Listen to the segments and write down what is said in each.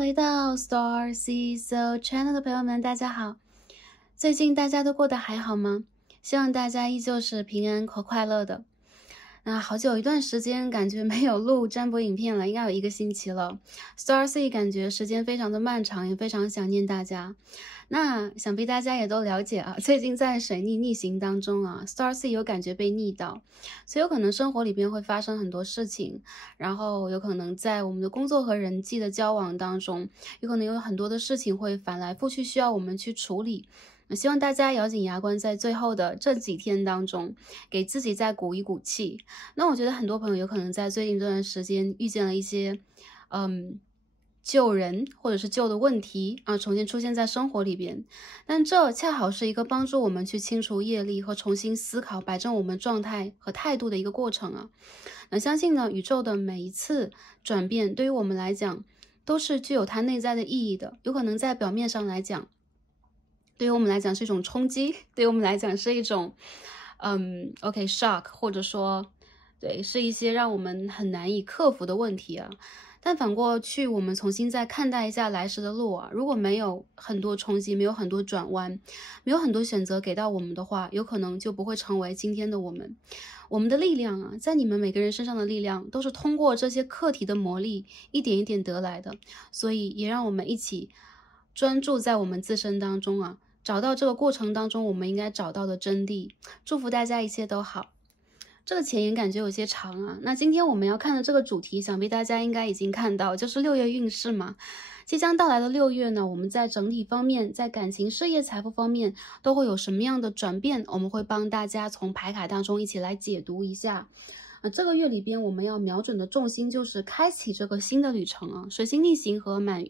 回到 Star Sea So Channel 的朋友们，大家好！最近大家都过得还好吗？希望大家依旧是平安和快乐的。那好久一段时间感觉没有录占卜影片了，应该有1个星期了。Star Sea 感觉时间非常的漫长，也非常想念大家。那想必大家也都了解啊，最近在水逆行当中啊 ，Star Sea 有感觉被逆到，所以有可能生活里边会发生很多事情，然后有可能在我们的工作和人际的交往当中，有可能有很多的事情会反来覆去，需要我们去处理。希望大家咬紧牙关，在最后的这几天当中，给自己再鼓一鼓气。那我觉得很多朋友有可能在最近这段时间遇见了一些，旧人或者是旧的问题啊，重新出现在生活里边。但这恰好是一个帮助我们去清除业力和重新思考、摆正我们状态和态度的一个过程啊。那相信呢，宇宙的每一次转变，对于我们来讲，都是具有它内在的意义的。有可能在表面上来讲，对于我们来讲是一种冲击，对于我们来讲是一种shock， 或者说对，是一些让我们很难以克服的问题啊。但反过去我们重新再看待一下来时的路啊，如果没有很多冲击，没有很多转弯，没有很多选择给到我们的话，有可能就不会成为今天的我们。我们的力量啊，在你们每个人身上的力量都是通过这些课题的磨砺一点一点得来的，所以也让我们一起专注在我们自身当中啊，找到这个过程当中我们应该找到的真谛。祝福大家一切都好。这个前言感觉有些长啊，那今天我们要看的这个主题，想必大家应该已经看到，就是6月运势嘛。即将到来的6月呢，我们在整体方面，在感情、事业、财富方面都会有什么样的转变？我们会帮大家从牌卡当中一起来解读一下。这个月里边我们要瞄准的重心就是开启这个新的旅程啊，水星逆行和满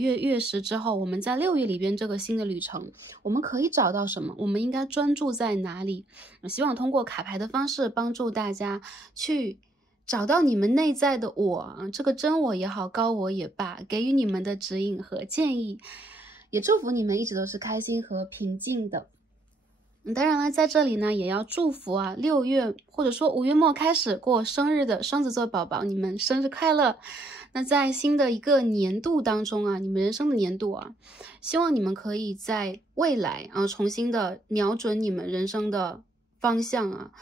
月月食之后，我们在6月里边这个新的旅程，我们可以找到什么？我们应该专注在哪里？希望通过卡牌的方式帮助大家去找到你们内在的我，这个真我也好，高我也罢，给予你们的指引和建议。也祝福你们一直都是开心和平静的。当然了，在这里呢，也要祝福啊，6月或者说5月末开始过生日的双子座宝宝，你们生日快乐！那在新的一个年度当中啊，你们人生的年度啊，希望你们可以在未来啊，重新的瞄准你们人生的方向啊，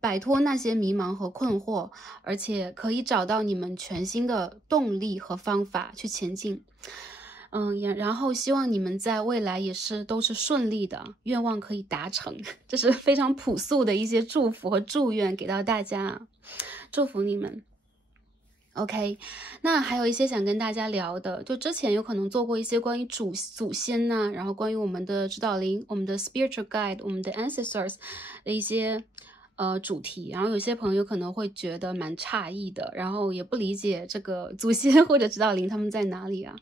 摆脱那些迷茫和困惑，而且可以找到你们全新的动力和方法去前进。然后希望你们在未来也都是顺利的，愿望可以达成，这是非常朴素的一些祝福和祝愿给到大家，祝福你们。OK， 那还有一些想跟大家聊的，就之前有可能做过一些关于祖先呐，然后关于我们的指导灵、我们的 spiritual guide、我们的 ancestors 的一些主题，然后有些朋友可能会觉得蛮诧异的，然后也不理解这个祖先或者指导灵他们在哪里啊。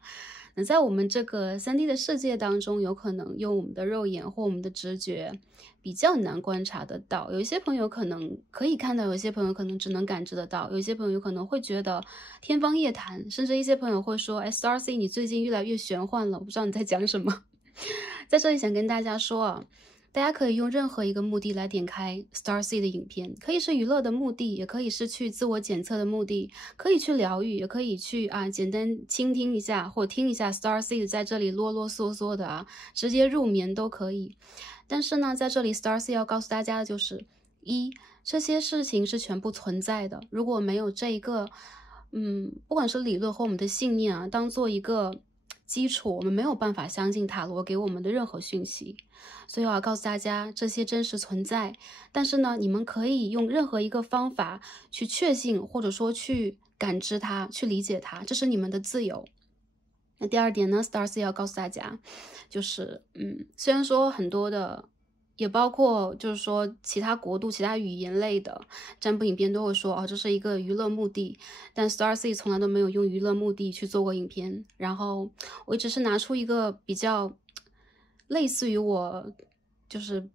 那在我们这个3D 的世界当中，有可能用我们的肉眼或我们的直觉比较难观察得到，有一些朋友可能可以看到，有一些朋友可能只能感知得到，有一些朋友可能会觉得天方夜谭，甚至一些朋友会说Star Sea 你最近越来越玄幻了，我不知道你在讲什么。在这里想跟大家说啊，大家可以用任何一个目的来点开 Star Sea 的影片，可以是娱乐的目的，也可以是去自我检测的目的，可以去疗愈，也可以去简单倾听一下或听一下 Star Sea 在这里啰啰嗦嗦的直接入眠都可以。但是呢，在这里 Star Sea 要告诉大家的就是这些事情是全部存在的，如果没有这一个不管是理论或我们的信念啊，当做一个基础，我们没有办法相信塔罗给我们的任何讯息。所以我要告诉大家，这些真实存在，但是呢，你们可以用任何一个方法去确信，或者说去感知它，去理解它，这是你们的自由。那第二点呢 ，Star Sea 要告诉大家，就是虽然说很多的，也包括就是说其他国度、其他语言类的占卜影片都会说这是一个娱乐目的，但 Star Sea 从来都没有用娱乐目的去做过影片。然后我只是拿出一个比较类似于我就是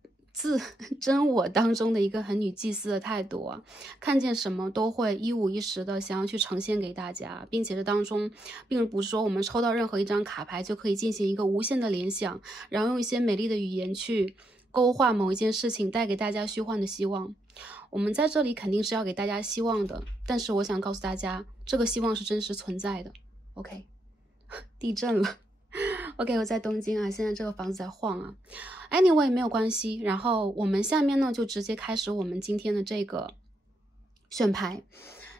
真我当中的一个很女祭司的态度啊，看见什么都会一五一十的想要去呈现给大家，并且这当中并不是说我们抽到任何一张卡牌就可以进行一个无限的联想，然后用一些美丽的语言去勾画某一件事情，带给大家虚幻的希望。我们在这里肯定是要给大家希望的，但是我想告诉大家，这个希望是真实存在的。OK。地震了。OK， 我在东京啊，现在这个房子在晃啊。Anyway， 没有关系。然后我们下面呢就直接开始我们今天的这个选牌。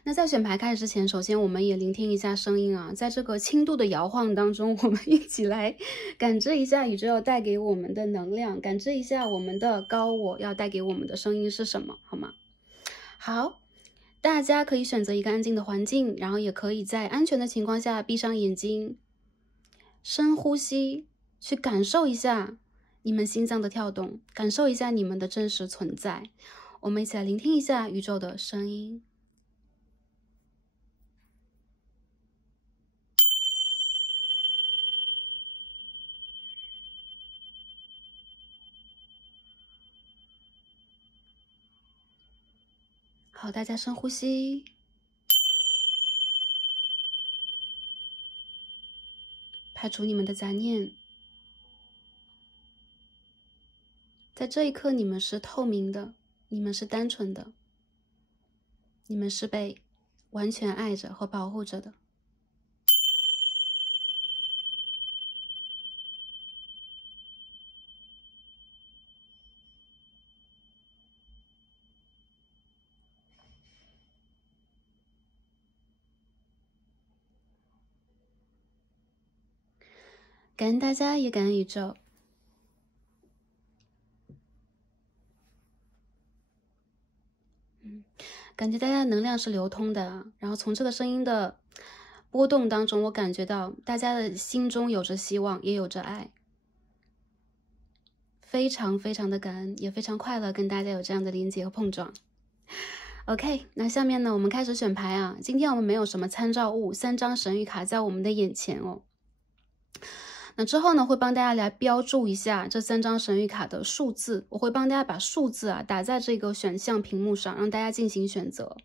那在选牌开始之前，首先我们也聆听一下声音啊，在这个轻度的摇晃当中，我们一起来感知一下宇宙要带给我们的能量，感知一下我们的高我要带给我们的声音是什么，好吗？好，大家可以选择一个安静的环境，然后也可以在安全的情况下闭上眼睛，深呼吸，去感受一下你们心脏的跳动，感受一下你们的真实存在。我们一起来聆听一下宇宙的声音。好，大家深呼吸，排除你们的杂念。在这一刻，你们是透明的，你们是单纯的，你们是被完全爱着和保护着的。感恩大家，也感恩宇宙。感觉大家的能量是流通的，然后从这个声音的波动当中，我感觉到大家的心中有着希望，也有着爱，非常非常的感恩，也非常快乐跟大家有这样的连接和碰撞。OK， 那下面呢，我们开始选牌啊。今天我们没有什么参照物，3张神谕卡在我们的眼前哦。那之后呢，会帮大家来标注一下这3张神谕卡的数字，我会帮大家把数字啊打在这个选项屏幕上，让大家进行选择。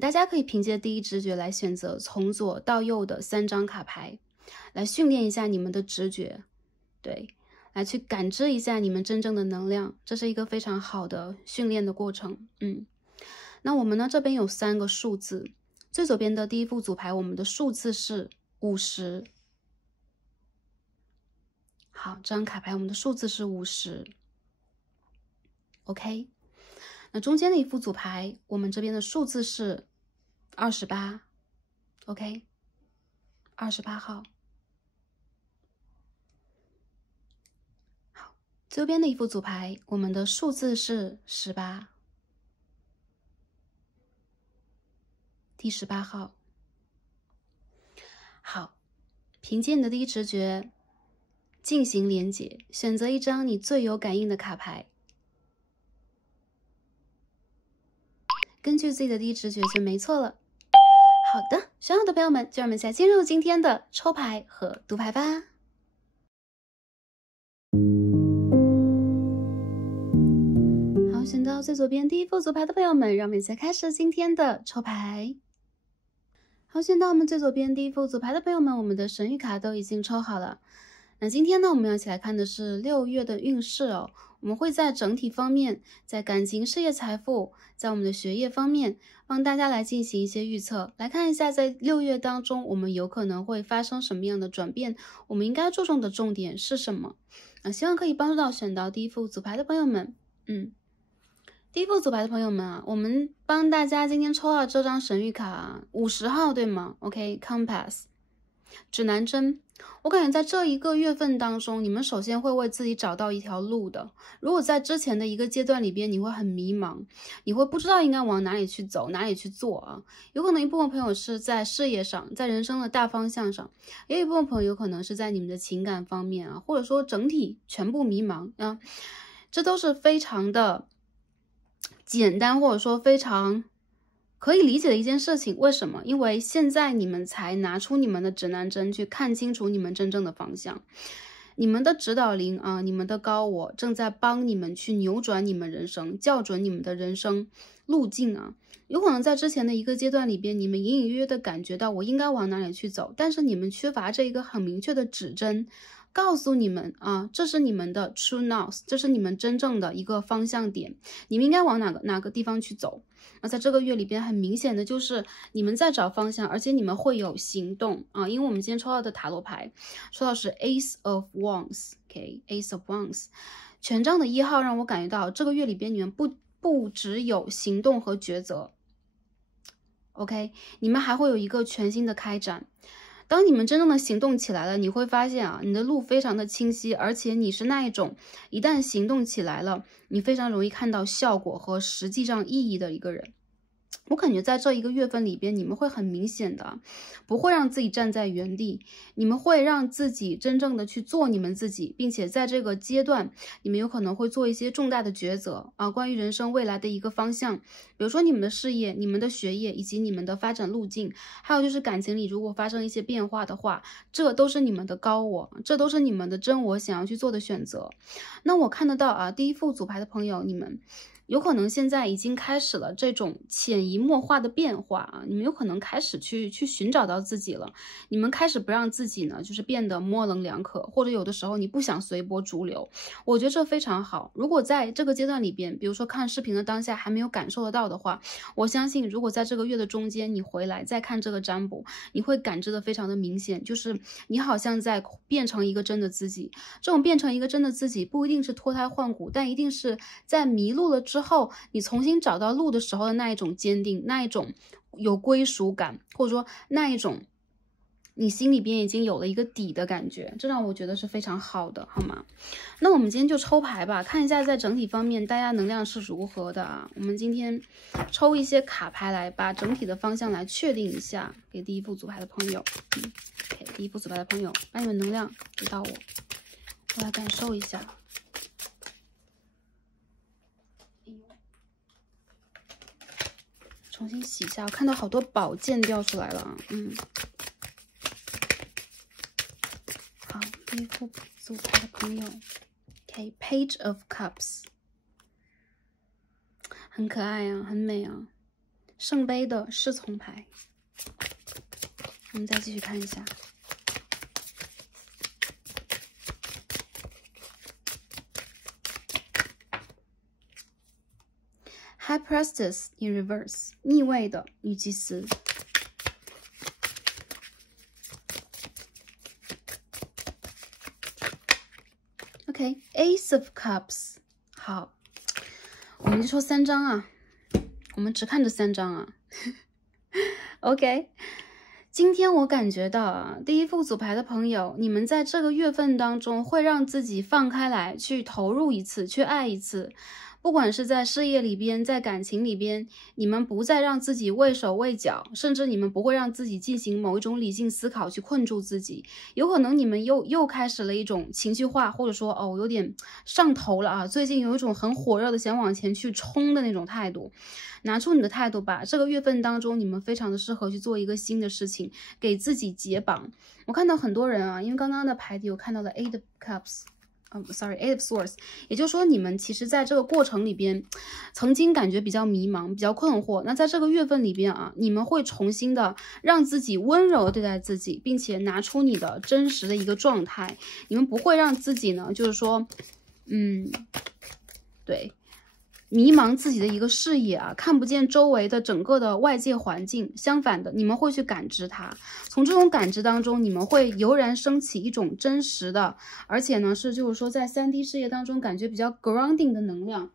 大家可以凭借第一直觉来选择从左到右的3张卡牌，来训练一下你们的直觉，对，来去感知一下你们真正的能量，这是一个非常好的训练的过程。那我们呢这边有3个数字，最左边的第一副组牌，我们的数字是50。好，这张卡牌我们的数字是50。OK， 那中间的一副组牌，我们这边的数字是28。OK， 28号。好，右边的一副组牌，我们的数字是18。第18号。好，凭借你的第一直觉进行连结，选择一张你最有感应的卡牌，根据自己的第一直觉就没错了。好的，选好的朋友们，就让我们先进入今天的抽牌和读牌吧。好，选到最左边第一副组牌的朋友们，让我们先开始今天的抽牌。好，选到我们最左边第一副组牌的朋友们，我们的神谕卡都已经抽好了。那今天呢，我们要一起来看的是6月的运势哦。我们会在整体方面，在感情、事业、财富，在我们的学业方面，帮大家来进行一些预测，来看一下在6月当中，我们有可能会发生什么样的转变，我们应该注重的重点是什么？希望可以帮助到选到第一副组牌的朋友们。第一副组牌的朋友们啊，我们帮大家今天抽到这张神谕卡50号，对吗 ？OK， Compass 指南针。我感觉在这一个月份当中，你们首先会为自己找到一条路的。如果在之前的一个阶段里边，你会很迷茫，你会不知道应该往哪里去走，哪里去做啊。有可能一部分朋友是在事业上，在人生的大方向上，也有一部分朋友有可能是在你们的情感方面啊，或者说整体全部迷茫啊，这都是非常的简单，或者说非常可以理解的一件事情。为什么？因为现在你们才拿出你们的指南针去看清楚你们真正的方向，你们的指导灵啊，你们的高我正在帮你们去扭转你们人生，校准你们的人生路径啊。有可能在之前的一个阶段里边，你们隐隐约约的感觉到我应该往哪里去走，但是你们缺乏这一个很明确的指针，告诉你们啊，这是你们的 true north， 这是你们真正的一个方向点，你们应该往哪个地方去走。那在这个月里边，很明显的就是你们在找方向，而且你们会有行动啊。因为我们今天抽到的塔罗牌，抽到是 Ace of Wands，OK，Ace of Wands， 权杖的1号让我感觉到这个月里边你们不只有行动和抉择 ，OK， 你们还会有一个全新的开展。当你们真正的行动起来了，你会发现啊，你的路非常的清晰，而且你是那一种一旦行动起来了，你非常容易看到效果和实际上意义的一个人。我感觉在这一个月份里边，你们会很明显的，不会让自己站在原地，你们会让自己真正的去做你们自己，并且在这个阶段，你们有可能会做一些重大的抉择啊，关于人生未来的一个方向，比如说你们的事业、你们的学业以及你们的发展路径，还有就是感情里如果发生一些变化的话，这都是你们的高我，这都是你们的真我想要去做的选择。那我看得到啊，第一副组牌的朋友，你们有可能现在已经开始了这种潜移默化的变化啊，你们有可能开始去寻找到自己了，你们开始不让自己呢就是变得模棱两可，或者有的时候你不想随波逐流，我觉得这非常好。如果在这个阶段里边，比如说看视频的当下还没有感受得到的话，我相信如果在这个月的中间你回来再看这个占卜，你会感知的非常的明显，就是你好像在变成一个真的自己。这种变成一个真的自己不一定是脱胎换骨，但一定是在迷路了之后，你重新找到路的时候的那一种坚定，那一种有归属感，或者说那一种你心里边已经有了一个底的感觉，这让我觉得是非常好的，好吗？那我们今天就抽牌吧，看一下在整体方面大家能量是如何的啊。我们今天抽一些卡牌来把整体的方向来确定一下，给第一副组牌的朋友，OK， 第一副组牌的朋友，把你们能量给到我，我来感受一下。重新洗一下，我看到好多宝剑掉出来了啊，好，第一副组牌的朋友 ，OK，Page of Cups， 很可爱啊，很美啊，圣杯的侍从牌，我们再继续看一下。High Priestess in Reverse， 逆位的女祭司。OK，Ace of Cups， 好，我们就抽3张啊，我们只看这3张啊。OK， 今天我感觉到啊，第一副组牌的朋友，你们在这个月份当中会让自己放开来，去投入一次，去爱一次。不管是在事业里边，在感情里边，你们不再让自己畏手畏脚，甚至你们不会让自己进行某一种理性思考去困住自己。有可能你们又开始了一种情绪化，或者说哦有点上头了啊，最近有一种很火热的想往前去冲的那种态度。拿出你的态度吧，这个月份当中，你们非常的适合去做一个新的事情，给自己解绑。我看到很多人啊，因为刚刚的牌底我看到了 Eight of Cups。Eight of Swords， 也就是说，你们其实在这个过程里边，曾经感觉比较迷茫、比较困惑。那在这个月份里边啊，你们会重新的让自己温柔的对待自己，并且拿出你的真实的一个状态。你们不会让自己呢，就是说，对。迷茫自己的一个视野啊，看不见周围的整个的外界环境。相反的，你们会去感知它，从这种感知当中，你们会油然升起一种真实的，而且呢就是说在3D 事业当中感觉比较 grounding 的能量，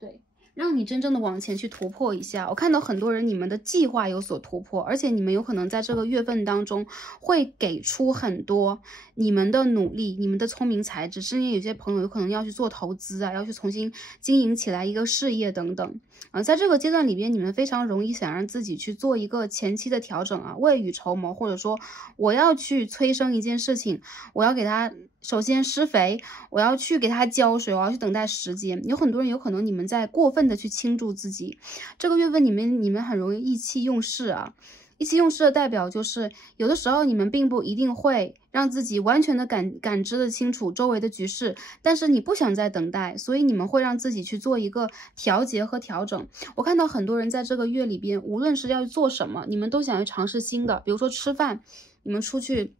对，让你真正的往前去突破一下。我看到很多人你们的计划有所突破，而且你们有可能在这个月份当中会给出很多你们的努力、你们的聪明才智，甚至有些朋友有可能要去做投资啊，要去重新经营起来一个事业等等啊。在这个阶段里边，你们非常容易想让自己去做一个前期的调整啊，未雨绸缪，或者说我要去催生一件事情，我要给它首先施肥，我要去给它浇水，我要去等待时间。有很多人有可能你们在过分的去倾注自己，这个月份你们很容易意气用事啊。意气用事的代表就是有的时候你们并不一定会让自己完全的感知的清楚周围的局势，但是你不想再等待，所以你们会让自己去做一个调节和调整。我看到很多人在这个月里边，无论是要做什么，你们都想要尝试新的，比如说吃饭，你们出去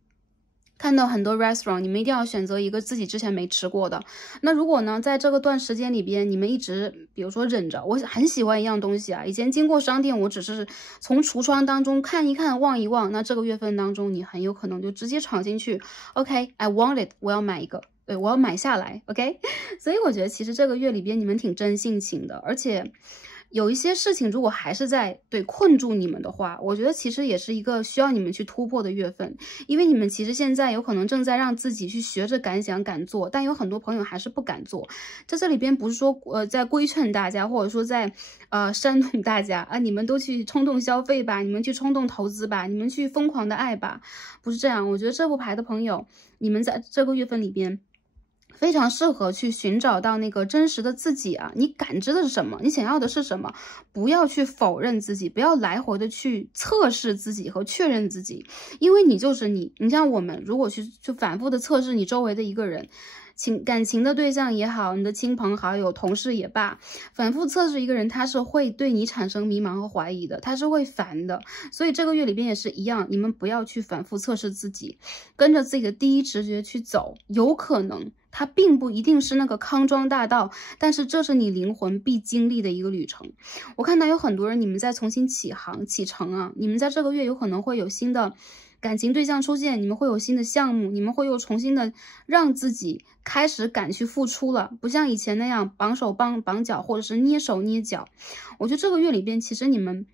看到很多 restaurant， 你们一定要选择一个自己之前没吃过的。那如果呢，在这个段时间里边，你们一直比如说忍着，我很喜欢一样东西啊，以前经过商店，我只是从橱窗当中看一看、望一望，那这个月份当中，你很有可能就直接闯进去 ，OK，I want it， 我要买一个。对，我要买下来 ，OK， 所以我觉得其实这个月里边你们挺真性情的，而且有一些事情如果还是在困住你们的话，我觉得其实也是一个需要你们去突破的月份，因为你们其实现在有可能正在让自己去学着敢想敢做，但有很多朋友还是不敢做。在这里边不是说在规劝大家，或者说在煽动大家啊，你们都去冲动消费吧，你们去冲动投资吧，你们去疯狂的爱吧，不是这样。我觉得这副牌的朋友，你们在这个月份里边非常适合去寻找到那个真实的自己啊！你感知的是什么？你想要的是什么？不要去否认自己，不要来回的去测试自己和确认自己，因为你就是你。你像我们，如果去反复的测试你周围的一个人。感情的对象也好，你的亲朋好友、同事也罢，反复测试一个人，他是会对你产生迷茫和怀疑的，他是会烦的。所以这个月里边也是一样，你们不要去反复测试自己，跟着自己的第一直觉去走，有可能它并不一定是那个康庄大道，但是这是你灵魂必经历的一个旅程。我看到有很多人，你们在重新启程啊，你们在这个月有可能会有新的感情对象出现，你们会有新的项目，你们会又重新的让自己开始敢去付出了，不像以前那样绑手绑脚，或者是捏手捏脚。我觉得这个月里边，其实你们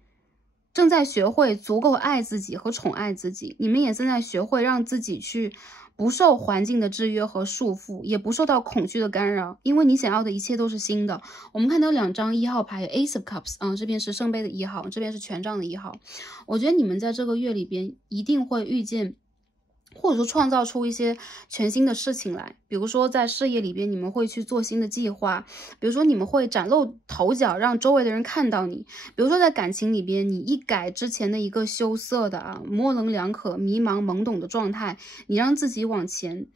正在学会足够爱自己和宠爱自己，你们也正在学会让自己去不受环境的制约和束缚，也不受到恐惧的干扰，因为你想要的一切都是新的。我们看到2张1号牌 ，Ace of Cups， 这边是圣杯的1号，这边是权杖的1号。我觉得你们在这个月里边一定会遇见，或者说创造出一些全新的事情来，比如说在事业里边，你们会去做新的计划，比如说你们会崭露头角，让周围的人看到你，比如说在感情里边，你一改之前的一个羞涩的模棱两可、迷茫懵懂的状态，你让自己往前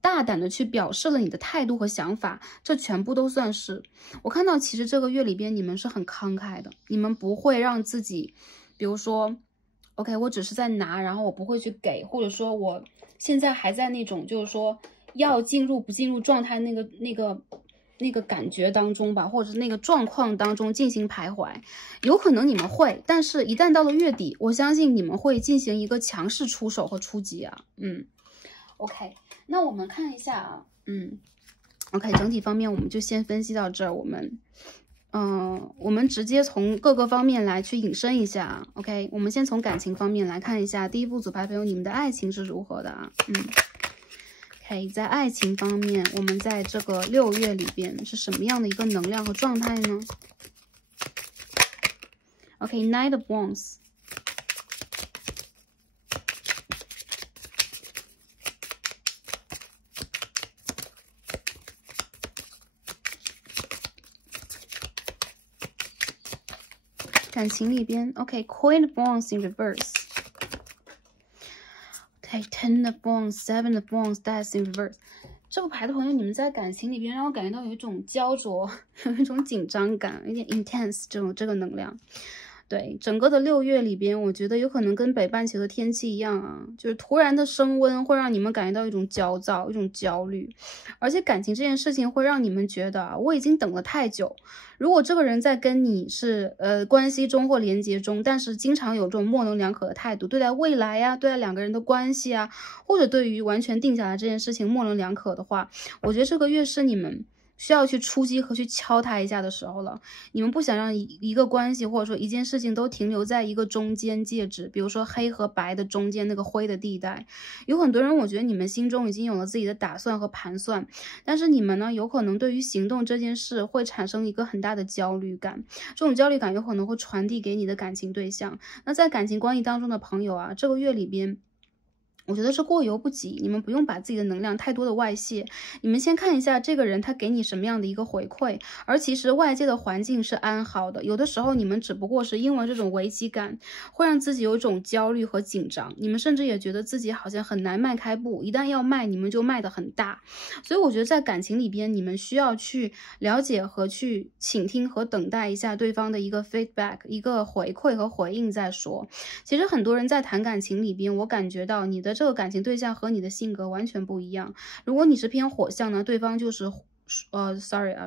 大胆的去表示了你的态度和想法，这全部都算是。我看到其实这个月里边你们是很慷慨的，你们不会让自己，比如说OK，我只是在拿，然后我不会去给，或者说我现在还在那种就是说要进入不进入状态那个感觉当中吧，或者是那个状况当中进行徘徊。有可能你们会，但是一旦到了月底，我相信你们会进行一个强势出手和出击啊。OK， 那我们看一下啊，OK， 整体方面我们就先分析到这儿，我们直接从各个方面来去引申一下 ，OK， 我们先从感情方面来看一下，第一副组牌朋友，你们的爱情是如何的啊？OK， 在爱情方面，我们在这个6月里边是什么样的一个能量和状态呢 ？OK，Knight of Wands。感情里边 ，OK，Queen of Wands in reverse。OK，Ten of Wands，Seven of Wands，Death in reverse。这个牌的朋友，你们在感情里边让我感觉到有一种焦灼，有一种紧张感，有点 intense 这个能量。对，整个的6月里边，我觉得有可能跟北半球的天气一样啊，就是突然的升温会让你们感觉到一种焦躁、一种焦虑，而且感情这件事情会让你们觉得啊，我已经等了太久。如果这个人在跟你是关系中或连结中，但是经常有这种模棱两可的态度，对待未来呀，对待2个人的关系啊，或者对于完全定下来这件事情模棱两可的话，我觉得这个月是你们需要去出击和去敲他一下的时候了。你们不想让一个关系或者说一件事情都停留在一个中间介质，比如说黑和白的中间那个灰的地带。有很多人，我觉得你们心中已经有了自己的打算和盘算，但是你们呢，有可能对于行动这件事会产生一个很大的焦虑感，这种焦虑感有可能会传递给你的感情对象。那在感情关系当中的朋友啊，这个月里边我觉得是过犹不及，你们不用把自己的能量太多的外泄，你们先看一下这个人他给你什么样的一个回馈，而其实外界的环境是安好的，有的时候你们只不过是因为这种危机感会让自己有一种焦虑和紧张，你们甚至也觉得自己好像很难迈开步，一旦要迈你们就迈得很大。所以我觉得在感情里边，你们需要去了解和去倾听和等待一下对方的一个 feedback， 一个回馈和回应再说。其实很多人在谈感情里边，我感觉到你的这个感情对象和你的性格完全不一样。如果你是偏火象呢，对方就是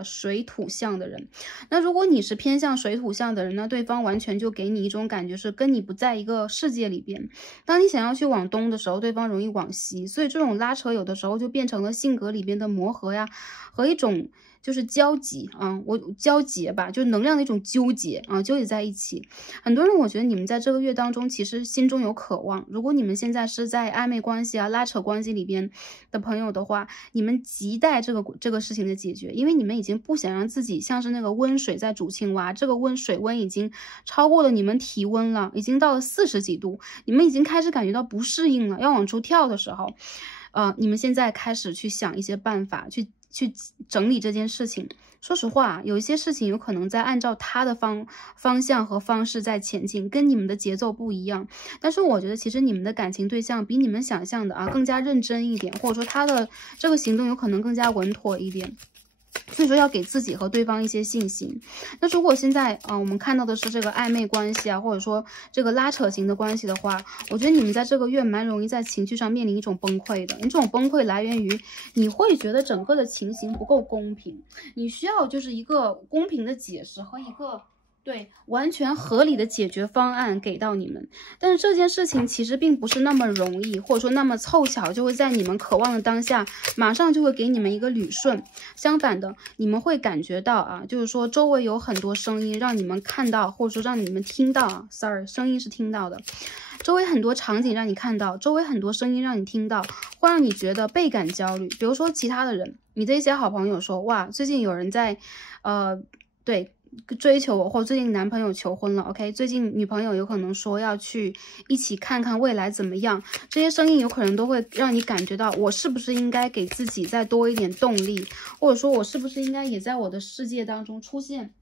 水土象的人。那如果你是偏向水土象的人呢，对方完全就给你一种感觉是跟你不在一个世界里边。当你想要去往东的时候，对方容易往西，所以这种拉扯有的时候就变成了性格里边的磨合呀，和一种就是交集啊，交结吧，就是能量的一种纠结啊，纠结在一起。很多人我觉得你们在这个月当中其实心中有渴望，如果你们现在是在暧昧关系啊、拉扯关系里边的朋友的话，你们亟待这个事情的解决，因为你们已经不想让自己像是那个温水在煮青蛙，这个水温已经超过了你们体温了，已经到了40几度，你们已经开始感觉到不适应了，要往出跳的时候，你们现在开始去想一些办法，去整理这件事情。说实话，有一些事情有可能在按照他的方向和方式在前进，跟你们的节奏不一样。但是我觉得其实你们的感情对象比你们想象的更加认真一点，或者说他的这个行动有可能更加稳妥一点。所以说要给自己和对方一些信心。那如果现在我们看到的是这个暧昧关系啊，或者说这个拉扯型的关系的话，我觉得你们在这个月蛮容易在情绪上面临一种崩溃的。这种崩溃来源于你会觉得整个的情形不够公平，你需要就是一个公平的解释和一个完全合理的解决方案给到你们。但是这件事情其实并不是那么容易，或者说那么凑巧就会在你们渴望的当下马上就会给你们一个捋顺。相反的，你们会感觉到就是说周围有很多声音让你们看到，或者说让你们听到声音是听到的，周围很多场景让你看到，周围很多声音让你听到，会让你觉得倍感焦虑。比如说其他的人，你的一些好朋友说，哇，最近有人在追求我，或最近男朋友求婚了 ，OK， 最近女朋友有可能说要去一起看看未来怎么样，这些声音有可能都会让你感觉到，我是不是应该给自己再多一点动力，或者说我是不是应该也在我的世界当中出现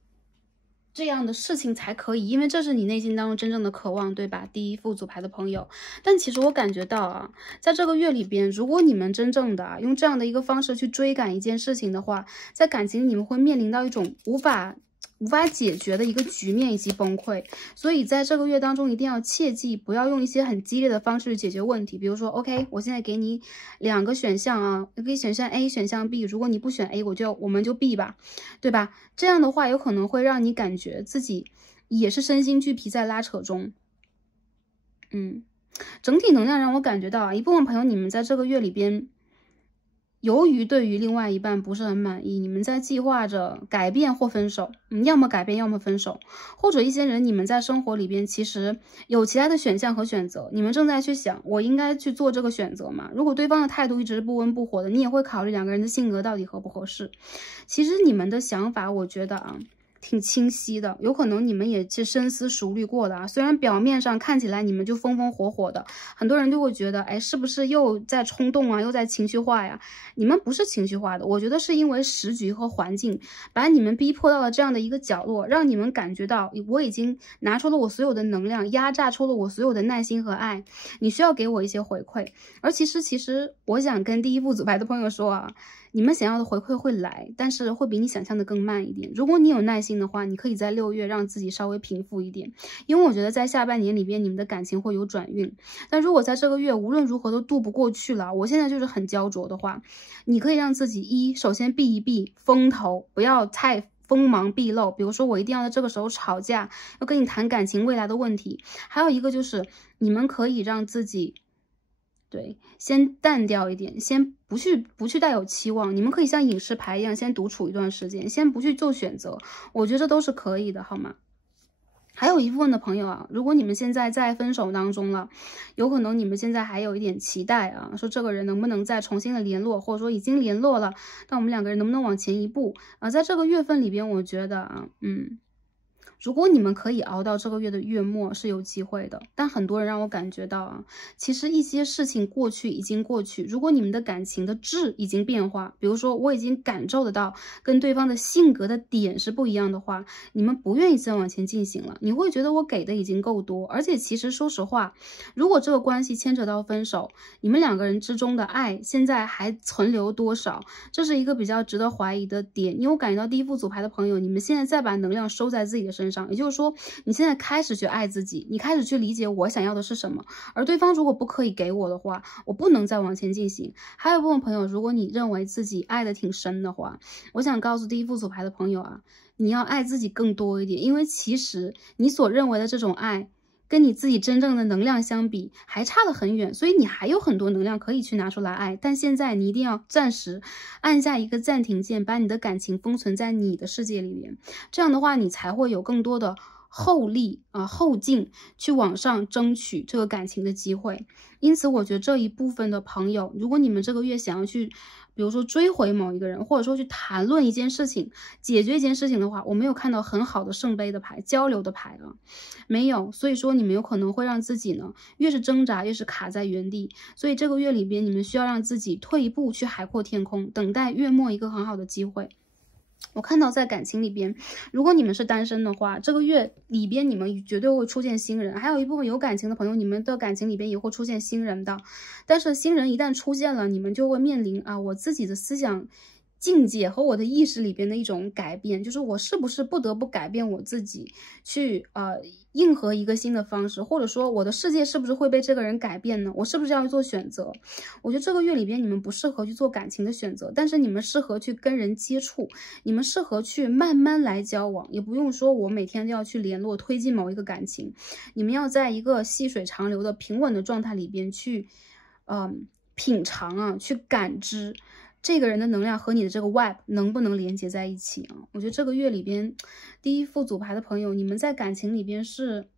这样的事情才可以，因为这是你内心当中真正的渴望，对吧？第一副组牌的朋友。但其实我感觉到在这个月里边，如果你们真正的用这样的一个方式去追赶一件事情的话，在感情你们会面临到一种无法解决的一个局面以及崩溃。所以在这个月当中一定要切记不要用一些很激烈的方式去解决问题。比如说 OK， 我现在给你2个选项可以选项 A 选项 B， 如果你不选 A， 我们就 B 吧，对吧？这样的话有可能会让你感觉自己也是身心俱疲在拉扯中。整体能量让我感觉到一部分朋友你们在这个月里边由于对于另外一半不是很满意，你们在计划着改变或分手，要么改变要么分手。或者一些人你们在生活里边其实有其他的选项和选择，你们正在去想我应该去做这个选择吗？如果对方的态度一直不温不火的，你也会考虑2个人的性格到底合不合适。其实你们的想法我觉得挺清晰的，有可能你们也是深思熟虑过的虽然表面上看起来你们就风风火火的，很多人就会觉得是不是又在冲动又在情绪化呀？你们不是情绪化的，我觉得是因为时局和环境把你们逼迫到了这样的一个角落，让你们感觉到我已经拿出了我所有的能量，压榨出了我所有的耐心和爱，你需要给我一些回馈。而其实我想跟第一副组牌的朋友说你们想要的回馈会来，但是会比你想象的更慢一点。如果你有耐心的话，你可以在6月让自己稍微平复一点，因为我觉得在下半年里边你们的感情会有转运。但如果在这个月无论如何都渡不过去了，我现在就是很焦灼的话，你可以让自己首先避一避风头，不要太锋芒毕露，比如说我一定要在这个时候吵架，要跟你谈感情未来的问题。还有一个就是你们可以让自己先淡掉一点，先不去带有期望，你们可以像影视牌一样先独处一段时间，先不去做选择，我觉得这都是可以的，好吗？还有一部分的朋友如果你们现在在分手当中了，有可能你们现在还有一点期待说这个人能不能再重新的联络，或者说已经联络了，但我们2个人能不能往前一步在这个月份里边，我觉得如果你们可以熬到这个月的月末是有机会的，但很多人让我感觉到其实一些事情过去已经过去。如果你们的感情的质已经变化，比如说我已经感受得到跟对方的性格的点是不一样的话，你们不愿意再往前进行了，你会觉得我给的已经够多。而且其实说实话，如果这个关系牵扯到分手，你们2个人之中的爱现在还存留多少，这是一个比较值得怀疑的点。因为我感觉到第一副组牌的朋友，你们现在再把能量收在自己的身身上。也就是说，你现在开始去爱自己，你开始去理解我想要的是什么，而对方如果不可以给我的话，我不能再往前进行。还有一部分朋友，如果你认为自己爱的挺深的话，我想告诉第一副组牌的朋友啊，你要爱自己更多一点，因为其实你所认为的这种爱，跟你自己真正的能量相比还差得很远，所以你还有很多能量可以去拿出来爱，但现在你一定要暂时按下一个暂停键，把你的感情封存在你的世界里面，这样的话你才会有更多的后力后劲去往上争取这个感情的机会。因此我觉得这一部分的朋友，如果你们这个月想要去比如说追回某一个人，或者说去谈论一件事情，解决一件事情的话，我没有看到很好的圣杯的牌，交流的牌啊，没有。所以说你们有可能会让自己呢，越是挣扎越是卡在原地。所以这个月里边，你们需要让自己退一步去海阔天空，等待月末一个很好的机会。我看到在感情里边，如果你们是单身的话，这个月里边你们绝对会出现新人，还有一部分有感情的朋友，你们的感情里边也会出现新人的。但是新人一旦出现了，你们就会面临我自己的思想境界和我的意识里边的一种改变，就是我是不是不得不改变我自己，去应和一个新的方式，或者说我的世界是不是会被这个人改变呢？我是不是要去做选择？我觉得这个月里边你们不适合去做感情的选择，但是你们适合去跟人接触，你们适合去慢慢来交往，也不用说我每天都要去联络推进某一个感情，你们要在一个细水长流的平稳的状态里边去品尝去感知这个人的能量和你的这个 vibe 能不能连接在一起啊？我觉得这个月里边，第一副组牌的朋友，你们在感情里边是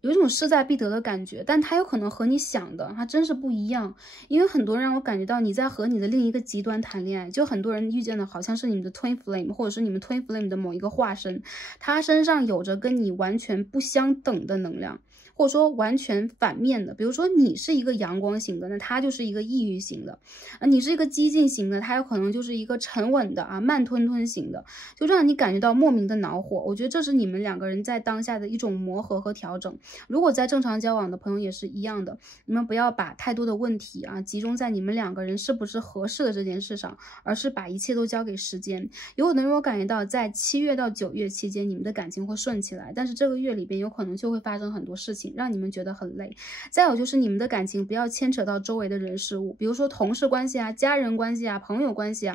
有一种势在必得的感觉，但他有可能和你想的还真是不一样。因为很多人让我感觉到你在和你的另一个极端谈恋爱，就很多人遇见的好像是你们的 twin flame， 或者是你们 twin flame 的某一个化身，他身上有着跟你完全不相等的能量。或者说完全反面的，比如说你是一个阳光型的，那他就是一个抑郁型的；你是一个激进型的，他有可能就是一个沉稳的慢吞吞型的，就让你感觉到莫名的恼火。我觉得这是你们两个人在当下的一种磨合和调整。如果在正常交往的朋友也是一样的，你们不要把太多的问题集中在你们两个人是不是合适的这件事上，而是把一切都交给时间。有可能我感觉到在7月到9月期间，你们的感情会顺起来，但是这个月里边有可能就会发生很多事情，让你们觉得很累。再有就是你们的感情不要牵扯到周围的人事物，比如说同事关系家人关系朋友关系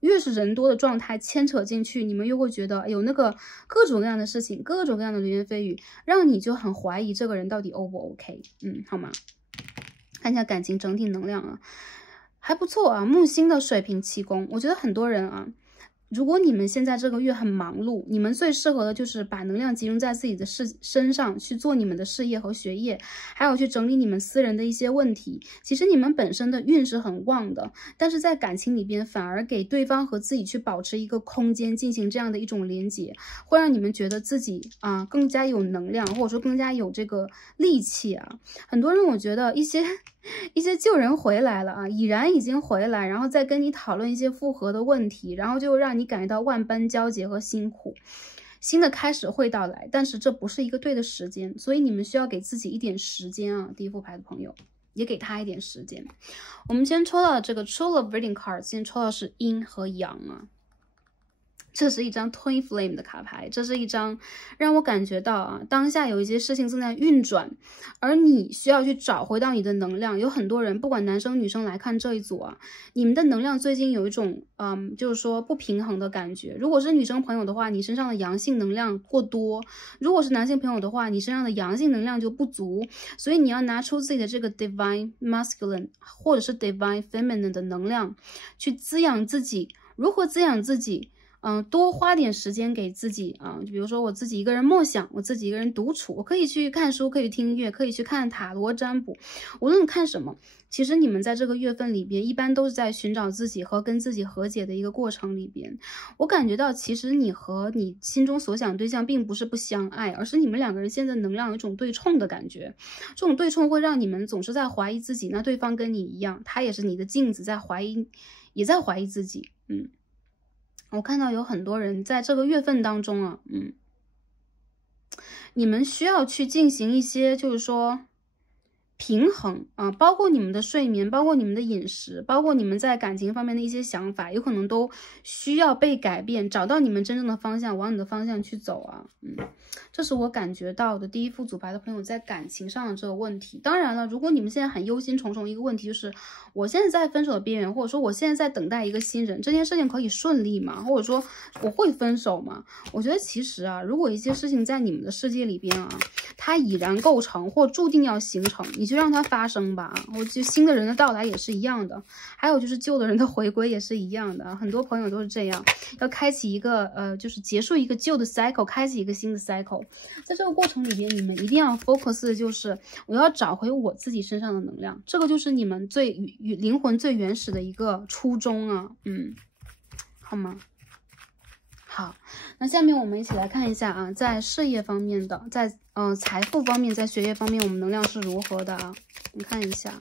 越是人多的状态牵扯进去，你们又会觉得有那个各种各样的事情，各种各样的流言蜚语，让你就很怀疑这个人到底 O 不 OK。好吗？看一下感情整体能量还不错木星的水瓶7宫，我觉得很多人如果你们现在这个月很忙碌，你们最适合的就是把能量集中在自己的身上去做你们的事业和学业，还有去整理你们私人的一些问题。其实你们本身的运是很旺的，但是在感情里边反而给对方和自己去保持一个空间，进行这样的一种连接，会让你们觉得自己更加有能量，或者说更加有这个力气很多人我觉得一些旧人回来了已然已经回来，然后再跟你讨论一些复合的问题，然后就让你感觉到万般交结和辛苦。新的开始会到来，但是这不是一个对的时间，所以你们需要给自己一点时间第一副牌的朋友也给他一点时间。我们先抽到这个 True Love Reading Card， 先抽到是阴和阳这是一张 Twin Flame 的卡牌，这是一张让我感觉到当下有一些事情正在运转，而你需要去找回到你的能量。有很多人不管男生女生来看这一组你们的能量最近有一种就是说不平衡的感觉。如果是女生朋友的话，你身上的阳性能量过多；如果是男性朋友的话，你身上的阳性能量就不足。所以你要拿出自己的这个 Divine Masculine 或者是 Divine Feminine 的能量去滋养自己。如何滋养自己？多花点时间给自己就比如说我自己一个人默想，我自己一个人独处，我可以去看书，可以听音乐，可以去看塔罗占卜，无论看什么。其实你们在这个月份里边一般都是在寻找自己和跟自己和解的一个过程里边。我感觉到其实你和你心中所想对象并不是不相爱，而是你们两个人现在能量有一种对冲的感觉。这种对冲会让你们总是在怀疑自己，那对方跟你一样，他也是你的镜子，在怀疑，也在怀疑自己。我看到有很多人在这个月份当中你们需要去进行一些就是说平衡啊，包括你们的睡眠，包括你们的饮食，包括你们在感情方面的一些想法，有可能都需要被改变，找到你们真正的方向，往你的方向去走啊。这是我感觉到的第一副组牌的朋友在感情上的这个问题。当然了，如果你们现在很忧心忡忡，一个问题就是我现在在分手的边缘，或者说我现在在等待一个新人，这件事情可以顺利吗？或者说我会分手吗？我觉得其实啊，如果一些事情在你们的世界里边啊，它已然构成或注定要形成，你就让它发生吧。我觉得新的人的到来也是一样的，还有就是旧的人的回归也是一样的。很多朋友都是这样，要开启一个就是结束一个旧的 cycle， 开启一个新的 cycle。在这个过程里边，你们一定要 focus 的就是我要找回我自己身上的能量，这个就是你们最灵魂最原始的一个初衷啊。好吗？好，那下面我们一起来看一下啊，在事业方面的，在财富方面，在学业方面，我们能量是如何的啊？我们看一下。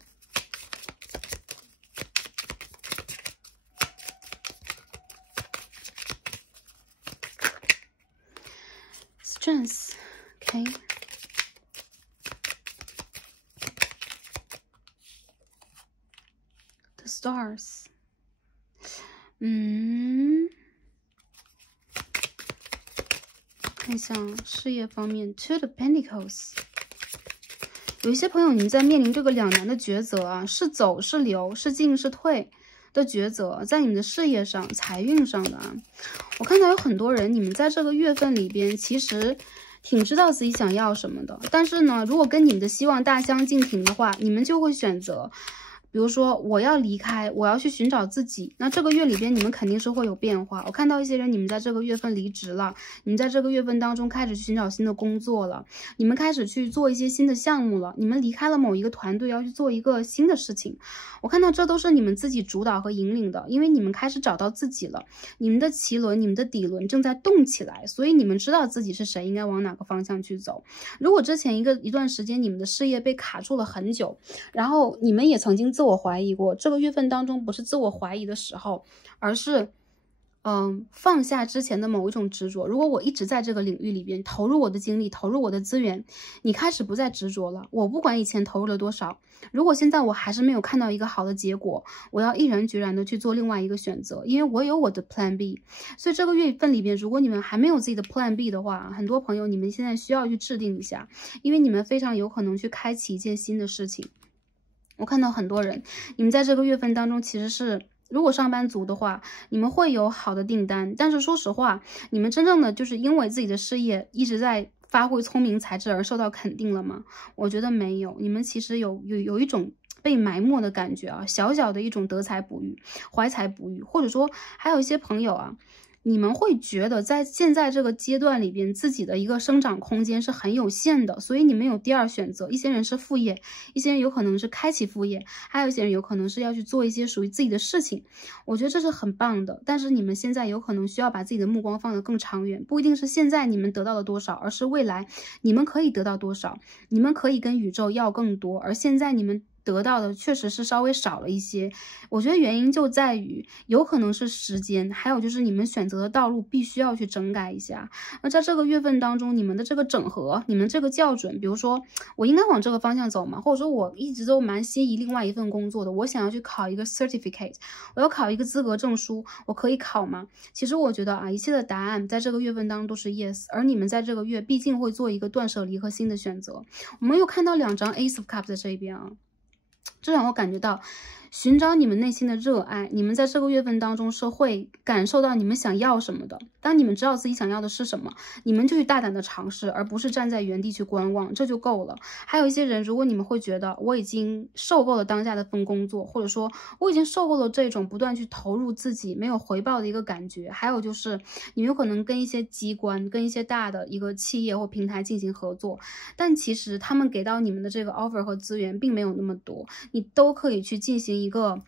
Strength, OK. The stars. 看一下事业方面 ，Two of Pentacles。有一些朋友，你们在面临这个两难的抉择啊，是走是留，是进是退的抉择，在你们的事业上、财运上的啊。我看到有很多人，你们在这个月份里边，其实挺知道自己想要什么的，但是呢，如果跟你们的希望大相径庭的话，你们就会选择。比如说我要离开，我要去寻找自己，那这个月里边你们肯定是会有变化。我看到一些人，你们在这个月份离职了，你们在这个月份当中开始去寻找新的工作了，你们开始去做一些新的项目了，你们离开了某一个团队，要去做一个新的事情。我看到这都是你们自己主导和引领的，因为你们开始找到自己了，你们的脐轮、你们的底轮正在动起来，所以你们知道自己是谁，应该往哪个方向去走。如果之前一段时间你们的事业被卡住了很久，然后你们也曾经自我怀疑过，这个月份当中不是自我怀疑的时候，而是放下之前的某一种执着。如果我一直在这个领域里边投入我的精力，投入我的资源，你开始不再执着了，我不管以前投入了多少，如果现在我还是没有看到一个好的结果，我要毅然决然的去做另外一个选择，因为我有我的 Plan B。 所以这个月份里边，如果你们还没有自己的 Plan B 的话，很多朋友你们现在需要去制定一下，因为你们非常有可能去开启一件新的事情。我看到很多人，你们在这个月份当中其实是，如果上班族的话，你们会有好的订单，但是说实话，你们真正的就是因为自己的事业一直在发挥聪明才智而受到肯定了吗？我觉得没有，你们其实有一种被埋没的感觉啊，小小的一种得财不遇、怀才不遇，或者说还有一些朋友啊。你们会觉得在现在这个阶段里边，自己的一个生长空间是很有限的，所以你们有第二选择。一些人是副业，一些人有可能是开启副业，还有一些人有可能是要去做一些属于自己的事情。我觉得这是很棒的，但是你们现在有可能需要把自己的目光放得更长远，不一定是现在你们得到了多少，而是未来你们可以得到多少，你们可以跟宇宙要更多，而现在你们得到的确实是稍微少了一些。我觉得原因就在于有可能是时间，还有就是你们选择的道路必须要去整改一下。那在这个月份当中，你们的这个整合，你们这个校准，比如说我应该往这个方向走吗？或者说我一直都蛮心仪另外一份工作的，我想要去考一个 certificate， 我要考一个资格证书，我可以考吗？其实我觉得啊，一切的答案在这个月份当中都是 yes， 而你们在这个月毕竟会做一个断舍离和新的选择。我们又看到2张 Ace of Cups 在这一边啊，这让我感觉到寻找你们内心的热爱，你们在这个月份当中是会感受到你们想要什么的。当你们知道自己想要的是什么，你们就去大胆的尝试，而不是站在原地去观望，这就够了。还有一些人，如果你们会觉得我已经受够了当下的份工作，或者说我已经受够了这种不断去投入自己没有回报的一个感觉，还有就是你们有可能跟一些机关、跟一些大的一个企业或平台进行合作，但其实他们给到你们的这个 offer 和资源并没有那么多，你都可以去进行一个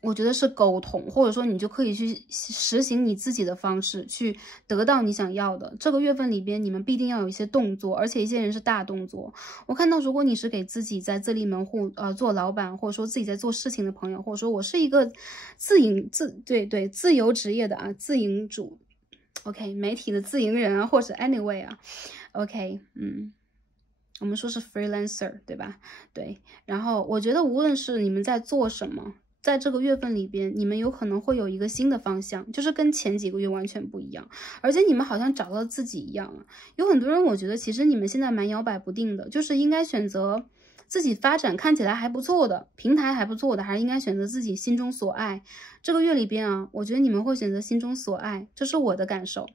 我觉得是沟通，或者说你就可以去实行你自己的方式去得到你想要的。这个月份里边你们必定要有一些动作，而且一些人是大动作。我看到如果你是给自己在自立门户做老板，或者说自己在做事情的朋友，或者说我是一个自由职业的啊自营主 OK 媒体的自营人啊，或者 anyway 啊 OK 我们说是 freelancer， 对吧？对，然后我觉得无论是你们在做什么，在这个月份里边，你们有可能会有一个新的方向，就是跟前几个月完全不一样，而且你们好像找到自己一样啊。有很多人，我觉得其实你们现在蛮摇摆不定的，就是应该选择自己发展看起来还不错的平台，还不错的，还是应该选择自己心中所爱。这个月里边啊，我觉得你们会选择心中所爱，这是我的感受。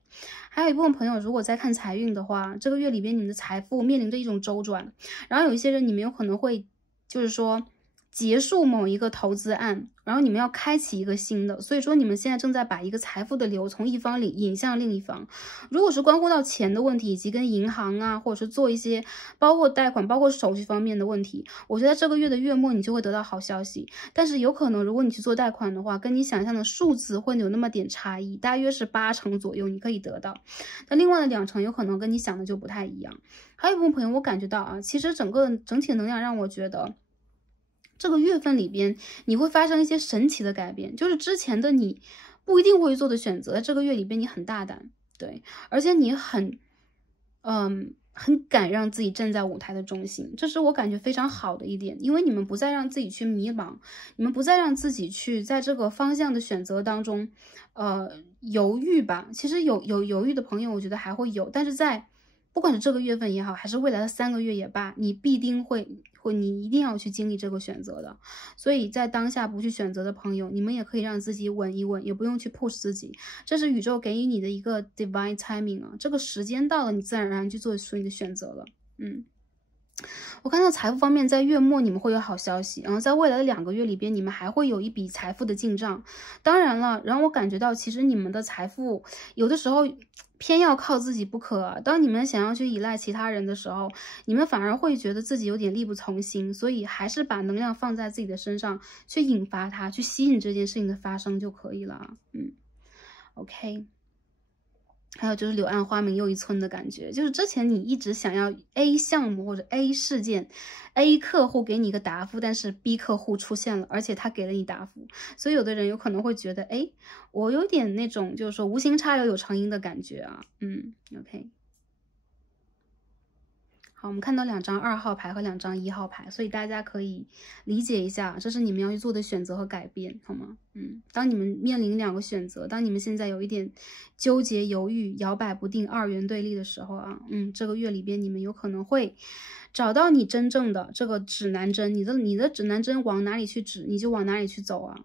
还有一部分朋友，如果在看财运的话，这个月里边你们的财富面临着一种周转，然后有一些人你们有可能会就是说结束某一个投资案，然后你们要开启一个新的，所以说你们现在正在把一个财富的流从一方引向另一方。如果是关乎到钱的问题，以及跟银行啊，或者是做一些包括贷款、包括手续方面的问题，我觉得这个月的月末你就会得到好消息。但是有可能，如果你去做贷款的话，跟你想象的数字会有那么点差异，大约是80%左右你可以得到，那另外的2成有可能跟你想的就不太一样。还有一部分朋友，我感觉到啊，其实整体能量让我觉得，这个月份里边你会发生一些神奇的改变，就是之前的你不一定会做的选择，在这个月里边你很大胆，对，而且你很敢让自己站在舞台的中心，这是我感觉非常好的一点，因为你们不再让自己去迷茫，你们不再让自己去在这个方向的选择当中犹豫吧。其实有犹豫的朋友我觉得还会有，但是在不管是这个月份也好，还是未来的3个月也罢，你必定你一定要去经历这个选择的。所以在当下不去选择的朋友，你们也可以让自己稳一稳，也不用去 push 自己，这是宇宙给予你的一个 divine timing 啊，这个时间到了，你自然而然去做属于你的选择了。我看到财富方面，在月末你们会有好消息，然后在未来的2个月里边，你们还会有一笔财富的进账。当然了，让我感觉到，其实你们的财富有的时候偏要靠自己不可啊。当你们想要去依赖其他人的时候，你们反而会觉得自己有点力不从心，所以还是把能量放在自己的身上，去引发它，去吸引这件事情的发生就可以了。OK。还有就是柳暗花明又一村的感觉，就是之前你一直想要 A 项目或者 A 事件 A 客户给你一个答复，但是 B 客户出现了，而且他给了你答复，所以有的人有可能会觉得，哎，我有点那种就是说无心插柳有成荫的感觉啊。OK。好，我们看到2张2号牌和2张1号牌，所以大家可以理解一下，这是你们要去做的选择和改变，好吗？当你们面临2个选择，当你们现在有一点纠结、犹豫、摇摆不定、二元对立的时候啊，这个月里边你们有可能会找到你真正的这个指南针，你的指南针往哪里去指，你就往哪里去走啊。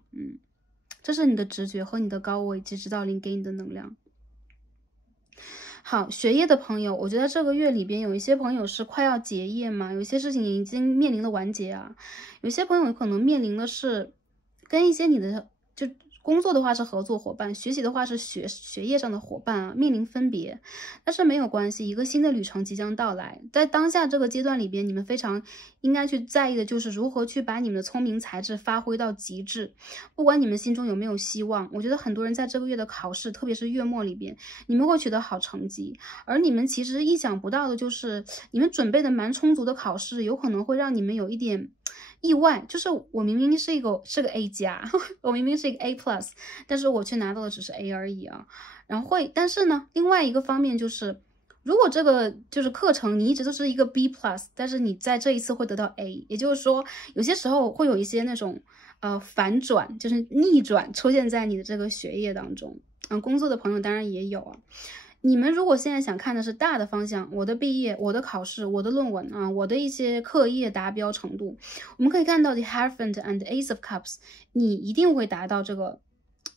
这是你的直觉和你的高我以及指导灵给你的能量。好，学业的朋友，我觉得这个月里边有一些朋友是快要结业嘛，有一些事情已经面临了完结啊，有些朋友可能面临的是跟一些你的就工作的话是合作伙伴，学习的话是学业上的伙伴啊，面临分别，但是没有关系，一个新的旅程即将到来。在当下这个阶段里边，你们非常应该去在意的就是如何去把你们的聪明才智发挥到极致。不管你们心中有没有希望，我觉得很多人在这个月的考试，特别是月末里边，你们会取得好成绩，而你们其实意想不到的就是你们准备的蛮充足的考试，有可能会让你们有一点意外，就是我明明是个 A 加，我明明是一个 A plus， 但是我却拿到的只是 A 而已啊。然后但是呢，另外一个方面就是，如果这个就是课程你一直都是一个 B plus， 但是你在这一次会得到 A， 也就是说，有些时候会有一些那种反转，就是逆转出现在你的这个学业当中。工作的朋友当然也有啊。你们如果现在想看的是大的方向，我的毕业、我的考试、我的论文啊，我的一些课业达标程度，我们可以看到 The Hierophant and Ace of Cups， 你一定会达到这个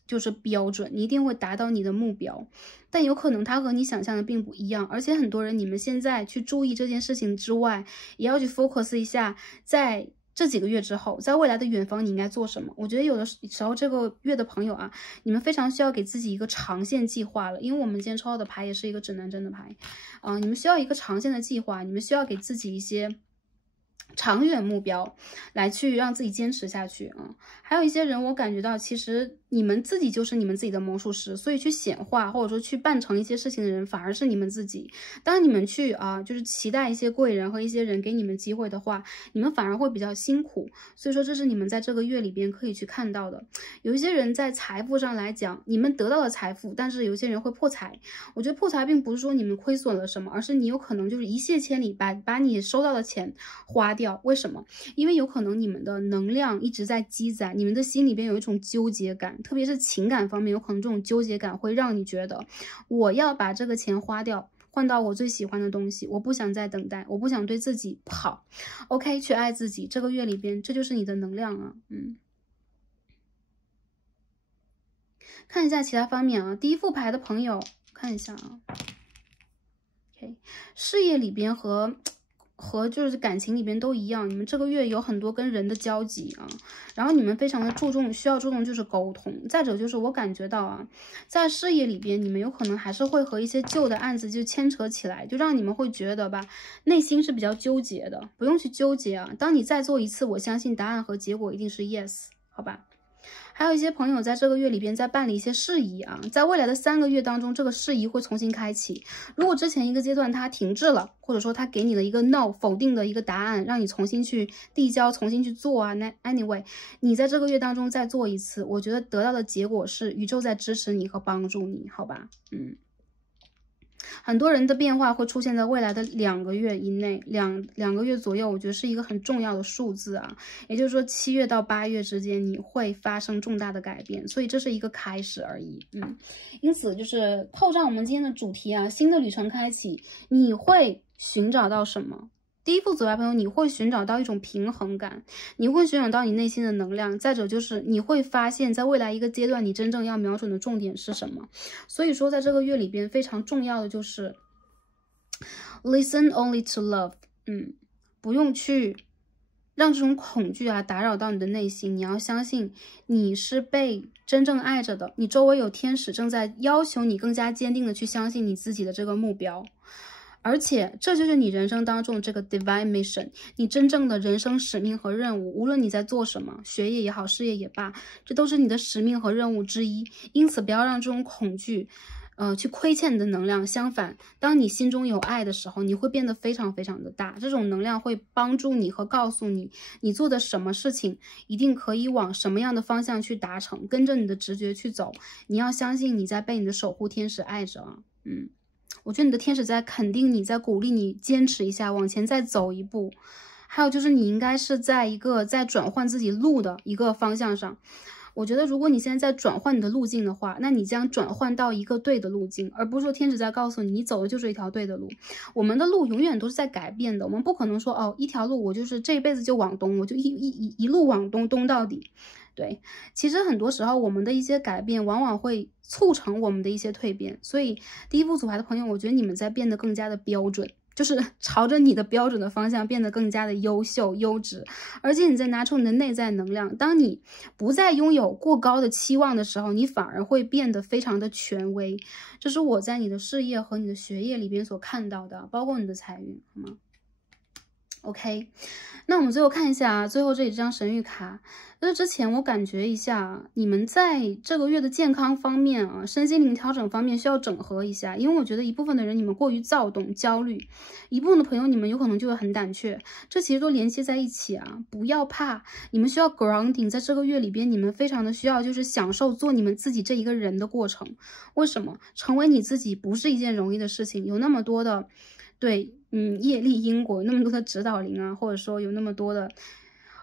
就是标准，你一定会达到你的目标，但有可能它和你想象的并不一样，而且很多人你们现在去注意这件事情之外，也要去 focus 一下在这几个月之后，在未来的远方你应该做什么？我觉得有的时候这个月的朋友啊，你们非常需要给自己一个长线计划了，因为我们今天抽到的牌也是一个指南针的牌，你们需要一个长线的计划，你们需要给自己一些长远目标来去让自己坚持下去啊。还有一些人，我感觉到其实你们自己就是你们自己的魔术师，所以去显化或者说去办成一些事情的人，反而是你们自己。当你们去就是期待一些贵人和一些人给你们机会的话，你们反而会比较辛苦。所以说，这是你们在这个月里边可以去看到的。有一些人在财富上来讲，你们得到了财富，但是有些人会破财。我觉得破财并不是说你们亏损了什么，而是你有可能就是一泻千里，把你收到的钱花掉。为什么？因为有可能你们的能量一直在积攒，你们的心里边有一种纠结感，特别是情感方面，有可能这种纠结感会让你觉得我要把这个钱花掉，换到我最喜欢的东西，我不想再等待，我不想对自己不好。OK， 去爱自己。这个月里边，这就是你的能量啊。看一下其他方面啊，第一副牌的朋友看一下啊。OK， 事业里边和就是感情里边都一样，你们这个月有很多跟人的交集啊，然后你们非常的需要注重就是沟通。再者就是我感觉到啊，在事业里边，你们有可能还是会和一些旧的案子就牵扯起来，就让你们会觉得吧，内心是比较纠结的。不用去纠结啊，当你再做一次，我相信答案和结果一定是 yes， 好吧？还有一些朋友在这个月里边在办理一些事宜啊，在未来的3个月当中，这个事宜会重新开启。如果之前一个阶段它停滞了，或者说它给你了一个 no 否定的一个答案，让你重新去递交、重新去做啊，那 anyway， 你在这个月当中再做一次，我觉得得到的结果是宇宙在支持你和帮助你，好吧？很多人的变化会出现在未来的2个月以内，两个月左右，我觉得是一个很重要的数字啊。也就是说7月到8月之间，你会发生重大的改变，所以这是一个开始而已。因此就是扣上我们今天的主题啊，新的旅程开启，你会寻找到什么？第一副左牌朋友，你会寻找到一种平衡感，你会寻找到你内心的能量。再者就是你会发现在未来一个阶段，你真正要瞄准的重点是什么。所以说在这个月里边非常重要的就是 listen only to love， 不用去让这种恐惧啊打扰到你的内心。你要相信你是被真正爱着的，你周围有天使正在要求你更加坚定的去相信你自己的这个目标。而且这就是你人生当中这个 divine mission， 你真正的人生使命和任务。无论你在做什么，学业也好，事业也罢，这都是你的使命和任务之一。因此不要让这种恐惧去亏欠你的能量。相反，当你心中有爱的时候，你会变得非常非常的大。这种能量会帮助你和告诉你，你做的什么事情一定可以往什么样的方向去达成，跟着你的直觉去走。你要相信你在被你的守护天使爱着啊。我觉得你的天使在肯定你，在鼓励你坚持一下，往前再走一步。还有就是你应该是在一个在转换自己路的一个方向上。我觉得如果你现在在转换你的路径的话，那你将转换到一个对的路径，而不是说天使在告诉你，你走的就是一条对的路。我们的路永远都是在改变的，我们不可能说一条路我就是这一辈子就往东，我就一路往东到底。对，其实很多时候我们的一些改变往往会促成我们的一些蜕变。所以第一副组牌的朋友，我觉得你们在变得更加的标准，就是朝着你的标准的方向变得更加的优秀优质。而且你在拿出你的内在能量，当你不再拥有过高的期望的时候，你反而会变得非常的权威。这是我在你的事业和你的学业里边所看到的，包括你的财运，好吗？OK， 那我们最后看一下最后这一张神谕卡。在之前我感觉一下，你们在这个月的健康方面啊，身心灵调整方面需要整合一下。因为我觉得一部分的人你们过于躁动焦虑，一部分的朋友你们有可能就会很胆怯，这其实都联系在一起啊。不要怕，你们需要 grounding， 在这个月里边你们非常的需要就是享受做你们自己这一个人的过程。为什么？成为你自己不是一件容易的事情，有那么多的业力因果，有那么多的指导灵啊，或者说有那么多的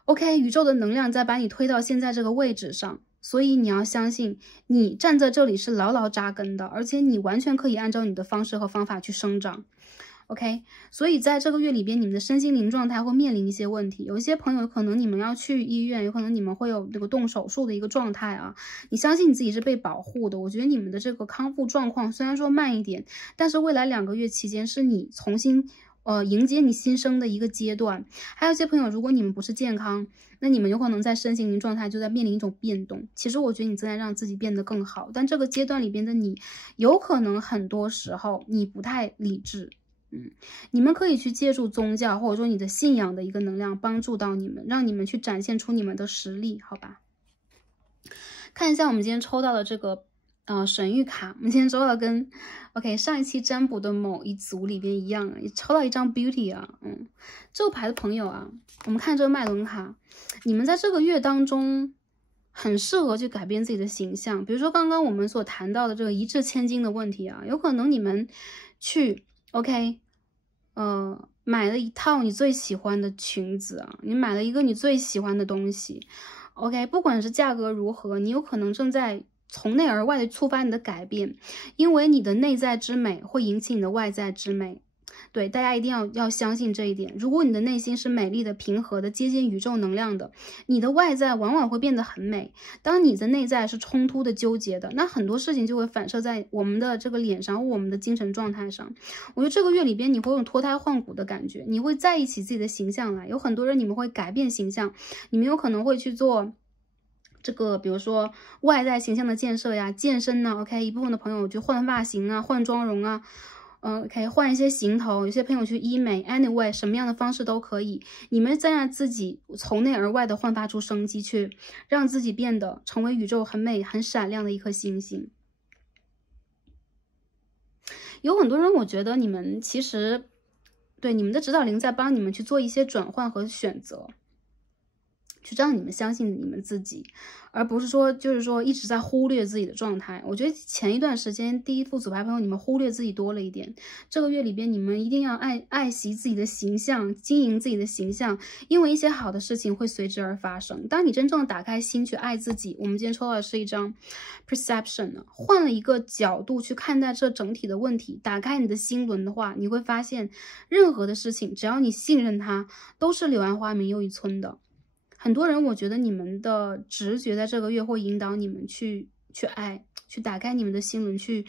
OK， 宇宙的能量在把你推到现在这个位置上，所以你要相信你站在这里是牢牢扎根的，而且你完全可以按照你的方式和方法去生长。OK， 所以在这个月里边，你们的身心灵状态会面临一些问题。有一些朋友可能你们要去医院，有可能你们会有这个动手术的一个状态啊。你相信你自己是被保护的。我觉得你们的这个康复状况虽然说慢一点，但是未来2个月期间是你重新迎接你新生的一个阶段。还有一些朋友，如果你们不是健康，那你们有可能在身心灵状态就在面临一种变动。其实我觉得你正在让自己变得更好，但这个阶段里边的你，有可能很多时候你不太理智。你们可以去借助宗教或者说你的信仰的一个能量帮助到你们，让你们去展现出你们的实力，好吧？看一下我们今天抽到的这个神谕卡，我们今天抽到跟 OK 上一期占卜的某一组里边一样，也抽到一张 Beauty 啊，这个牌的朋友啊，我们看这个麦伦卡，你们在这个月当中很适合去改变自己的形象，比如说刚刚我们所谈到的这个一掷千金的问题啊，有可能你们去 OK 买了一套你最喜欢的裙子啊，你买了一个你最喜欢的东西 OK 不管是价格如何，你有可能正在从内而外的触发你的改变，因为你的内在之美会引起你的外在之美。对，大家一定要相信这一点。如果你的内心是美丽的、平和的、接近宇宙能量的，你的外在往往会变得很美。当你的内在是冲突的、纠结的，那很多事情就会反射在我们的这个脸上或我们的精神状态上。我觉得这个月里边你会有脱胎换骨的感觉，你会在意起自己的形象来。有很多人你们会改变形象，你们有可能会去做这个比如说外在形象的建设呀、健身呢 OK 一部分的朋友就换发型啊、换妆容啊OK 换一些行头，有些朋友去医美 anyway 什么样的方式都可以，你们再让自己从内而外的焕发出生机，去让自己变得成为宇宙很美很闪亮的一颗星星。有很多人我觉得你们其实对你们的指导灵在帮你们去做一些转换和选择，去让你们相信你们自己，而不是说就是说一直在忽略自己的状态。我觉得前一段时间第一副组牌朋友你们忽略自己多了一点，这个月里边你们一定要爱惜自己的形象，经营自己的形象，因为一些好的事情会随之而发生。当你真正打开心去爱自己，我们今天抽到的是一张 perception 呢，换了一个角度去看待这整体的问题，打开你的心轮的话，你会发现任何的事情只要你信任它，都是柳暗花明又一村的。很多人我觉得你们的直觉在这个月会引导你们去爱，去打开你们的心轮，去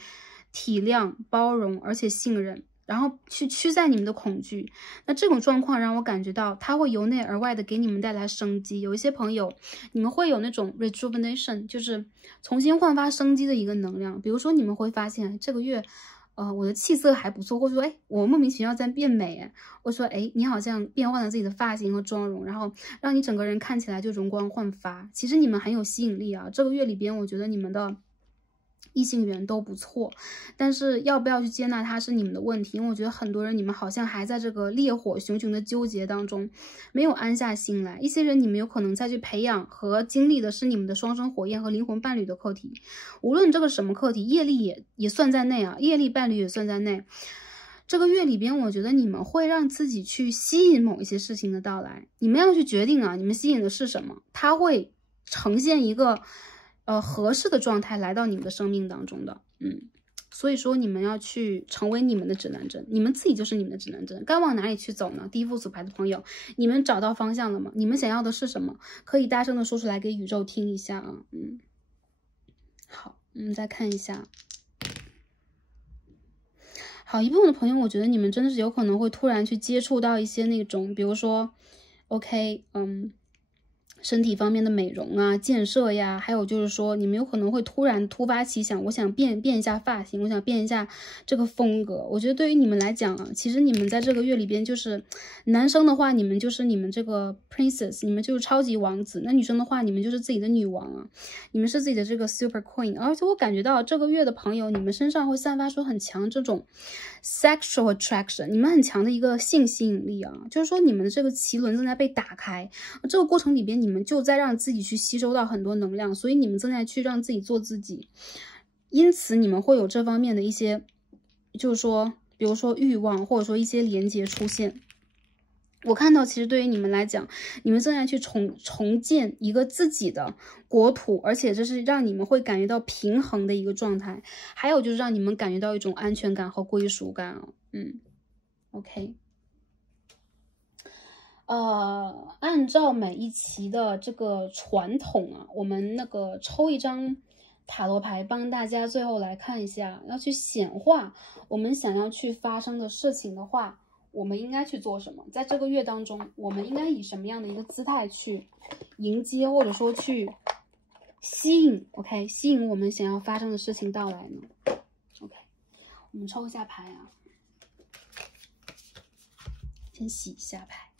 体谅、包容而且信任，然后去驱散你们的恐惧。那这种状况让我感觉到它会由内而外的给你们带来生机。有一些朋友你们会有那种 rejuvenation， 就是重新焕发生机的一个能量。比如说你们会发现这个月我的气色还不错，或者说我莫名其妙在变美，或者说你好像变换了自己的发型和妆容，然后让你整个人看起来就容光焕发。其实你们很有吸引力啊，这个月里边我觉得你们的异性缘都不错，但是要不要去接纳它是你们的问题。因为我觉得很多人你们好像还在这个烈火熊熊的纠结当中，没有安下心来。一些人你们有可能再去培养和经历的是你们的双生火焰和灵魂伴侣的课题，无论这个什么课题，业力也算在内啊，业力伴侣也算在内。这个月里边我觉得你们会让自己去吸引某一些事情的到来，你们要去决定啊，你们吸引的是什么，它会呈现一个合适的状态来到你们的生命当中的。所以说你们要去成为你们的指南针，你们自己就是你们的指南针，该往哪里去走呢？第一副组牌的朋友，你们找到方向了吗？你们想要的是什么？可以大声的说出来给宇宙听一下啊。好，我们再看一下。好，一部分的朋友，我觉得你们真的是有可能会突然去接触到一些那种，比如说 OK 身体方面的美容啊、建设呀，还有就是说，你们有可能会突然突发奇想，我想变一下发型，我想变一下这个风格。我觉得对于你们来讲啊，其实你们在这个月里边，就是男生的话，你们就是你们这个 princess， 你们就是超级王子；那女生的话，你们就是自己的女王啊，你们是自己的这个 super queen。而且我感觉到这个月的朋友，你们身上会散发出很强这种 sexual attraction， 你们很强的一个性吸引力啊，就是说你们的这个脐轮正在被打开，这个过程里边你们就在让自己去吸收到很多能量，所以你们正在去让自己做自己，因此你们会有这方面的一些，就是说比如说欲望或者说一些连接出现。我看到其实对于你们来讲，你们正在去重建一个自己的国土，而且这是让你们会感觉到平衡的一个状态，还有就是让你们感觉到一种安全感和归属感啊。OK。按照每一期的这个传统啊，我们那个抽一张塔罗牌帮大家最后来看一下，要去显化我们想要去发生的事情的话，我们应该去做什么？在这个月当中，我们应该以什么样的一个姿态去迎接，或者说去吸引 OK 吸引我们想要发生的事情到来呢？ OK， 我们抽一下牌啊。先洗一下牌。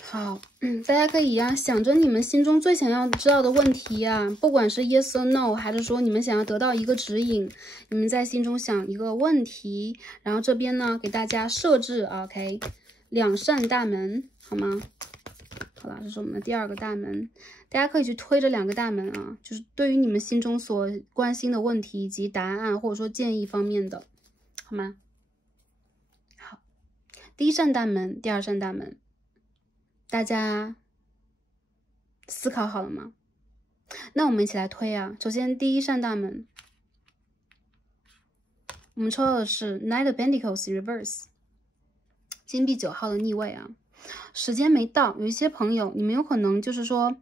好，大家可以呀，想着你们心中最想要知道的问题呀，不管是 yes or no， 还是说你们想要得到一个指引，你们在心中想一个问题，然后这边呢给大家设置 OK 2扇大门，好吗？好了，这是我们的第2个大门，大家可以去推这2个大门啊，就是对于你们心中所关心的问题以及答案或者说建议方面的，好吗？好，第1扇大门，第2扇大门。大家思考好了吗？那我们一起来推啊。首先，第1扇大门，我们抽到的是 Knight of Pentacles Reverse， 金币9号的逆位啊。时间没到，有一些朋友，你们有可能就是说，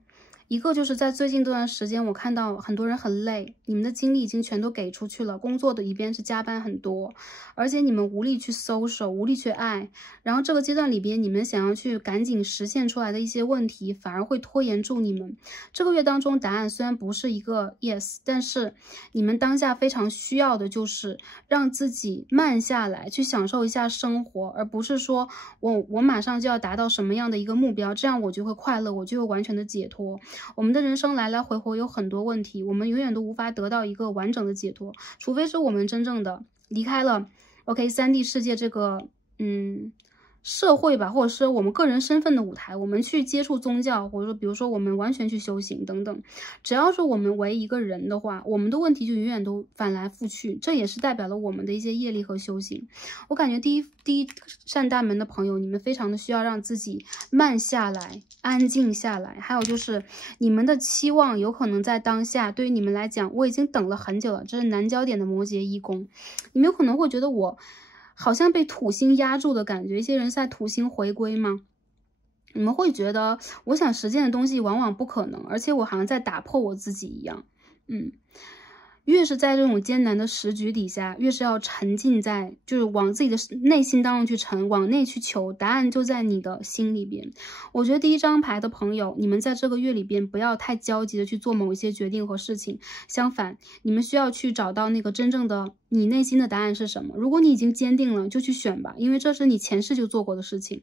一个就是在最近这段时间，我看到很多人很累，你们的精力已经全都给出去了，工作的一边是加班很多，而且你们无力去social，无力去爱，然后这个阶段里边，你们想要去赶紧实现出来的一些问题，反而会拖延住你们。这个月当中，答案虽然不是一个 yes， 但是你们当下非常需要的就是让自己慢下来，去享受一下生活，而不是说我马上就要达到什么样的一个目标，这样我就会快乐，我就会完全的解脱。我们的人生来来回回有很多问题，我们永远都无法得到一个完整的解脱，除非是我们真正的离开了 3D 世界这个社会吧，或者是我们个人身份的舞台，我们去接触宗教，或者说比如说我们完全去修行等等，只要是我们为一个人的话，我们的问题就永远都翻来覆去，这也是代表了我们的一些业力和修行。我感觉第一扇大门的朋友，你们非常的需要让自己慢下来，安静下来，还有就是你们的期望有可能在当下对于你们来讲，我已经等了很久了，这是南焦点的摩羯1宫，你们有可能会觉得我好像被土星压住的感觉，一些人在土星回归吗？你们会觉得我想实践的东西往往不可能，而且我好像在打破我自己一样。越是在这种艰难的时局底下，越是要沉浸在，就是往自己的内心当中去沉，往内去求，答案就在你的心里边。我觉得第1张牌的朋友，你们在这个月里边不要太焦急的去做某一些决定和事情，相反，你们需要去找到那个真正的你内心的答案是什么。如果你已经坚定了，就去选吧，因为这是你前世就做过的事情，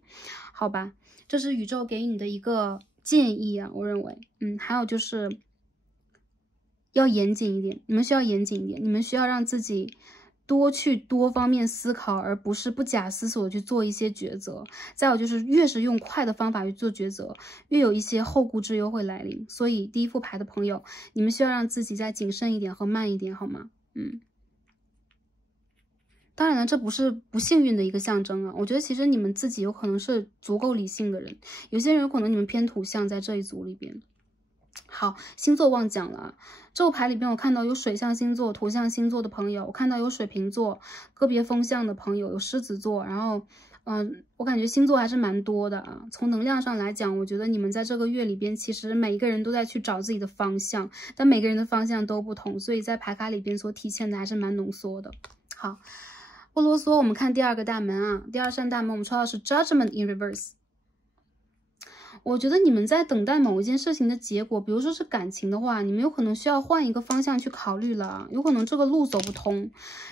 好吧？这是宇宙给你的一个建议啊，我认为，还有就是要严谨一点，你们需要严谨一点，你们需要让自己多方面思考，而不是不假思索的去做一些抉择。再有就是越是用快的方法去做抉择，越有一些后顾之忧会来临。所以第1副牌的朋友，你们需要让自己再谨慎一点和慢一点，好吗？当然了，这不是不幸运的一个象征啊。我觉得其实你们自己有可能是足够理性的人，有些人有可能你们偏土象在这一组里边。好，星座忘讲了。这个牌里边我看到有水象星座、土象星座的朋友，我看到有水瓶座、个别风象的朋友，有狮子座，然后我感觉星座还是蛮多的啊。从能量上来讲，我觉得你们在这个月里边，其实每一个人都在去找自己的方向，但每个人的方向都不同，所以在牌卡里边所体现的还是蛮浓缩的。好，不啰嗦，我们看第2个大门啊。第2扇大门我们抽到是 Judgment in Reverse。我觉得你们在等待某一件事情的结果，比如说是感情的话，你们有可能需要换一个方向去考虑了啊，有可能这个路走不通。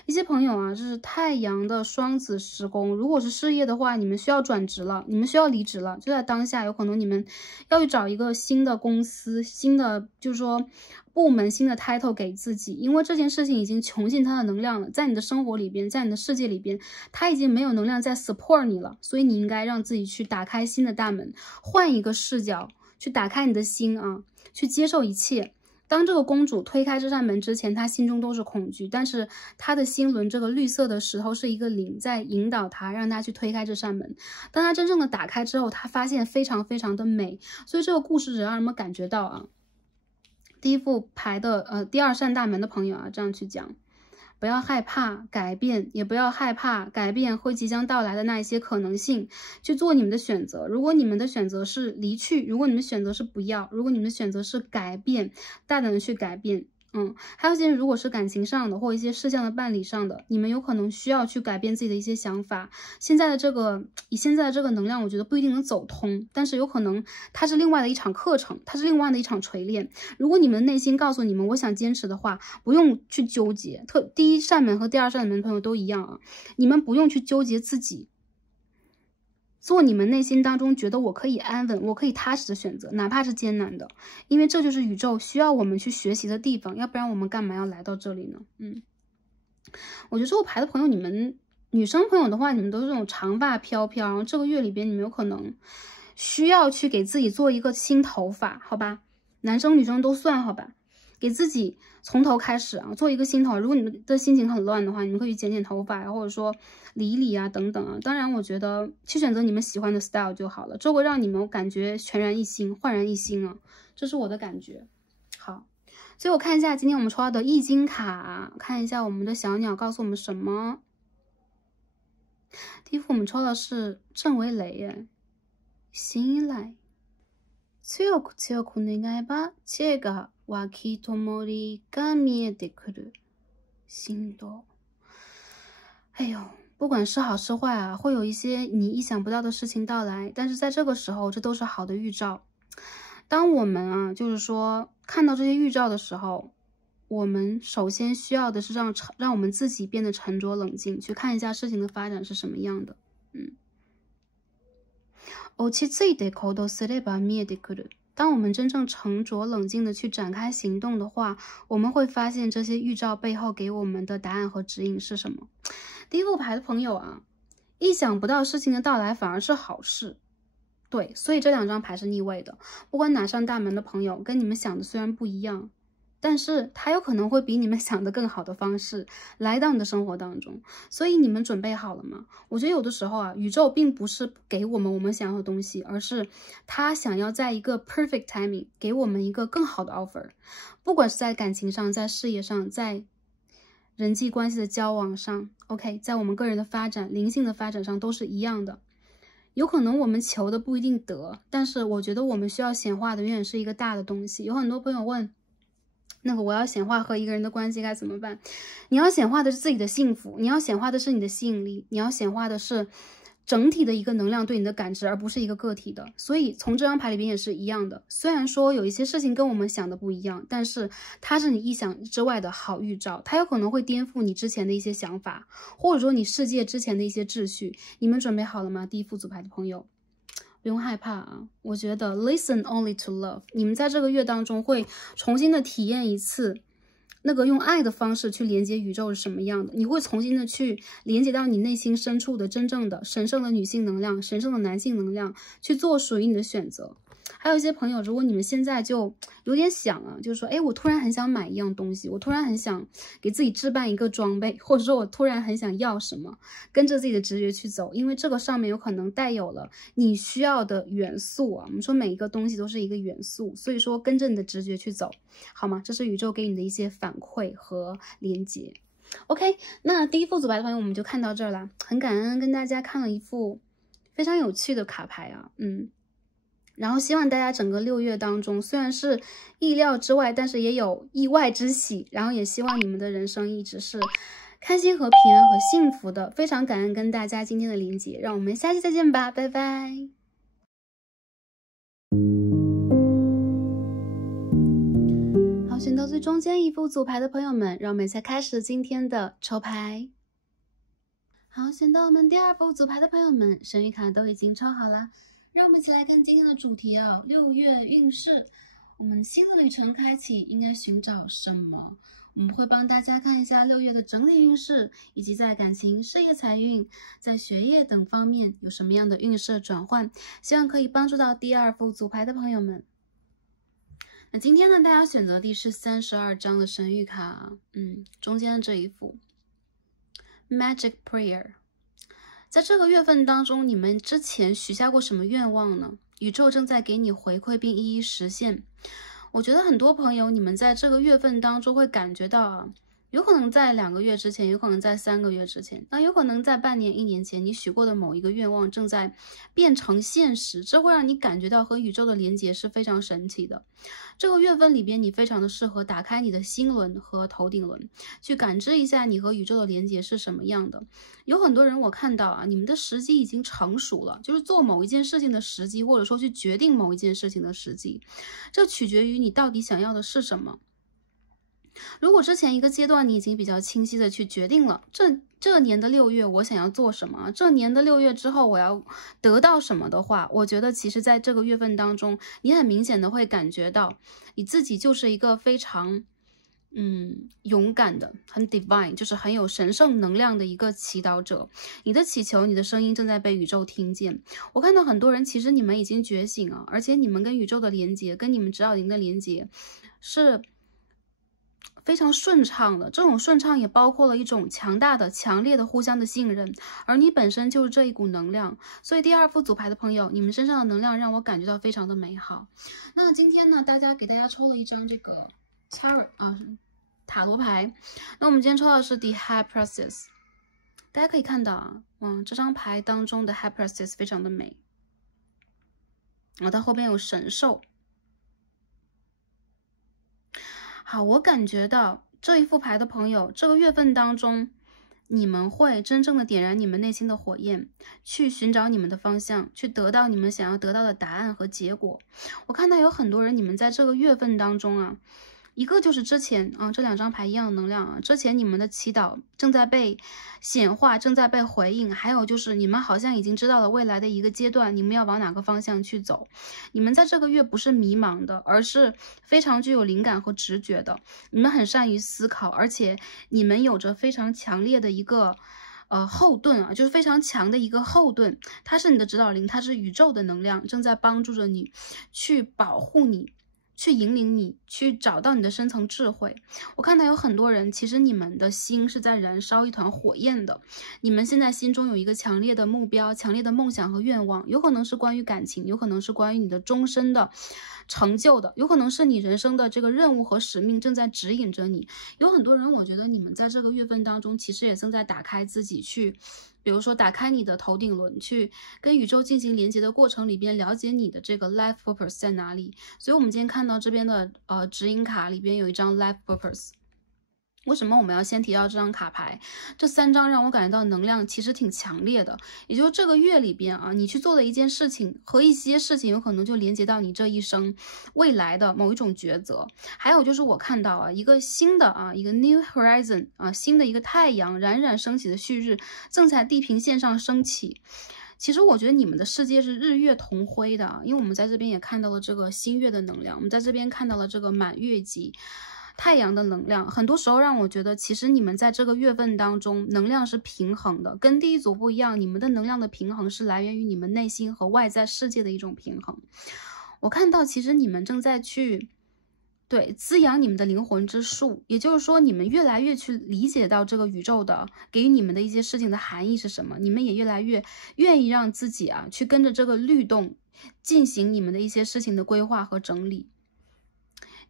一些朋友啊，就是太阳的双子10宫，如果是事业的话，你们需要转职了，你们需要离职了，就在当下，有可能你们要去找一个新的公司，新的就是说部门，新的 title 给自己，因为这件事情已经穷尽它的能量了，在你的生活里边，在你的世界里边，它已经没有能量在 support 你了，所以你应该让自己去打开新的大门，换一个视角，去打开你的心啊，去接受一切。当这个公主推开这扇门之前，她心中都是恐惧，但是她的心轮这个绿色的石头是一个灵，在引导她，让她去推开这扇门。当她真正的打开之后，她发现非常非常的美，所以这个故事只让人们感觉到啊，第1副牌的第2扇大门的朋友啊，这样去讲。不要害怕改变，也不要害怕改变会即将到来的那一些可能性，去做你们的选择。如果你们的选择是离去，如果你们选择是不要，如果你们选择是改变，大胆的去改变还有一些如果是感情上的或一些事项的办理上的，你们有可能需要去改变自己的一些想法。以现在的这个能量，我觉得不一定能走通，但是有可能它是另外的一场课程，它是另外的一场锤炼。如果你们内心告诉你们我想坚持的话，不用去纠结。第一扇门和第二扇门的朋友都一样啊，你们不用去纠结自己。做你们内心当中觉得我可以安稳，我可以踏实的选择，哪怕是艰难的，因为这就是宇宙需要我们去学习的地方，要不然我们干嘛要来到这里呢？我觉得这个牌的朋友，你们女生朋友的话，你们都是这种长发飘飘，然后这个月里边你们有可能需要去给自己做一个新头发，好吧？男生女生都算，好吧？给自己从头开始啊，做一个新头。如果你们的心情很乱的话，你们可以剪剪头发呀，或者说理一理啊，等等啊。当然，我觉得去选择你们喜欢的 style 就好了，这会让你们感觉全然一新、焕然一新啊，这是我的感觉。好，最后看一下今天我们抽到的易经卡，看一下我们的小鸟告诉我们什么。第一副我们抽到是震为雷耶，信赖。強く強く願えば知恵が湧きともりが見えてくる心動。哎呦，不管是好是坏啊，会有一些你意想不到的事情到来，但是在这个时候，这都是好的预兆。当我们啊，就是说看到这些预兆的时候，我们首先需要的是让我们自己变得沉着冷静，去看一下事情的发展是什么样的。落ち着いて行動すれば見えてくる。当我们真正沉着冷静的去展开行动的话，我们会发现这些预兆背后给我们的答案和指引是什么。第一副牌的朋友啊，意想不到事情的到来反而是好事。对，所以这两张牌是逆位的。不管哪扇大门的朋友，跟你们想的虽然不一样，但是它有可能会比你们想的更好的方式来到你的生活当中，所以你们准备好了吗？我觉得有的时候啊，宇宙并不是给我们想要的东西，而是他想要在一个 perfect timing 给我们一个更好的 offer， 不管是在感情上，在事业上，在人际关系的交往上 ，OK， 在我们个人的发展、灵性的发展上都是一样的。有可能我们求的不一定得，但是我觉得我们需要显化的永远是一个大的东西。有很多朋友问，那个我要显化和一个人的关系该怎么办？你要显化的是自己的幸福，你要显化的是你的吸引力，你要显化的是整体的一个能量对你的感知，而不是一个个体的。所以从这张牌里边也是一样的，虽然说有一些事情跟我们想的不一样，但是它是你意想之外的好预兆，它有可能会颠覆你之前的一些想法，或者说你世界之前的一些秩序。你们准备好了吗？第一副组牌的朋友不用害怕啊，我觉得 listen only to love， 你们在这个月当中会重新的体验一次那个用爱的方式去连接宇宙是什么样的，你会重新的去连接到你内心深处的真正的神圣的女性能量，神圣的男性能量，去做属于你的选择。还有一些朋友，如果你们现在就有点想啊，就是说，哎，我突然很想买一样东西，我突然很想给自己置办一个装备，或者说我突然很想要什么，跟着自己的直觉去走，因为这个上面有可能带有了你需要的元素啊。我们说每一个东西都是一个元素，所以说跟着你的直觉去走，好吗？这是宇宙给你的一些反馈和连接。OK， 那第一副组牌的朋友我们就看到这儿了，很感恩跟大家看了一副非常有趣的卡牌啊，然后希望大家整个6月当中，虽然是意料之外，但是也有意外之喜。然后也希望你们的人生一直是开心和平安和幸福的。非常感恩跟大家今天的连接，让我们下期再见吧，拜拜。好，选到最中间一副组牌的朋友们，让我们再开始今天的抽牌。好，选到我们第2副组牌的朋友们，神谕卡都已经抽好了。让我们一起来看今天的主题啊，6月运势。我们新的旅程开启，应该寻找什么？我们会帮大家看一下6月的整体运势，以及在感情、事业、财运、在学业等方面有什么样的运势转换，希望可以帮助到第2副组牌的朋友们。那今天呢，大家选择的是32张的神谕卡，中间的这一副 Magic Prayer。在这个月份当中，你们之前许下过什么愿望呢？宇宙正在给你回馈并一一实现。我觉得很多朋友，你们在这个月份当中会感觉到啊，有可能在2个月之前，有可能在3个月之前，那有可能在半年、1年前，你许过的某一个愿望正在变成现实，这会让你感觉到和宇宙的连接是非常神奇的。这个月份里边，你非常的适合打开你的心轮和头顶轮，去感知一下你和宇宙的连接是什么样的。有很多人我看到啊，你们的时机已经成熟了，就是做某一件事情的时机，或者说去决定某一件事情的时机，这取决于你到底想要的是什么。如果之前一个阶段你已经比较清晰的去决定了，这年的6月我想要做什么，这年的6月之后我要得到什么的话，我觉得其实在这个月份当中，你很明显的会感觉到你自己就是一个非常勇敢的，很 divine， 就是很有神圣能量的一个祈祷者。你的祈求，你的声音正在被宇宙听见。我看到很多人，其实你们已经觉醒了，而且你们跟宇宙的连接，跟你们指导灵的连接是非常顺畅的，这种顺畅也包括了一种强大的、强烈的互相的信任，而你本身就是这一股能量。所以第2副组牌的朋友，你们身上的能量让我感觉到非常的美好。那今天呢，给大家抽了一张这个 Tarot 塔罗牌。那我们今天抽到的是 The High Priestess， 大家可以看到啊，这张牌当中的 High Priestess 非常的美，它后边有神兽。好，我感觉到这一副牌的朋友，这个月份当中，你们会真正的点燃你们内心的火焰，去寻找你们的方向，去得到你们想要得到的答案和结果。我看到有很多人，你们在这个月份当中啊，一个就是之前这2张牌一样的能量啊，之前你们的祈祷正在被显化，正在被回应，还有就是你们好像已经知道了未来的一个阶段，你们要往哪个方向去走。你们在这个月不是迷茫的，而是非常具有灵感和直觉的。你们很善于思考，而且你们有着非常强烈的一个后盾啊，就是非常强的一个后盾，它是你的指导灵，它是宇宙的能量，正在帮助着你去保护你，去引领你，去找到你的深层智慧。我看到有很多人，其实你们的心是在燃烧一团火焰的，你们现在心中有一个强烈的目标、强烈的梦想和愿望，有可能是关于感情，有可能是关于你的终身的成就的，有可能是你人生的这个任务和使命正在指引着你。有很多人，我觉得你们在这个月份当中，其实也正在打开自己去，比如说打开你的头顶轮，去跟宇宙进行连接的过程里边，了解你的这个 life purpose 在哪里。所以我们今天看到这边的指引卡里边有一张 life purpose。为什么我们要先提到这张卡牌？这3张让我感觉到能量其实挺强烈的，也就是这个月里边啊，你去做的一件事情和一些事情有可能就连接到你这一生未来的某一种抉择。还有就是我看到啊，一个新的一个 new horizon 新的一个太阳冉冉升起的旭日正在地平线上升起。其实我觉得你们的世界是日月同辉的，因为我们在这边也看到了这个新月的能量，我们在这边看到了这个满月级太阳的能量。很多时候让我觉得其实你们在这个月份当中能量是平衡的，跟第一组不一样，你们的能量的平衡是来源于你们内心和外在世界的一种平衡。我看到其实你们正在去滋养你们的灵魂之树，也就是说你们越来越去理解到这个宇宙的给予你们的一些事情的含义是什么，你们也越来越愿意让自己去跟着这个律动进行你们的一些事情的规划和整理。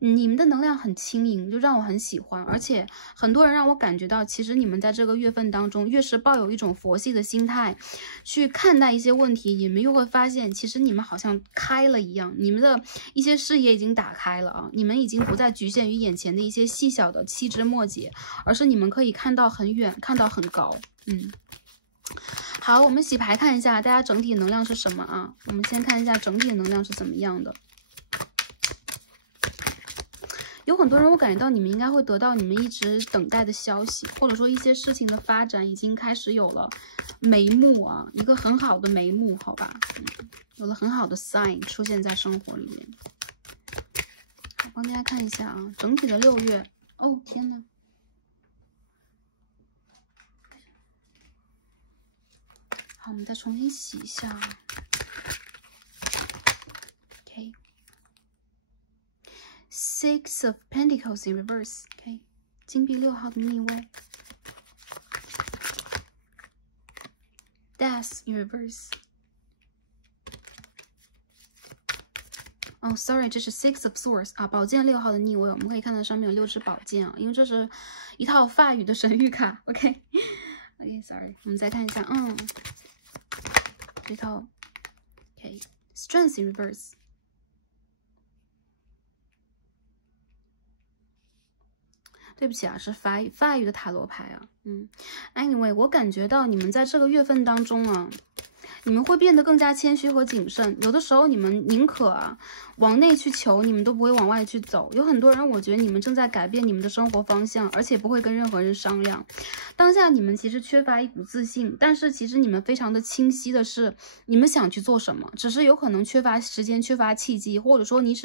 你们的能量很轻盈，就让我很喜欢，而且很多人让我感觉到，其实你们在这个月份当中，越是抱有一种佛系的心态去看待一些问题，你们又会发现，其实你们好像开了一样，你们的一些视野已经打开了你们已经不再局限于眼前的一些细小的细枝末节，而是你们可以看到很远，看到很高。好，我们洗牌看一下大家整体能量是什么我们先看一下整体能量是怎么样的。有很多人，我感觉到你们应该会得到你们一直等待的消息，或者说一些事情的发展已经开始有了眉目一个很好的眉目，好吧，有了很好的 sign 出现在生活里面。我帮大家看一下整体的6月，天哪！好，我们再重新洗一下。Six of Pentacles in reverse， 金币6号的逆位。Death in reverse。哦，sorry，这是 Six of Swords 啊，宝剑6号的逆位，我们可以看到上面有6支宝剑啊，因为这是一套法语的神谕卡。OK，sorry，我们再看一下，这套 OK，Strength in Reverse。对不起啊，是法语的塔罗牌啊。Anyway， 我感觉到你们在这个月份当中啊，你们会变得更加谦虚和谨慎。有的时候你们宁可往内去求，你们都不会往外去走。有很多人，我觉得你们正在改变你们的生活方向，而且不会跟任何人商量。当下你们其实缺乏一股自信，但是其实你们非常的清晰的是你们想去做什么，只是有可能缺乏时间、缺乏契机，或者说你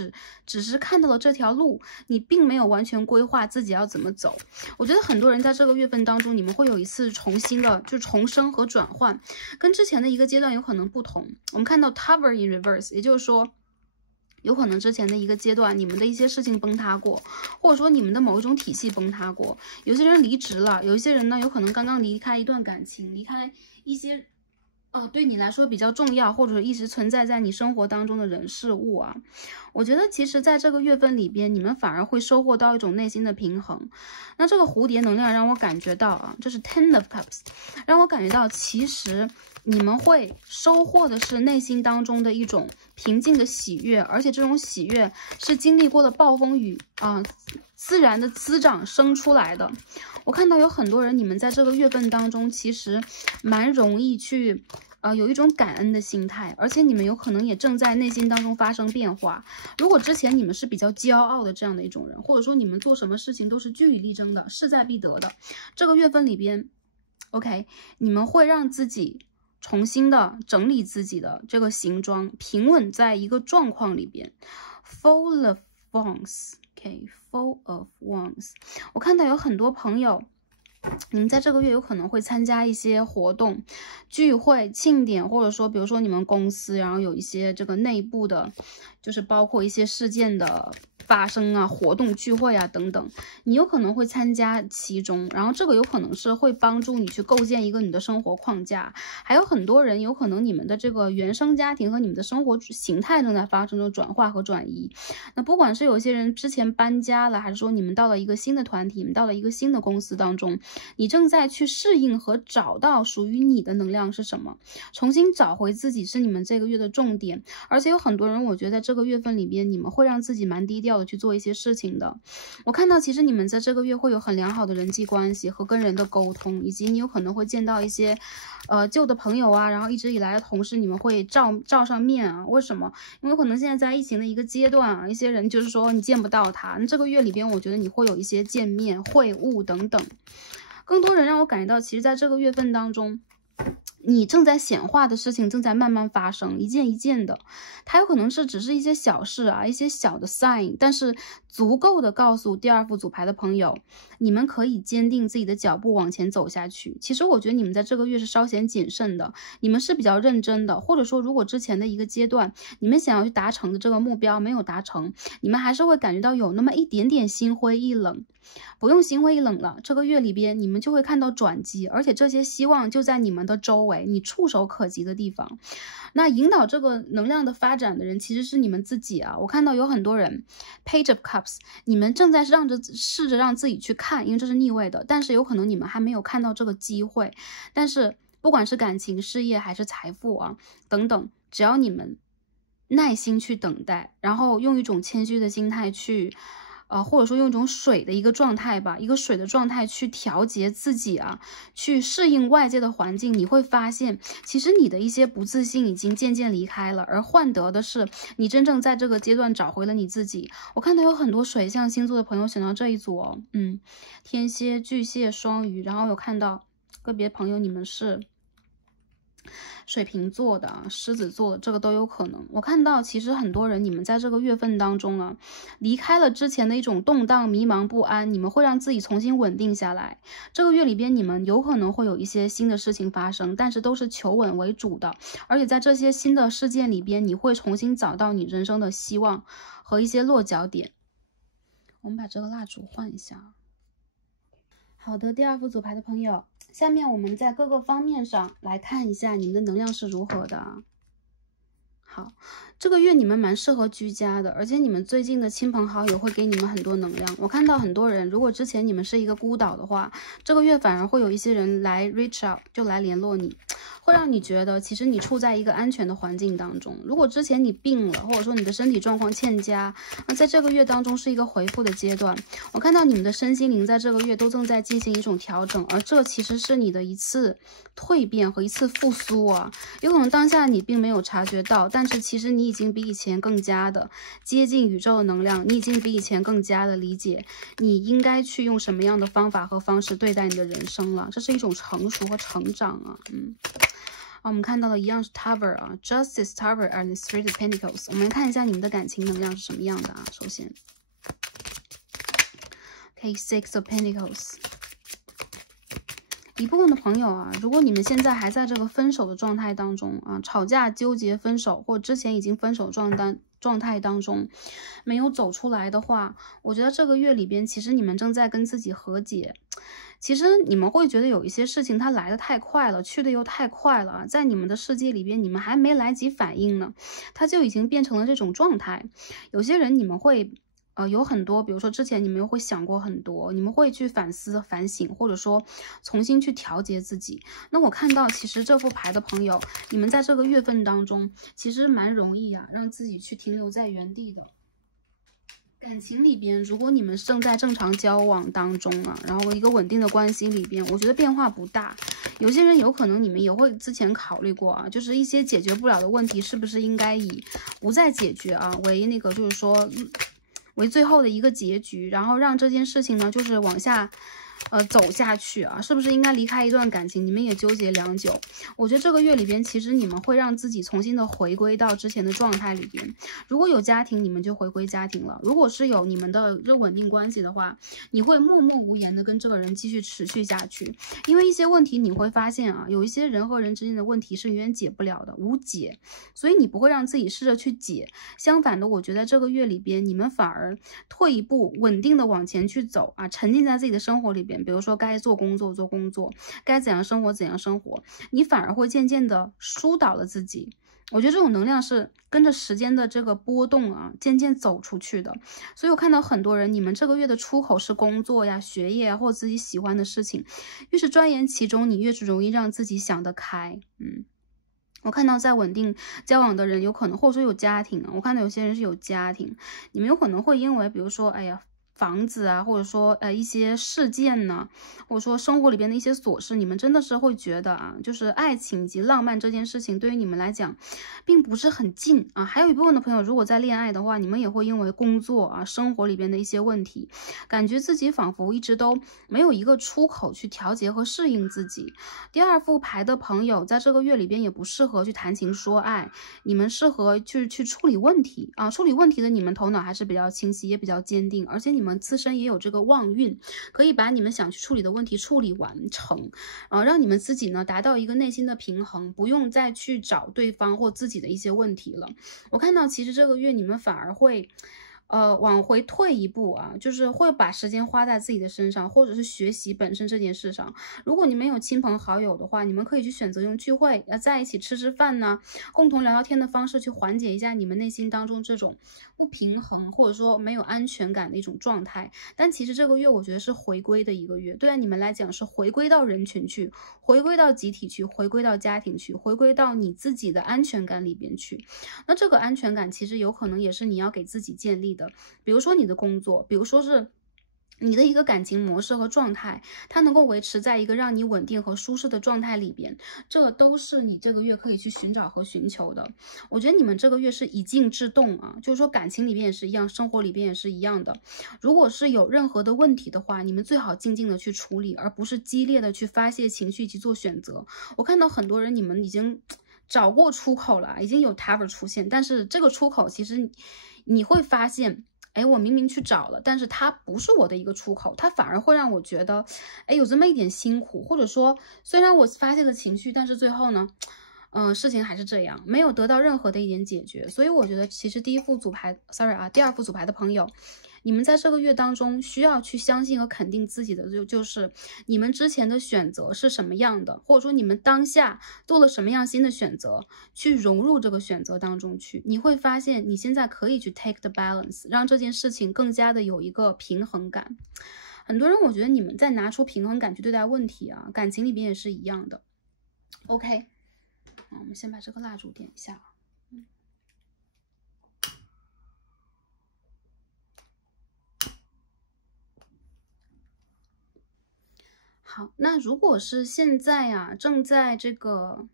只是看到了这条路，你并没有完全规划自己要怎么走。我觉得很多人在这个月份当中，你们会有一次重新的就重生和转换，跟之前的一个阶段有可能不同。我们看到 Tower in Reverse， 也就是说有可能之前的一个阶段，你们的一些事情崩塌过，或者说你们的某一种体系崩塌过。有些人离职了，有一些人呢，有可能刚刚离开一段感情，离开一些对你来说比较重要，或者一直存在在你生活当中的人事物啊。我觉得其实在这个月份里边，你们反而会收获到一种内心的平衡。那这个蝴蝶能量让我感觉到这是 Ten of Cups， 让我感觉到其实你们会收获的是内心当中的一种平静的喜悦，而且这种喜悦是经历过的暴风雨自然的滋长生出来的。我看到有很多人，你们在这个月份当中其实蛮容易去有一种感恩的心态，而且你们有可能也正在内心当中发生变化。如果之前你们是比较骄傲的这样的一种人，或者说你们做什么事情都是据理力争的，势在必得的，这个月份里边 OK， 你们会让自己重新的整理自己的这个形状，平稳在一个状况里边。Full of Wands， OK，Full of Wands， 我看到有很多朋友，你们在这个月有可能会参加一些活动、聚会、庆典，或者说比如说你们公司，然后有一些这个内部的，就是包括一些事件的发生啊、活动聚会啊等等，你有可能会参加其中，然后这个有可能是会帮助你去构建一个你的生活框架。还有很多人有可能你们的这个原生家庭和你们的生活形态正在发生着转化和转移。那不管是有些人之前搬家了，还是说你们到了一个新的团体，你们到了一个新的公司当中，你正在去适应和找到属于你的能量是什么，重新找回自己是你们这个月的重点。而且有很多人，我觉得在这个月份里边，你们会让自己蛮低调的去做一些事情的。我看到其实你们在这个月会有很良好的人际关系和跟人的沟通，以及你有可能会见到一些旧的朋友啊，然后一直以来的同事，你们会照上面啊。为什么？因为可能现在在疫情的一个阶段啊，一些人就是说你见不到他，那这个月里边我觉得你会有一些见面会晤等等。更多人让我感觉到，其实在这个月份当中，你正在显化的事情正在慢慢发生，一件一件的，它有可能是只是一些小事啊，一些小的 sign， 但是足够的告诉第二副组牌的朋友，你们可以坚定自己的脚步往前走下去。其实我觉得你们在这个月是稍显谨慎的，你们是比较认真的，或者说如果之前的一个阶段，你们想要去达成的这个目标没有达成，你们还是会感觉到有那么一点点心灰意冷。不用心灰意冷了，这个月里边你们就会看到转机，而且这些希望就在你们的周围，你触手可及的地方。那引导这个能量的发展的人其实是你们自己啊。我看到有很多人 Page of Cups， 你们正在试着让自己去看，因为这是逆位的，但是有可能你们还没有看到这个机会。但是不管是感情、事业还是财富啊等等，只要你们耐心去等待，然后用一种谦虚的心态去或者说用一种水的一个状态吧，一个水的状态去调节自己啊，去适应外界的环境，你会发现，其实你的一些不自信已经渐渐离开了，而换得的是你真正在这个阶段找回了你自己。我看到有很多水象星座的朋友选到这一组哦，天蝎、巨蟹、双鱼，然后有看到个别朋友你们是水瓶座的狮子座的，这个都有可能。我看到其实很多人，你们在这个月份当中啊，离开了之前的一种动荡、迷茫、不安，你们会让自己重新稳定下来。这个月里边，你们有可能会有一些新的事情发生，但是都是求稳为主的。而且在这些新的事件里边，你会重新找到你人生的希望和一些落脚点。我们把这个蜡烛换一下。好的，第二副组牌的朋友，下面我们在各个方面上来看一下你们的能量是如何的。好，这个月你们蛮适合居家的，而且你们最近的亲朋好友会给你们很多能量。我看到很多人，如果之前你们是一个孤岛的话，这个月反而会有一些人来 reach out， 就来联络你，会让你觉得其实你处在一个安全的环境当中。如果之前你病了，或者说你的身体状况欠佳，那在这个月当中是一个回复的阶段。我看到你们的身心灵在这个月都正在进行一种调整，而这其实是你的一次蜕变和一次复苏啊。有可能当下你并没有察觉到，但是其实你已经比以前更加的接近宇宙的能量，你已经比以前更加的理解你应该去用什么样的方法和方式对待你的人生了，这是一种成熟和成长啊。我们看到的一样是 Tower 啊 ，Justice Tower and Three of Pentacles。我们看一下你们的感情能量是什么样的啊？首先 ，Six of Pentacles。一部分的朋友啊，如果你们现在还在这个分手的状态当中啊，吵架、纠结、分手，或之前已经分手状态当中没有走出来的话，我觉得这个月里边，其实你们正在跟自己和解。其实你们会觉得有一些事情它来得太快了，去的又太快了啊，在你们的世界里边，你们还没来及反应呢，它就已经变成了这种状态。有些人你们会有很多，比如说之前你们又会想过很多，你们会去反思、反省，或者说重新去调节自己。那我看到，其实这副牌的朋友，你们在这个月份当中，其实蛮容易啊，让自己去停留在原地的。感情里边，如果你们正在正常交往当中啊，然后一个稳定的关系里边，我觉得变化不大。有些人有可能你们也会之前考虑过啊，就是一些解决不了的问题，是不是应该以不再解决啊为那个，就是说为最后的一个结局，然后让这件事情呢，就是往下走下去啊，是不是应该离开一段感情？你们也纠结良久。我觉得这个月里边，其实你们会让自己重新的回归到之前的状态里边。如果有家庭，你们就回归家庭了；如果是有你们的稳定关系的话，你会默默无言的跟这个人继续持续下去。因为一些问题你会发现啊，有一些人和人之间的问题是永远解不了的，无解，所以你不会让自己试着去解。相反的，我觉得这个月里边，你们反而退一步，稳定的往前去走啊，沉浸在自己的生活里边。比如说该做工作，该怎样生活，你反而会渐渐的疏导了自己。我觉得这种能量是跟着时间的这个波动啊，渐渐走出去的。所以我看到很多人，你们这个月的出口是工作呀、学业啊，或自己喜欢的事情。越是钻研其中，你越是容易让自己想得开。我看到在稳定交往的人，有可能或者说有家庭啊，我看到有些人是有家庭，你们有可能会因为比如说，哎呀，房子啊，或者说一些事件呢，或者说生活里边的一些琐事，你们真的是会觉得啊，就是爱情以及浪漫这件事情对于你们来讲并不是很近啊。还有一部分的朋友，如果在恋爱的话，你们也会因为工作啊、生活里边的一些问题，感觉自己仿佛一直都没有一个出口去调节和适应自己。第二副牌的朋友，在这个月里边也不适合去谈情说爱，你们适合去处理问题啊。处理问题的你们头脑还是比较清晰，也比较坚定，而且你们自身也有这个旺运，可以把你们想去处理的问题处理完成，让你们自己呢达到一个内心的平衡，不用再去找对方或自己的一些问题了。我看到其实这个月你们反而会往回退一步啊，就是会把时间花在自己的身上，或者是学习本身这件事上。如果你们有亲朋好友的话，你们可以去选择用聚会在一起吃吃饭呢，共同聊聊天的方式去缓解一下你们内心当中这种不平衡或者说没有安全感的一种状态。但其实这个月我觉得是回归的一个月，对你们来讲是回归到人群去，回归到集体去，回归到家庭去，回归到你自己的安全感里边去。那这个安全感其实有可能也是你要给自己建立的，比如说你的工作，比如说是你的一个感情模式和状态，它能够维持在一个让你稳定和舒适的状态里边，这都是你这个月可以去寻找和寻求的。我觉得你们这个月是以静制动啊，就是说感情里边也是一样，生活里边也是一样的。如果是有任何的问题的话，你们最好静静的去处理，而不是激烈的去发泄情绪及做选择。我看到很多人，你们已经找过出口了，已经有 Tower 出现，但是这个出口其实你会发现，我明明去找了，但是它不是我的一个出口，它反而会让我觉得，有这么一点辛苦，或者说虽然我发泄了情绪，但是最后呢，事情还是这样，没有得到任何的一点解决。所以我觉得其实第二副组牌的朋友，你们在这个月当中需要去相信和肯定自己的就是你们之前的选择是什么样的，或者说你们当下做了什么样新的选择，去融入这个选择当中去，你会发现你现在可以去 take the balance， 让这件事情更加的有一个平衡感。很多人我觉得你们在拿出平衡感去对待问题啊，感情里边也是一样的。OK， 我们先把这个蜡烛点一下。好，那如果是现在啊，正在这个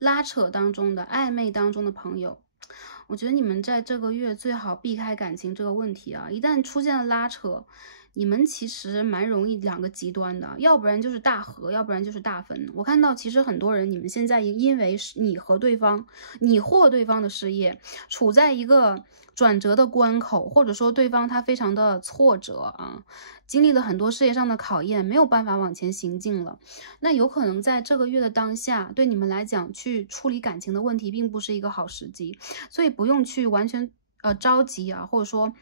拉扯当中的暧昧当中的朋友，我觉得你们在这个月最好避开感情这个问题啊，一旦出现了拉扯，你们其实蛮容易两个极端的，要不然就是大和，要不然就是大分。我看到其实很多人，你们现在因为你或对方的事业处在一个转折的关口，或者说对方他非常的挫折啊，经历了很多事业上的考验，没有办法往前行进了。那有可能在这个月的当下，对你们来讲去处理感情的问题并不是一个好时机，所以不用去完全着急啊，或者说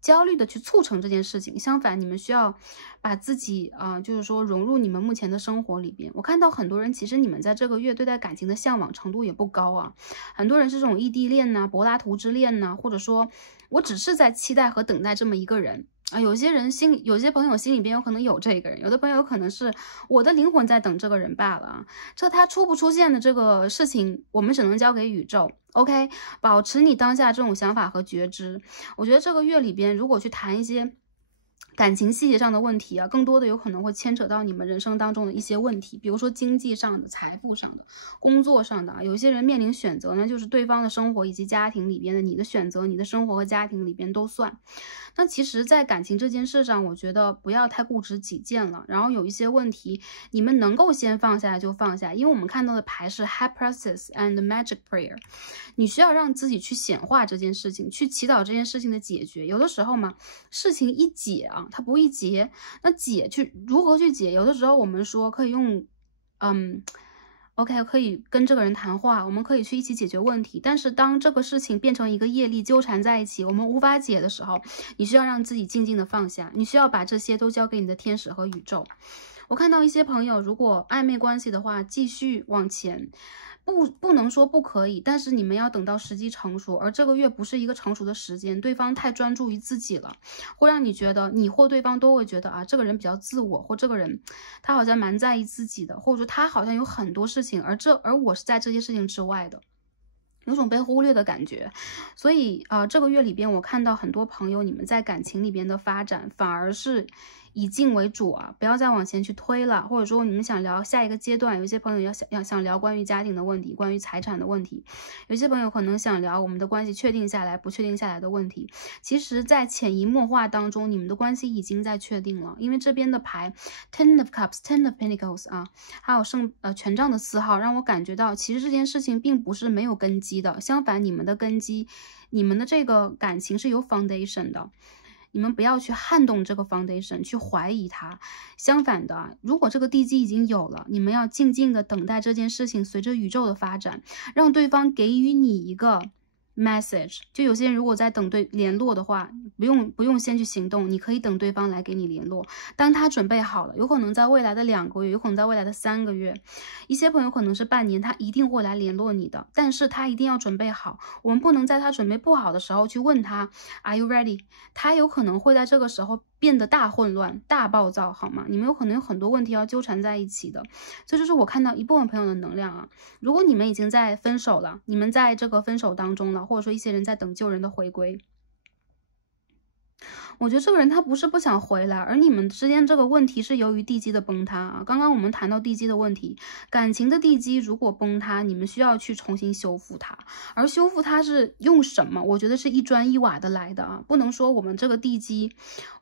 焦虑的去促成这件事情。相反，你们需要把自己就是说融入你们目前的生活里边。我看到很多人其实你们在这个月对待感情的向往程度也不高啊，很多人是这种异地恋呐、柏拉图之恋呐，或者说我只是在期待和等待这么一个人。有些朋友心里边有可能有这个人，有的朋友可能是我的灵魂在等这个人罢了啊。这他出不出现的这个事情，我们只能交给宇宙。OK， 保持你当下这种想法和觉知。我觉得这个月里边，如果去谈一些感情细节上的问题啊，更多的有可能会牵扯到你们人生当中的一些问题，比如说经济上的、财富上的、工作上的啊。有些人面临选择呢，就是对方的生活以及家庭里边的你的选择，你的生活和家庭里边都算。那其实在感情这件事上，我觉得不要太固执己见了，然后有一些问题你们能够先放下就放下，因为我们看到的牌是 High Priestess and Magic Prayer， 你需要让自己去显化这件事情，去祈祷这件事情的解决。有的时候嘛，事情一解啊，它不易结，那如何去解？有的时候我们说可以用OK， 可以跟这个人谈话，我们可以去一起解决问题。但是当这个事情变成一个业力纠缠在一起，我们无法解的时候，你需要让自己静静的放下，你需要把这些都交给你的天使和宇宙。我看到一些朋友，如果暧昧关系的话，继续往前，不能说不可以，但是你们要等到时机成熟，而这个月不是一个成熟的时间，对方太专注于自己了，会让你觉得你或对方都会觉得啊，这个人比较自我，或这个人他好像蛮在意自己的，或者说他好像有很多事情，而我是在这些事情之外的。有种被忽略的感觉，所以这个月里边，我看到很多朋友，你们在感情里边的发展反而是以静为主啊，不要再往前去推了。或者说你们想聊下一个阶段，有一些朋友想聊关于家庭的问题，关于财产的问题，有些朋友可能想聊我们的关系确定下来不确定下来的问题。其实，在潜移默化当中，你们的关系已经在确定了，因为这边的牌 Ten of Cups、Ten of Pentacles 啊，还有权杖的4号，让我感觉到其实这件事情并不是没有根基的，相反，你们的根基，你们的这个感情是有 foundation 的。你们不要去撼动这个 foundation， 去怀疑它。相反的，如果这个地基已经有了，你们要静静的等待这件事情随着宇宙的发展，让对方给予你一个message。 就有些人如果在等联络的话，不用先去行动，你可以等对方来给你联络。当他准备好了，有可能在未来的2个月，有可能在未来的3个月，一些朋友可能是半年，他一定会来联络你的，但是他一定要准备好。我们不能在他准备不好的时候去问他 Are you ready？ 他有可能会在这个时候变得大混乱、大暴躁，好吗？你们有可能有很多问题要纠缠在一起的。这就是我看到一部分朋友的能量啊。如果你们已经在分手了，你们在这个分手当中了，或者说一些人在等旧人的回归，我觉得这个人他不是不想回来，而你们之间这个问题是由于地基的崩塌啊。刚刚我们谈到地基的问题，感情的地基如果崩塌，你们需要去重新修复它。而修复它是用什么？我觉得是一砖一瓦的来的啊，不能说我们这个地基，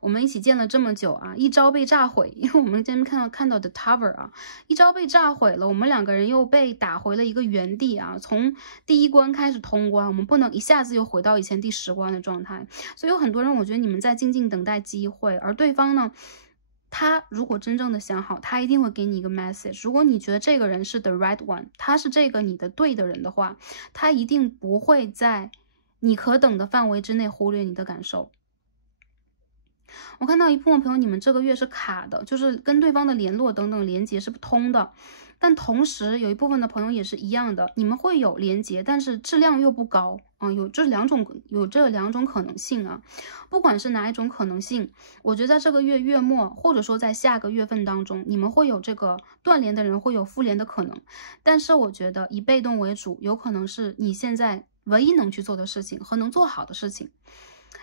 我们一起建了这么久啊，一朝被炸毁。因为我们今天看到的 Tower 啊，一朝被炸毁了，我们2个人又被打回了一个原地啊，从第1关开始通关，我们不能一下子又回到以前第10关的状态。所以有很多人，我觉得你们在静静等待机会，而对方呢，他如果真正的想好，他一定会给你一个 message。 如果你觉得这个人是 the right one， 他是这个你的对的人的话，他一定不会在你可等的范围之内忽略你的感受。我看到一部分朋友，你们这个月是卡的，就是跟对方的联络等等连接是不通的。但同时有一部分的朋友也是一样的，你们会有连接，但是质量又不高啊，有这两种可能性啊。不管是哪一种可能性，我觉得在这个月末，或者说在下个月份当中，你们会有这个断联的人会有复联的可能。但是我觉得以被动为主，有可能是你现在唯一能去做的事情和能做好的事情。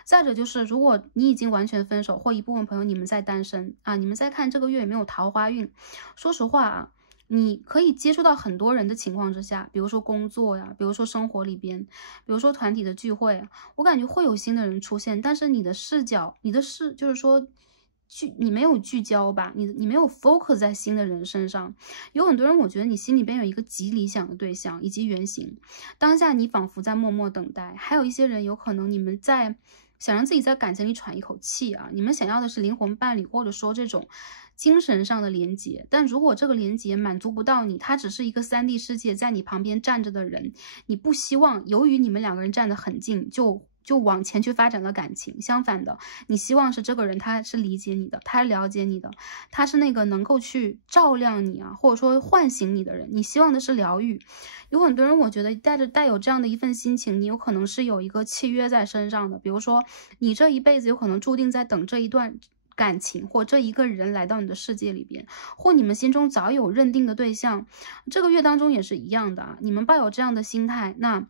再者就是，如果你已经完全分手，或一部分朋友你们在单身啊，你们在看这个月有没有桃花运。说实话啊，你可以接触到很多人的情况之下，比如说工作呀，比如说生活里边，比如说团体的聚会，我感觉会有新的人出现，但是你的视角，就是说你没有聚焦吧，你没有 focus 在新的人身上。有很多人，我觉得你心里边有一个极理想的对象以及原型，当下你仿佛在默默等待。还有一些人，有可能你们在想让自己在感情里喘一口气啊，你们想要的是灵魂伴侣，或者说这种精神上的连接。但如果这个连接满足不到你，他只是一个3D 世界在你旁边站着的人，你不希望由于你们两个人站得很近就往前去发展了感情。相反的，你希望是这个人他是理解你的，他是了解你的，他是那个能够去照亮你啊，或者说唤醒你的人。你希望的是疗愈。有很多人，我觉得带有这样的一份心情，你有可能是有一个契约在身上的。比如说，你这一辈子有可能注定在等这一段感情或这一个人来到你的世界里边，或你们心中早有认定的对象。这个月当中也是一样的啊，你们抱有这样的心态，那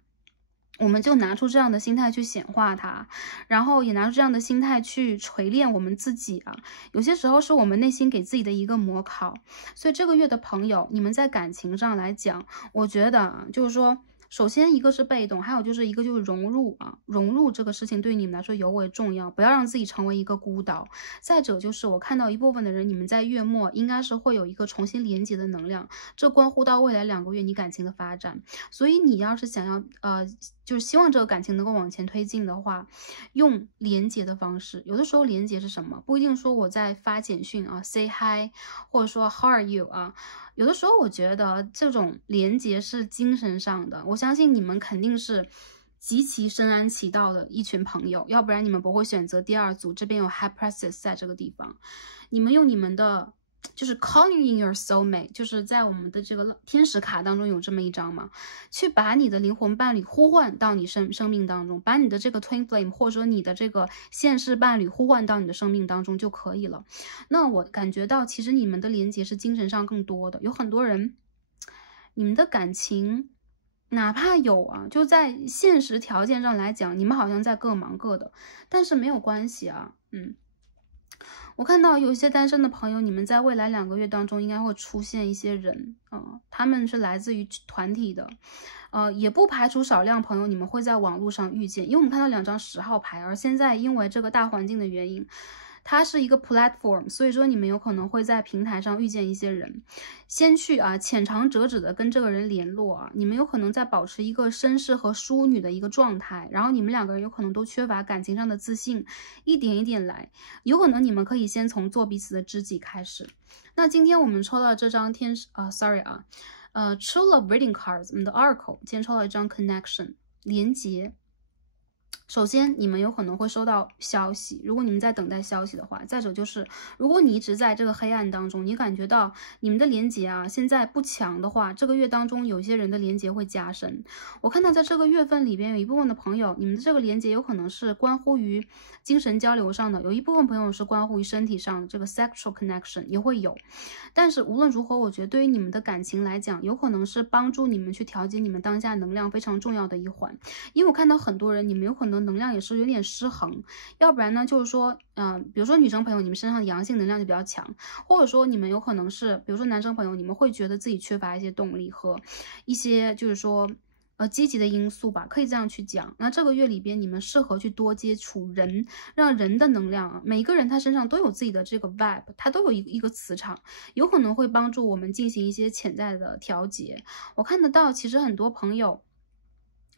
我们就拿出这样的心态去显化它，然后也拿出这样的心态去锤炼我们自己啊。有些时候是我们内心给自己的一个模考。所以这个月的朋友，你们在感情上来讲，我觉得啊，就是说，首先一个是被动，还有就是一个就是融入啊，融入这个事情对你们来说尤为重要，不要让自己成为一个孤岛。再者就是我看到一部分的人，你们在月末应该是会有一个重新连接的能量，这关乎到未来2个月你感情的发展。所以你要是想要就是希望这个感情能够往前推进的话，用连接的方式。有的时候连接是什么？不一定说我在发简讯啊 ，say hi， 或者说 how are you 啊。有的时候我觉得这种连接是精神上的，我相信你们肯定是极其深谙其道的一群朋友，要不然你们不会选择第2组，这边有 High Priestess 在这个地方。你们用你们的就是 calling in your soulmate， 就是在我们的这个天使卡当中有这么一张嘛，去把你的灵魂伴侣呼唤到你生命当中，把你的这个 twin flame 或者说你的这个现世伴侣呼唤到你的生命当中就可以了。那我感觉到其实你们的连接是精神上更多的，有很多人你们的感情哪怕有啊，就在现实条件上来讲，你们好像在各忙各的，但是没有关系啊。我看到有一些单身的朋友，你们在未来2个月当中应该会出现一些人他们是来自于团体的，也不排除少量朋友你们会在网络上遇见，因为我们看到2张10号牌，而现在因为这个大环境的原因，它是一个 platform， 所以说你们有可能会在平台上遇见一些人，先去浅尝辄止的跟这个人联络啊，你们有可能在保持一个绅士和淑女的一个状态，然后你们2个人有可能都缺乏感情上的自信，一点一点来，有可能你们可以先从做彼此的知己开始。那今天我们抽到这张天使True Love Reading Cards， 我们的 Oracle 今天抽到一张 Connection 连结。首先你们有可能会收到消息，如果你们在等待消息的话。再者就是如果你一直在这个黑暗当中，你感觉到你们的连结现在不强的话，这个月当中有些人的连结会加深。我看到在这个月份里边有一部分的朋友，你们的这个连结有可能是关乎于精神交流上的，有一部分朋友是关乎于身体上的，这个 sexual connection 也会有。但是无论如何，我觉得对于你们的感情来讲，有可能是帮助你们去调节你们当下能量非常重要的一环。因为我看到很多人，你们有可能能量也是有点失衡，要不然呢就是说比如说女生朋友你们身上的阳性能量就比较强，或者说你们有可能是比如说男生朋友，你们会觉得自己缺乏一些动力和一些就是说积极的因素吧，可以这样去讲。那这个月里边你们适合去多接触人，让人的能量每一个人他身上都有自己的这个 vibe， 他都有一个磁场，有可能会帮助我们进行一些潜在的调节。我看得到其实很多朋友，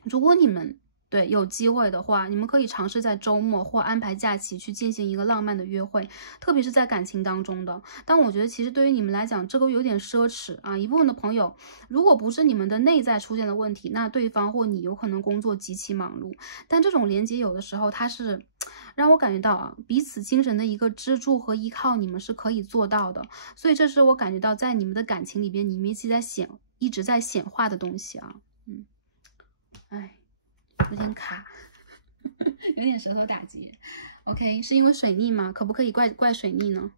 如果你们对，有机会的话，你们可以尝试在周末或安排假期去进行一个浪漫的约会，特别是在感情当中的。但我觉得其实对于你们来讲，这个有点奢侈啊。一部分的朋友，如果不是你们的内在出现了问题，那对方或你有可能工作极其忙碌。但这种连接有的时候它是让我感觉到啊，彼此精神的一个支柱和依靠，你们是可以做到的。所以这是我感觉到在你们的感情里边，你们一直在显化的东西啊。哎。有点卡，有点舌头打结。OK， 是因为水逆吗？可不可以怪水逆呢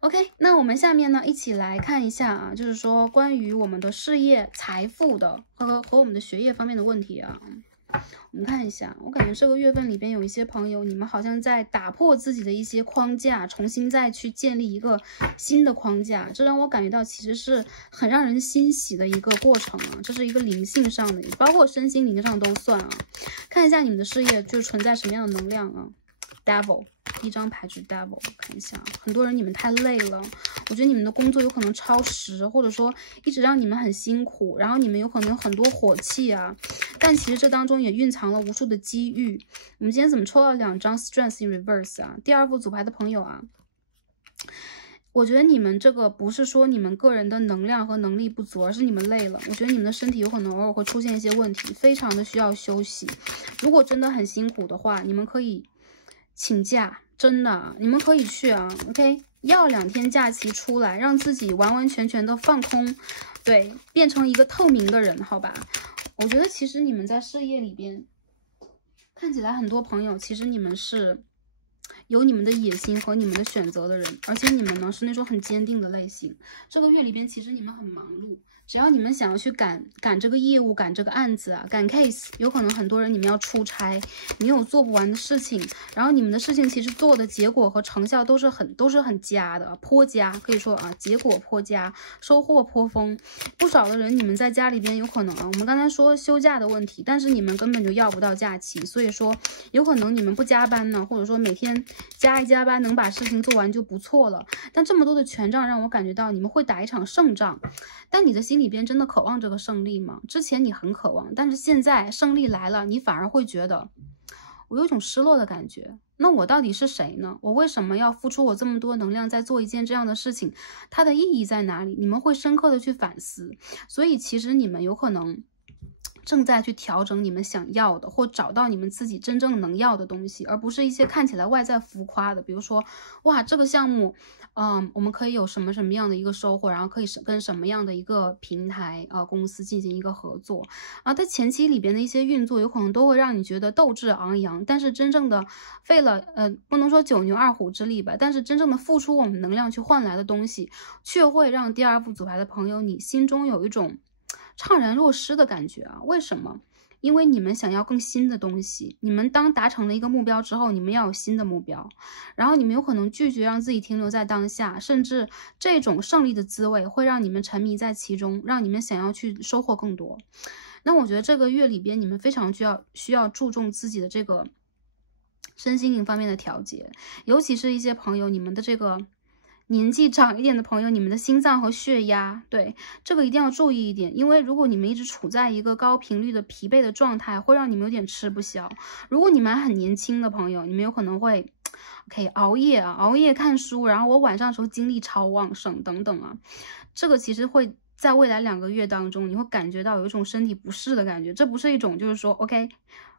？OK， 那我们下面呢一起来看一下啊，就是说关于我们的事业、财富的和我们的学业方面的问题啊。我们看一下，我感觉这个月份里边有一些朋友，你们好像在打破自己的一些框架，重新再去建立一个新的框架，这让我感觉到其实是很让人欣喜的一个过程啊。这是一个灵性上的，包括身心灵上都算啊。看一下你们的事业就存在什么样的能量啊 ？Devil， 一张牌是 Devil， 看一下，很多人你们太累了，我觉得你们的工作有可能超时，或者说一直让你们很辛苦，然后你们有可能有很多火气啊。但其实这当中也蕴藏了无数的机遇。我们今天怎么抽到2张 Strength in Reverse 啊？第二副组牌的朋友啊，我觉得你们这个不是说你们个人的能量和能力不足，而是你们累了。我觉得你们的身体有可能偶尔会出现一些问题，非常的需要休息。如果真的很辛苦的话，你们可以请假，真的，你们可以去啊 ，OK， 要2天假期出来，让自己完完全全的放空，对，变成一个透明的人，好吧？我觉得其实你们在事业里边看起来很多朋友，其实你们是有你们的野心和你们的选择的人，而且你们呢是那种很坚定的类型。这个月里边其实你们很忙碌，只要你们想要去赶这个业务，赶这个案子啊，赶 case， 有可能很多人你们要出差，你有做不完的事情，然后你们的事情其实做的结果和成效都是很佳的，颇佳，可以说啊，结果颇佳，收获颇丰。不少的人你们在家里边有可能啊，我们刚才说休假的问题，但是你们根本就要不到假期，所以说有可能你们不加班呢，或者说每天加班能把事情做完就不错了。但这么多的权杖让我感觉到你们会打一场胜仗，但你的心里边真的渴望这个胜利吗？之前你很渴望，但是现在胜利来了，你反而会觉得我有一种失落的感觉。那我到底是谁呢？我为什么要付出我这么多能量在做一件这样的事情？它的意义在哪里？你们会深刻的去反思。所以其实你们有可能正在去调整你们想要的，或找到你们自己真正能要的东西，而不是一些看起来外在浮夸的，比如说，哇，这个项目，我们可以有什么样的一个收获，然后可以跟什么样的一个平台公司进行一个合作啊，在前期里边的一些运作，有可能都会让你觉得斗志昂扬，但是真正的费了不能说9牛2虎之力吧，但是真正的付出我们能量去换来的东西，却会让第二副组牌的朋友你心中有一种怅然若失的感觉啊。为什么？因为你们想要更新的东西，你们当达成了一个目标之后，你们要有新的目标，然后你们有可能拒绝让自己停留在当下，甚至这种胜利的滋味会让你们沉迷在其中，让你们想要去收获更多。那我觉得这个月里边你们非常需要注重自己的这个身心灵方面的调节，尤其是一些朋友，你们的这个年纪长一点的朋友，你们的心脏和血压，对，这个一定要注意一点，因为如果你们一直处在一个高频率的疲惫的状态，会让你们有点吃不消。如果你们很年轻的朋友，你们有可能会熬夜看书，然后我晚上的时候精力超旺盛等等啊，这个其实会在未来2个月当中，你会感觉到有一种身体不适的感觉。这不是一种就是说 OK，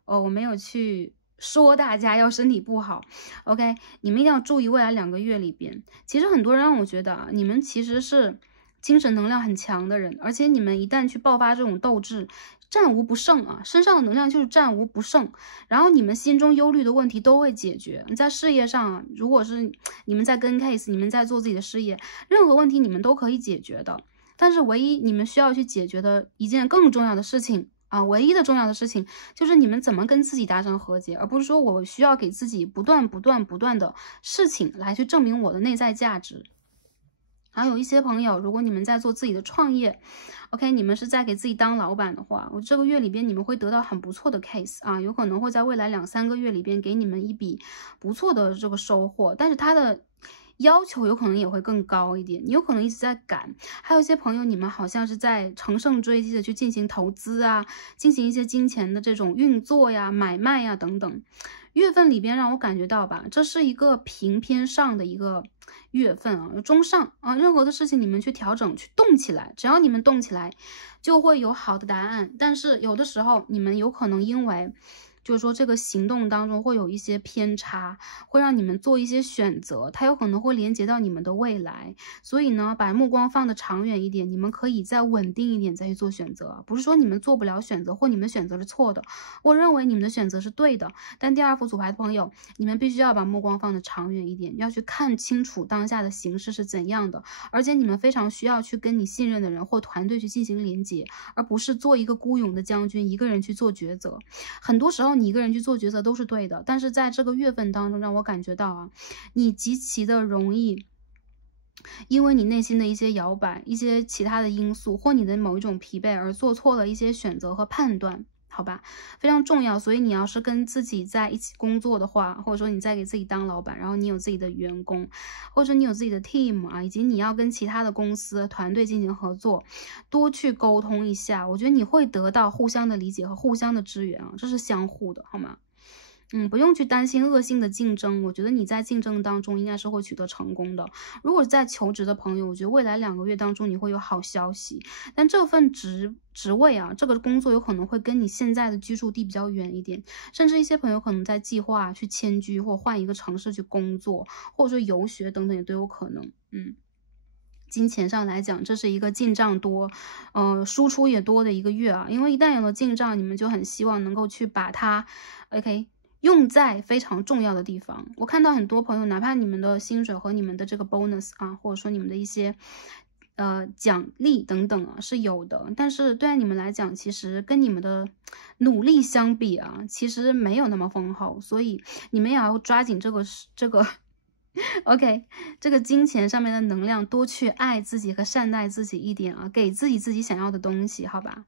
我没有去说大家要身体不好 ，OK， 你们一定要注意未来2个月里边。其实很多人让我觉得啊，你们其实是精神能量很强的人，而且你们一旦去爆发这种斗志，战无不胜啊，身上的能量就是战无不胜。然后你们心中忧虑的问题都会解决。你在事业上啊，如果是你们在跟 case， 你们在做自己的事业，任何问题你们都可以解决的。但是唯一你们需要去解决的一件更重要的事情。唯一的重要的事情就是你们怎么跟自己达成和解，而不是说我需要给自己不断的事情来去证明我的内在价值。还有一些朋友，如果你们在做自己的创业 ，OK， 你们是在给自己当老板的话，我这个月里边你们会得到很不错的 case 啊，有可能会在未来2、3个月里边给你们一笔不错的这个收获，但是它的要求有可能也会更高一点，你有可能一直在赶。还有一些朋友，你们好像是在乘胜追击的去进行投资啊，进行一些金钱的这种运作呀、买卖呀等等。月份里边让我感觉到吧，这是一个平偏上的一个月份啊，中上啊，任何的事情你们去调整、去动起来，只要你们动起来，就会有好的答案。但是有的时候你们有可能因为就是说这个行动当中会有一些偏差，会让你们做一些选择，它有可能会连接到你们的未来。所以呢，把目光放得长远一点，你们可以再稳定一点再去做选择。不是说你们做不了选择，或你们选择是错的，我认为你们的选择是对的。但第二副组牌的朋友，你们必须要把目光放得长远一点，要去看清楚当下的形势是怎样的，而且你们非常需要去跟你信任的人或团队去进行连接，而不是做一个孤勇的将军，一个人去做抉择。很多时候你一个人去做抉择都是对的，但是在这个月份当中让我感觉到啊，你极其的容易因为你内心的一些摇摆，一些其他的因素，或你的某一种疲惫而做错了一些选择和判断，好吧，非常重要。所以你要是跟自己在一起工作的话，或者说你在给自己当老板，然后你有自己的员工，或者你有自己的 team 啊，以及你要跟其他的公司团队进行合作，多去沟通一下，我觉得你会得到互相的理解和互相的支援啊，这是相互的，好吗？不用去担心恶性的竞争，我觉得你在竞争当中应该是会取得成功的。如果在求职的朋友，我觉得未来2个月当中你会有好消息，但这份职位啊，这个工作有可能会跟你现在的居住地比较远一点，甚至一些朋友可能在计划去迁居或换一个城市去工作，或者说游学等等也都有可能。金钱上来讲，这是一个进账多，输出也多的一个月啊。因为一旦有了进账，你们就很希望能够去把它 ，OK。用在非常重要的地方。我看到很多朋友，哪怕你们的薪水和你们的这个 bonus 啊，或者说你们的一些奖励等等啊是有的，但是对你们来讲，其实跟你们的努力相比啊，其实没有那么丰厚，所以你们也要抓紧这个OK，这个金钱上面的能量，多去爱自己和善待自己一点啊，给自己想要的东西，好吧？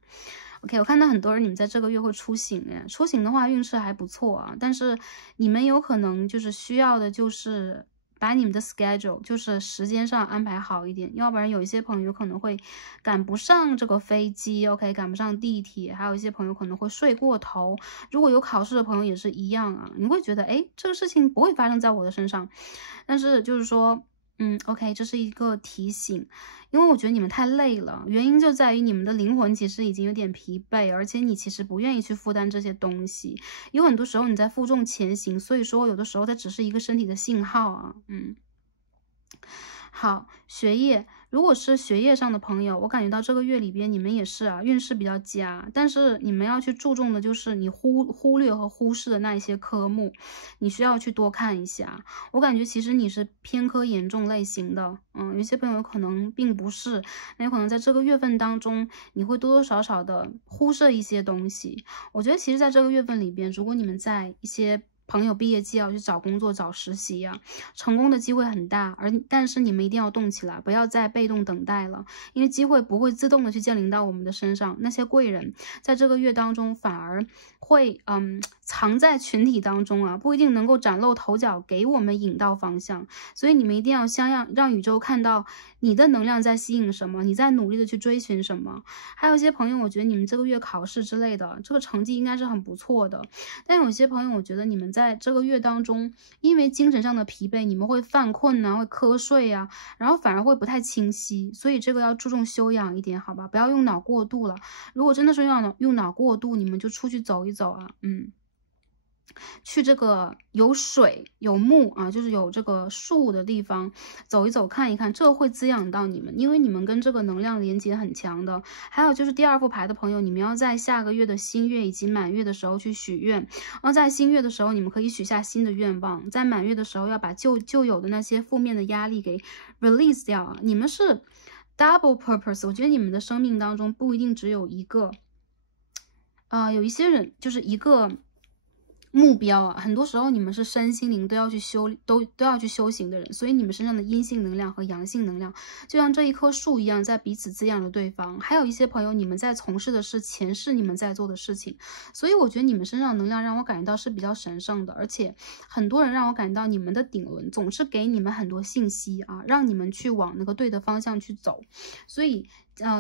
OK， 我看到很多人你们在这个月会出行耶，出行的话运势还不错啊，但是你们有可能就是需要的就是把你们的 schedule 就是时间上安排好一点，要不然有一些朋友可能会赶不上这个飞机 ，OK， 赶不上地铁，还有一些朋友可能会睡过头。如果有考试的朋友也是一样啊，你会觉得诶，这个事情不会发生在我的身上，但是就是说OK，这是一个提醒，因为我觉得你们太累了，原因就在于你们的灵魂其实已经有点疲惫，而且你其实不愿意去负担这些东西，有很多时候你在负重前行，所以说有的时候它只是一个身体的信号啊，好，学业，如果是学业上的朋友，我感觉到这个月里边你们也是啊，运势比较佳，但是你们要去注重的就是你忽略和忽视的那一些科目，你需要去多看一下。我感觉其实你是偏科严重类型的，有些朋友可能并不是，那有可能在这个月份当中，你会多多少少的忽视一些东西。我觉得其实在这个月份里边，如果你们在一些朋友毕业季要去找工作、找实习呀，成功的机会很大，但是你们一定要动起来，不要再被动等待了，因为机会不会自动的去降临到我们的身上，那些贵人在这个月当中反而会藏在群体当中啊，不一定能够崭露头角，给我们引到方向。所以你们一定要让宇宙看到你的能量在吸引什么，你在努力的去追寻什么。还有一些朋友，我觉得你们这个月考试之类的，这个成绩应该是很不错的。但有些朋友，我觉得你们在这个月当中，因为精神上的疲惫，你们会犯困啊，会瞌睡啊，然后反而会不太清晰。所以这个要注重修养一点，好吧？不要用脑过度了。如果真的是用脑过度，你们就出去走一走啊，去这个有水有木啊，就是有这个树的地方走一走看一看，这会滋养到你们，因为你们跟这个能量连接很强的。还有就是第二副牌的朋友，你们要在下个月的新月以及满月的时候去许愿，在新月的时候你们可以许下新的愿望，在满月的时候要把旧有的那些负面的压力给 release 掉啊。你们是 double purpose， 我觉得你们的生命当中不一定只有一个有一些人就是一个目标啊，很多时候你们是身心灵都要去修行的人，所以你们身上的阴性能量和阳性能量就像这一棵树一样，在彼此滋养着对方。还有一些朋友，你们在从事的是前世你们在做的事情，所以我觉得你们身上能量让我感觉到是比较神圣的，而且很多人让我感觉到你们的顶轮总是给你们很多信息啊，让你们去往那个对的方向去走。所以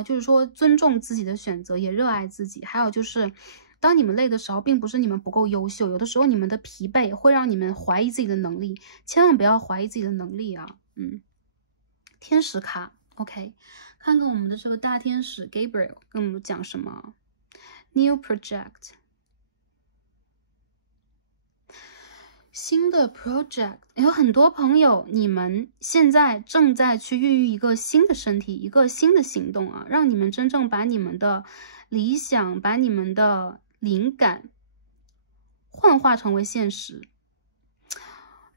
就是说尊重自己的选择，也热爱自己。还有就是当你们累的时候，并不是你们不够优秀，有的时候你们的疲惫会让你们怀疑自己的能力，千万不要怀疑自己的能力啊。天使卡 OK， 看看我们的这个大天使 Gabriel 跟我们讲什么。 New project， 新的 project， 有很多朋友你们现在正在去孕育一个新的身体，一个新的行动啊，让你们真正把你们的理想，把你们的灵感幻化成为现实。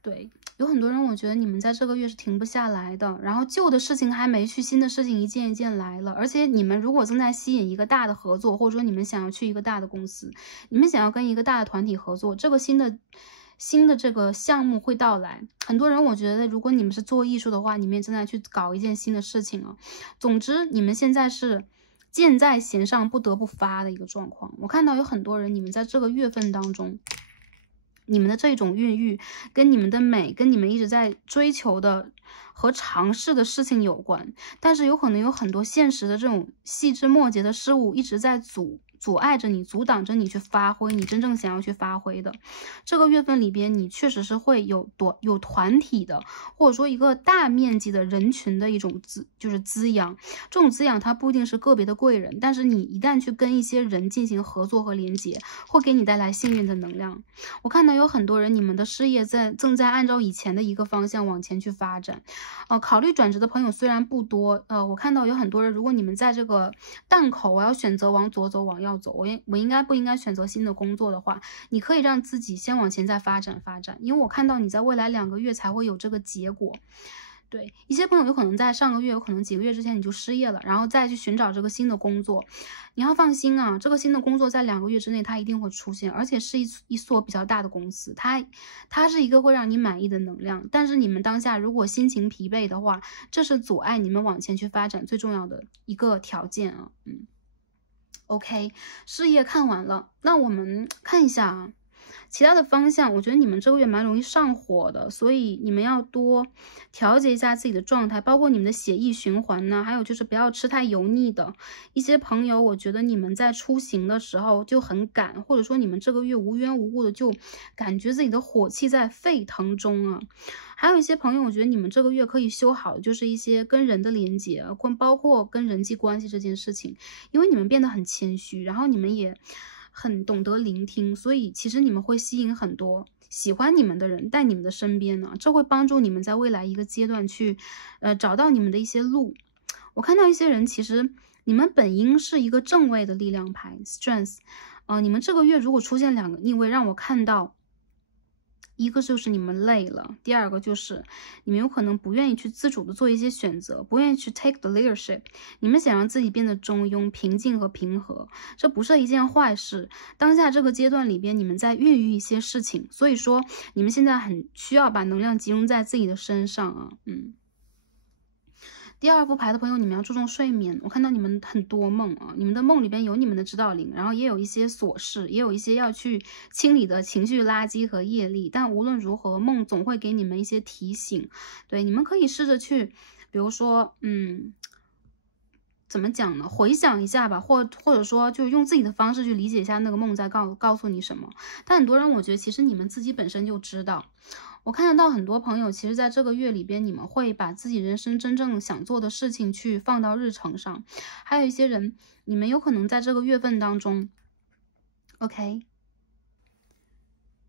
对，有很多人我觉得你们在这个月是停不下来的，然后旧的事情还没去，新的事情一件一件来了。而且你们如果正在吸引一个大的合作，或者说你们想要去一个大的公司，你们想要跟一个大的团体合作，这个新的这个项目会到来。很多人我觉得如果你们是做艺术的话，你们也正在去搞一件新的事情啊。总之你们现在是箭在弦上不得不发的一个状况。我看到有很多人，你们在这个月份当中，你们的这种孕育跟你们的美，跟你们一直在追求的和尝试的事情有关，但是有可能有很多现实的这种细枝末节的事物一直在阻碍着你，阻挡着你去发挥你真正想要去发挥的。这个月份里边，你确实是会有团体的，或者说一个大面积的人群的一种滋养。这种滋养它不一定是个别的贵人，但是你一旦去跟一些人进行合作和连接，会给你带来幸运的能量。我看到有很多人，你们的事业正在按照以前的一个方向往前去发展。考虑转职的朋友虽然不多，我看到有很多人，如果你们在这个档口，我要选择往左走，往右走，我应该不应该选择新的工作的话，你可以让自己先往前再发展，因为我看到你在未来2个月才会有这个结果。对，一些朋友有可能在上个月，有可能几个月之前你就失业了，然后再去寻找这个新的工作。你要放心啊，这个新的工作在2个月之内它一定会出现，而且是一所比较大的公司，它是一个会让你满意的能量。但是你们当下如果心情疲惫的话，这是阻碍你们往前去发展最重要的一个条件啊。OK， 事业看完了，那我们看一下啊，其他的方向。我觉得你们这个月蛮容易上火的，所以你们要多调节一下自己的状态，包括你们的血液循环呢，还有就是不要吃太油腻的。一些朋友，我觉得你们在出行的时候就很赶，或者说你们这个月无缘无故的就感觉自己的火气在沸腾中啊。还有一些朋友，我觉得你们这个月可以修好的就是一些跟人的连接，包括跟人际关系这件事情，因为你们变得很谦虚，然后你们也很懂得聆听，所以其实你们会吸引很多喜欢你们的人在你们的身边呢，这会帮助你们在未来一个阶段去找到你们的一些路。我看到一些人，其实你们本应是一个正位的力量牌 Strength，你们这个月如果出现2个逆位，让我看到一个就是你们累了，第2个就是你们有可能不愿意去自主的做一些选择，不愿意去 take the leadership， 你们想让自己变得中庸、平静和平和，这不是一件坏事。当下这个阶段里边，你们在孕育一些事情，所以说你们现在很需要把能量集中在自己的身上啊。第2副牌的朋友，你们要注重睡眠。我看到你们很多梦啊，你们的梦里边有你们的指导灵，然后也有一些琐事，也有一些要去清理的情绪垃圾和业力。但无论如何，梦总会给你们一些提醒。对，你们可以试着去，比如说，怎么讲呢？回想一下吧，或者说就用自己的方式去理解一下那个梦在告诉你什么。但很多人，我觉得其实你们自己本身就知道。我看得到很多朋友，其实在这个月里边，你们会把自己人生真正想做的事情去放到日程上。还有一些人，你们有可能在这个月份当中 ，OK，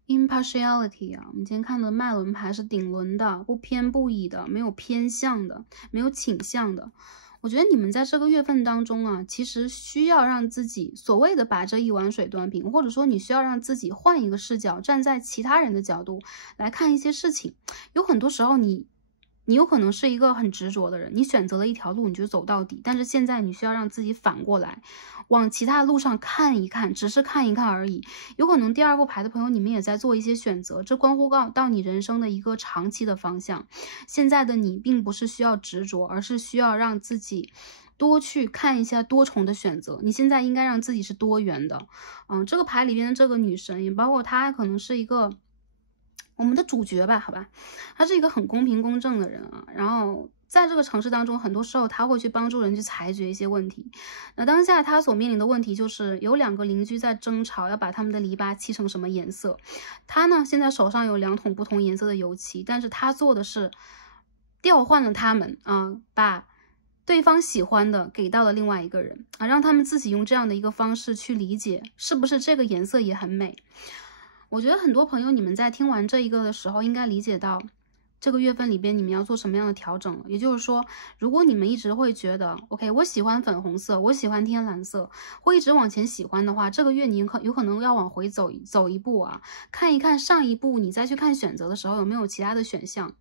impartiality 啊，我们今天看的脉轮牌是顶轮的，不偏不倚的，没有偏向的，没有倾向的。我觉得你们在这个月份当中啊，其实需要让自己所谓的把这一碗水端平，或者说你需要让自己换一个视角，站在其他人的角度来看一些事情。有很多时候你你有可能是一个很执着的人，你选择了一条路你就走到底，但是现在你需要让自己反过来，往其他路上看一看，只是看一看而已。有可能第二副牌的朋友，你们也在做一些选择，这关乎到你人生的一个长期的方向。现在的你并不是需要执着，而是需要让自己多去看一下多重的选择。你现在应该让自己是多元的。这个牌里边的这个女神，也包括她可能是一个我们的主角吧，好吧，他是一个很公平公正的人啊。然后在这个城市当中，很多时候他会去帮助人去裁决一些问题。那当下他所面临的问题就是有2个邻居在争吵，要把他们的篱笆漆成什么颜色。他呢，现在手上有2桶不同颜色的油漆，但是他做的是调换了他们啊，把对方喜欢的给到了另外一个人啊，让他们自己用这样的一个方式去理解，是不是这个颜色也很美。我觉得很多朋友你们在听完这一个的时候，应该理解到这个月份里边你们要做什么样的调整了。也就是说，如果你们一直会觉得 OK 我喜欢粉红色，我喜欢天蓝色，会一直往前喜欢的话，这个月你有可能要往回走一步啊，看一看上一步，你再去看选择的时候有没有其他的选项。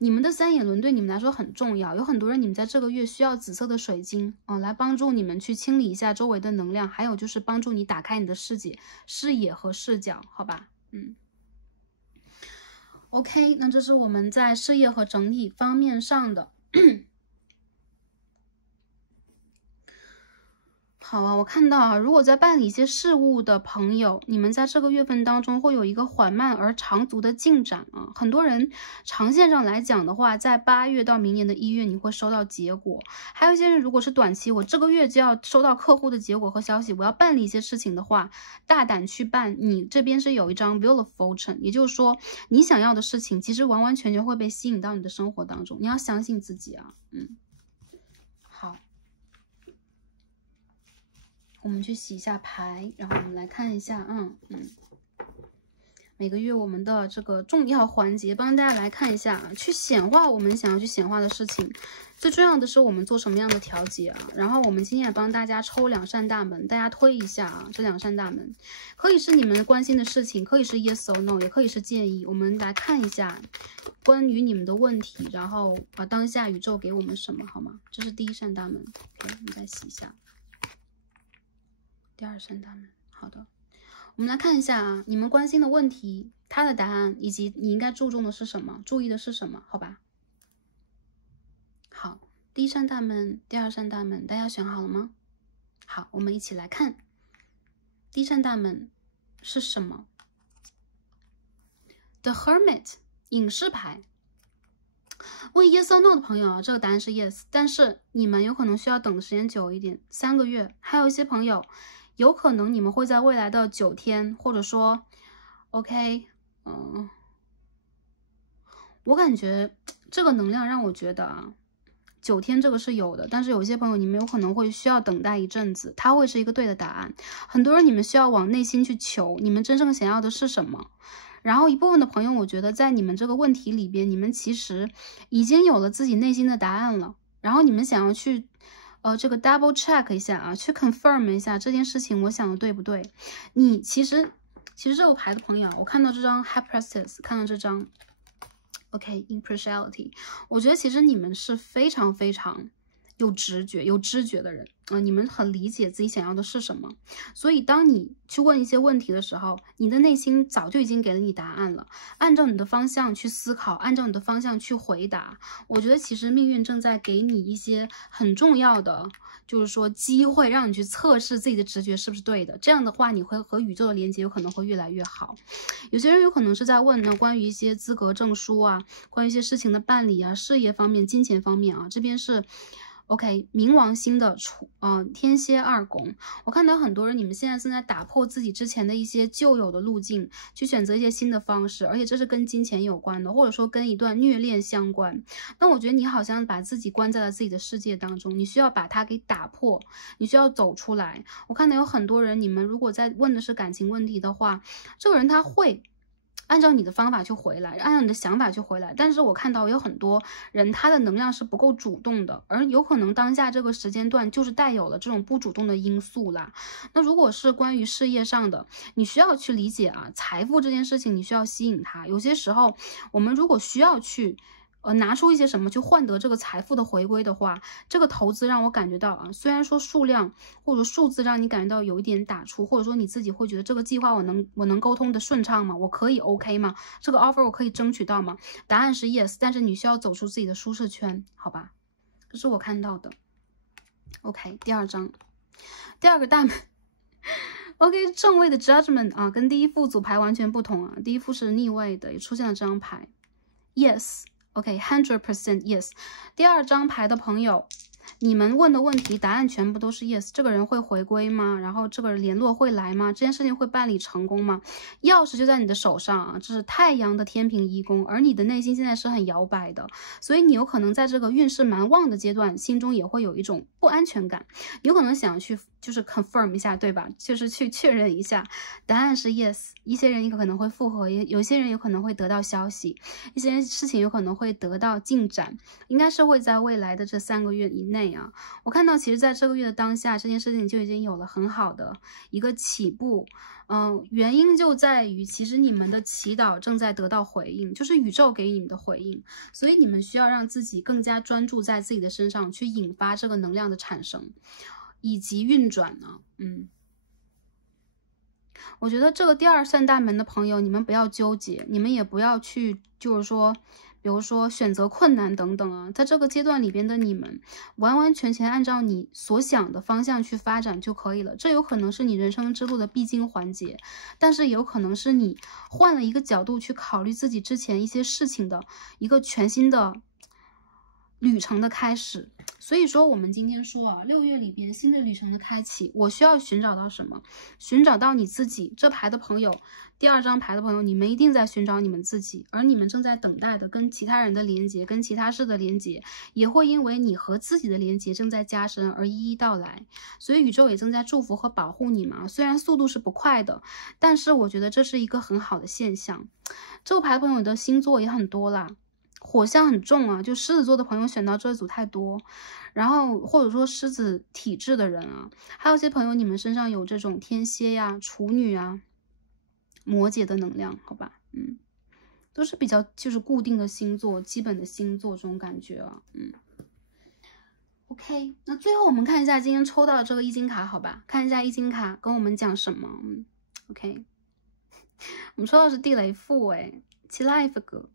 你们的3眼轮对你们来说很重要，有很多人你们在这个月需要紫色的水晶来帮助你们去清理一下周围的能量，还有就是帮助你打开你的视野和视角，好吧OK， 那这是我们在事业和整体方面上的好啊，我看到啊，如果在办理一些事务的朋友，你们在这个月份当中会有一个缓慢而长足的进展啊。很多人长线上来讲的话，在8月到明年的1月你会收到结果。还有一些人如果是短期，我这个月就要收到客户的结果和消息，我要办理一些事情的话，大胆去办。你这边是有一张 Wheel of Fortune， 也就是说你想要的事情其实完完全全会被吸引到你的生活当中，你要相信自己啊。好。我们去洗一下牌，然后我们来看一下，每个月我们的这个重要环节，帮大家来看一下，去显化我们想要去显化的事情。最重要的是我们做什么样的调节啊？然后我们今天也帮大家抽2扇大门，大家推一下啊，这2扇大门可以是你们关心的事情，可以是 yes or no， 也可以是建议。我们来看一下关于你们的问题，然后当下宇宙给我们什么，好吗？这是第1扇大门 ，OK， 我们再洗一下。第2扇大门，好的，我们来看一下啊，你们关心的问题，它的答案，以及你应该注重的是什么，注意的是什么，好吧？好，第1扇大门，第2扇大门，大家选好了吗？好，我们一起来看，第1扇大门是什么 ？The Hermit， 隐士牌。问 yes or no 的朋友啊，这个答案是 yes， 但是你们有可能需要等的时间久一点，3个月。还有一些朋友，有可能你们会在未来的9天，或者说 OK， 我感觉这个能量让我觉得啊，9天这个是有的，但是有些朋友你们有可能会需要等待一阵子，它会是一个对的答案。很多人你们需要往内心去求，你们真正想要的是什么？然后一部分的朋友，我觉得在你们这个问题里边，你们其实已经有了自己内心的答案了。然后你们想要去，这个 double check 一下啊，去 confirm 一下这件事情我想的对不对？你其实这个牌的朋友，我看到这张 High Priestess， 看到这张 OK，impartiality， 我觉得其实你们是非常非常有知觉的人你们很理解自己想要的是什么，所以当你去问一些问题的时候，你的内心早就已经给了你答案了，按照你的方向去思考，按照你的方向去回答。我觉得其实命运正在给你一些很重要的，就是说机会，让你去测试自己的直觉是不是对的。这样的话，你会和宇宙的连接有可能会越来越好。有些人有可能是在问呢，关于一些资格证书啊，关于一些事情的办理啊，事业方面、金钱方面啊，这边是。OK， 冥王星的天蝎2宫，我看到很多人你们现在正在打破自己之前的一些旧有的路径，去选择一些新的方式，而且这是跟金钱有关的，或者说跟一段虐恋相关。那我觉得你好像把自己关在了自己的世界当中，你需要把它给打破，你需要走出来。我看到有很多人，你们如果在问的是感情问题的话，这个人他会按照你的方法去回来，按照你的想法去回来。但是我看到有很多人他的能量是不够主动的，而有可能当下这个时间段就是带有了这种不主动的因素啦。那如果是关于事业上的，你需要去理解啊，财富这件事情你需要吸引它。有些时候我们如果需要去拿出一些什么去换得这个财富的回归的话，这个投资让我感觉到啊，虽然说数量或者数字让你感觉到有一点打出，或者说你自己会觉得这个计划我能沟通的顺畅吗？我可以 OK 吗？这个 offer 我可以争取到吗？答案是 yes， 但是你需要走出自己的舒适圈，好吧？这是我看到的。OK， 第二张，第二个大门。OK， 正位的 Judgment 啊，跟第一副组牌完全不同啊。第一副是逆位的，也出现了这张牌 ，Yes。OK，100% yes。第二张牌的朋友，你们问的问题答案全部都是 yes。这个人会回归吗？然后这个联络会来吗？这件事情会办理成功吗？钥匙就在你的手上啊！这是太阳的天平一宫，而你的内心现在是很摇摆的，所以你有可能在这个运势蛮旺的阶段，心中也会有一种不安全感，有可能想去就是 confirm 一下，对吧？就是去确认一下。答案是 yes。一些人有可能会复合，有些人有可能会得到消息，一些事情有可能会得到进展，应该是会在未来的这3个月以内啊。我看到其实在这个月的当下，这件事情就已经有了很好的一个起步。原因就在于其实你们的祈祷正在得到回应，就是宇宙给你们的回应，所以你们需要让自己更加专注在自己的身上，去引发这个能量的产生以及运转呢。我觉得这个第二扇大门的朋友，你们不要纠结，你们也不要去就是说比如说选择困难等等啊，在这个阶段里边的你们完完全全按照你所想的方向去发展就可以了。这有可能是你人生之路的必经环节，但是有可能是你换了一个角度去考虑自己之前一些事情的一个全新的旅程的开始。所以说我们今天说啊，6月里边新的旅程的开启，我需要寻找到什么？寻找到你自己。这牌的朋友，第二张牌的朋友，你们一定在寻找你们自己，而你们正在等待的跟其他人的连接，跟其他事的连接，也会因为你和自己的连接正在加深而一一到来。所以宇宙也正在祝福和保护你嘛，虽然速度是不快的，但是我觉得这是一个很好的现象。这个牌的朋友的星座也很多啦，火象很重啊，就狮子座的朋友选到这组太多，然后或者说狮子体质的人啊，还有些朋友你们身上有这种天蝎呀、处女啊、摩羯的能量，好吧，都是比较就是固定的星座、基本的星座这种感觉啊，OK， 那最后我们看一下今天抽到的这个易经卡，好吧，看一下易经卡跟我们讲什么，OK， 我们抽到是地雷赋，七 life 哥，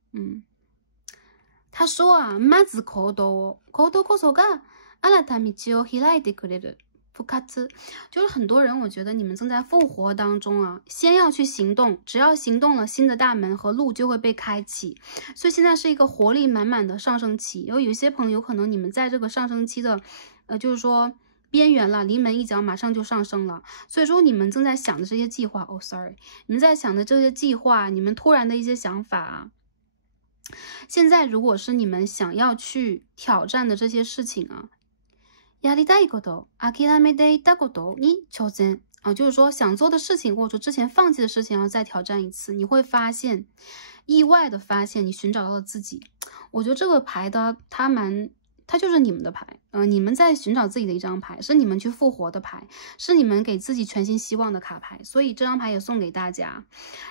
他说啊，まず行動こそが新たな道を開いてくれる。復活就是很多人，我觉得你们正在复活当中啊，先要去行动，只要行动了，新的大门和路就会被开启。所以现在是一个活力满满的上升期，有一些朋友可能你们在这个上升期的，就是说边缘了，临门一脚，马上就上升了。所以说你们正在想的这些计划你们在想的这些计划，你们突然的一些想法啊。现在如果是你们想要去挑战的这些事情啊，やりたいこと、諦めていたことに挑戦啊，就是说想做的事情或者说之前放弃的事情要再挑战一次，你会发现意外的发现你寻找到了自己。我觉得这个牌的它就是你们的牌，你们在寻找自己的一张牌，是你们去复活的牌，是你们给自己全新希望的卡牌，所以这张牌也送给大家。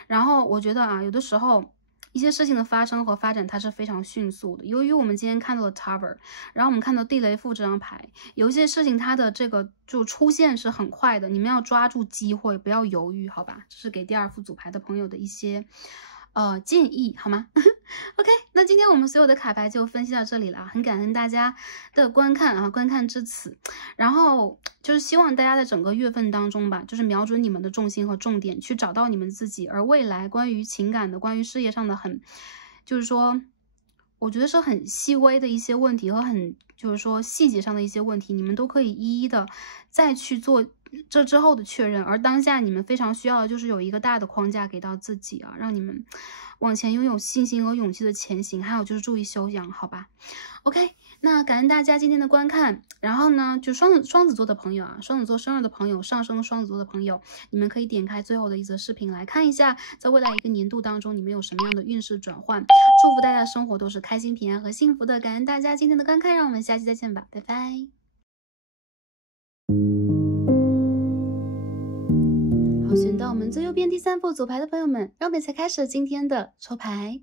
然后我觉得啊，有的时候一些事情的发生和发展它是非常迅速的，由于我们今天看到了 Tower， 然后我们看到地雷赋这张牌，有一些事情它的这个就出现是很快的，你们要抓住机会，不要犹豫，好吧？这是给第二副组牌的朋友的一些建议，好吗？OK， 那今天我们所有的卡牌就分析到这里了，很感恩大家的观看啊，观看至此。然后就是希望大家在整个月份当中吧，就是瞄准你们的重心和重点，去找到你们自己。而未来关于情感的、关于事业上的就是说，我觉得是很细微的一些问题和就是说细节上的一些问题，你们都可以一一的再去做这之后的确认，而当下你们非常需要的就是有一个大的框架给到自己啊，让你们往前拥有信心和勇气的前行。还有就是注意修养，好吧 ？OK， 那感恩大家今天的观看。然后呢，就双子座的朋友啊，双子座生日的朋友，上升双子座的朋友，你们可以点开最后的一则视频来看一下，在未来一个年度当中，你们有什么样的运势转换。祝福大家生活都是开心、平安和幸福的。感恩大家今天的观看，让我们下期再见吧，拜拜。好，选到我们最右边第3副组牌的朋友们，让我们一起开始今天的抽牌。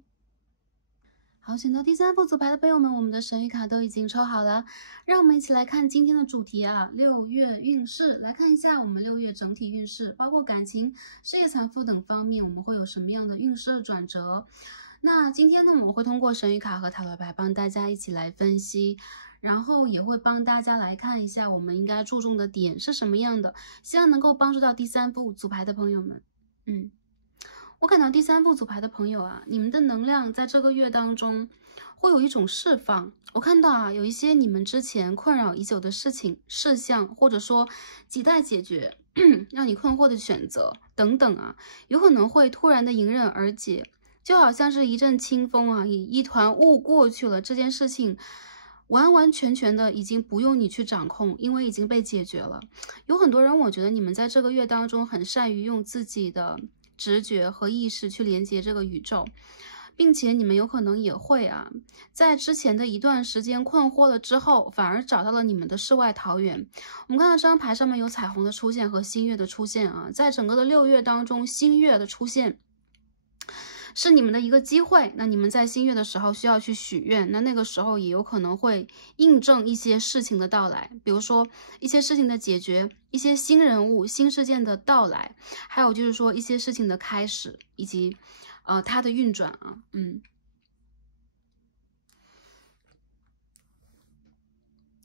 好，选到第3副组牌的朋友们，我们的神谕卡都已经抽好了，让我们一起来看今天的主题啊，6月运势。来看一下我们6月整体运势，包括感情、事业、财富等方面，我们会有什么样的运势转折。那今天呢，我们会通过神谕卡和塔罗牌帮大家一起来分析，然后也会帮大家来看一下我们应该注重的点是什么样的，希望能够帮助到第3副组牌的朋友们。我看到第3副组牌的朋友啊，你们的能量在这个月当中会有一种释放。我看到啊，有一些你们之前困扰已久的事项，或者说亟待解决让你困惑的选择等等啊，有可能会突然的迎刃而解，就好像是一阵清风啊，以一团雾过去了，这件事情完完全全的已经不用你去掌控，因为已经被解决了。有很多人，我觉得你们在这个月当中很善于用自己的直觉和意识去连接这个宇宙，并且你们有可能也会啊，在之前的一段时间困惑了之后，反而找到了你们的世外桃源。我们看到这张牌上面有彩虹的出现和新月的出现啊，在整个的6月当中，新月的出现是你们的一个机会。那你们在新月的时候需要去许愿，那个时候也有可能会印证一些事情的到来，比如说一些事情的解决，一些新人物、新事件的到来，还有就是说一些事情的开始，以及它的运转啊。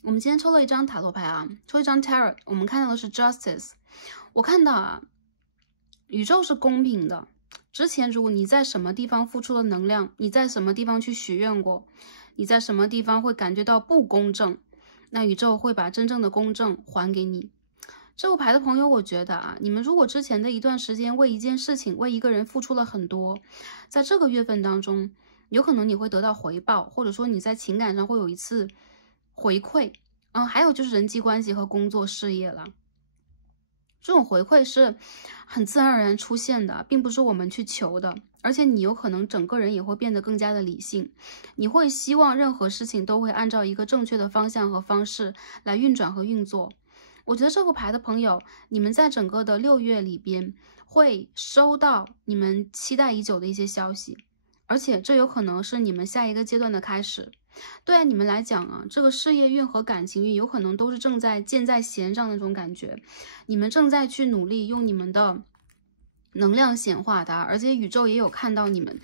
我们今天抽了一张塔罗牌啊，抽一张 Tarot， 我们看到的是 Justice。我看到啊，宇宙是公平的。之前如果你在什么地方付出了能量，你在什么地方去许愿过，你在什么地方会感觉到不公正，那宇宙会把真正的公正还给你。这个牌的朋友，我觉得啊，你们如果之前的一段时间为一件事情、为一个人付出了很多，在这个月份当中，有可能你会得到回报，或者说你在情感上会有一次回馈。还有就是人际关系和工作事业了。这种回馈是很自然而然出现的，并不是我们去求的，而且你有可能整个人也会变得更加的理性，你会希望任何事情都会按照一个正确的方向和方式来运转和运作。我觉得这个牌的朋友，你们在整个的6月里边会收到你们期待已久的一些消息，而且这有可能是你们下一个阶段的开始。对你们来讲啊，这个事业运和感情运有可能都是正在箭在弦上的那种感觉，你们正在去努力用你们的能量显化它，而且宇宙也有看到你们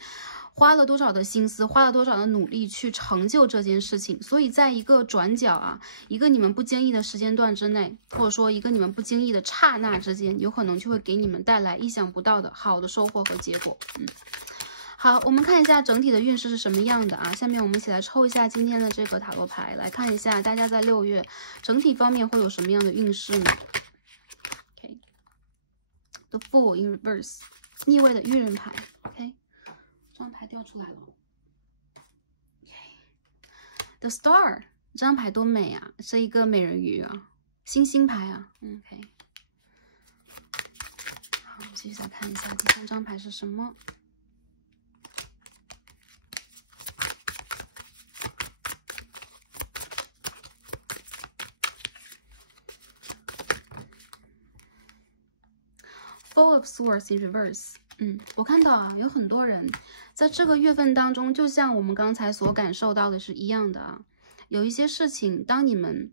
花了多少的心思，花了多少的努力去成就这件事情，所以在一个转角啊，一个你们不经意的时间段之内，或者说一个你们不经意的刹那之间，有可能就会给你们带来意想不到的好的收获和结果。好，我们看一下整体的运势是什么样的啊？下面我们一起来抽一下今天的这个塔罗牌，来看一下大家在6月整体方面会有什么样的运势呢 ？OK，The Fool in Reverse， 逆位的愚人牌。OK， 这张牌掉出来了。OK，The Star， 这张牌多美啊，是一个美人鱼啊，星星牌啊。OK， 好，我们继续再看一下第3张牌是什么。Four of Swords in Reverse。我看到啊，有很多人在这个月份当中，就像我们刚才所感受到的是一样的啊。有一些事情，当你们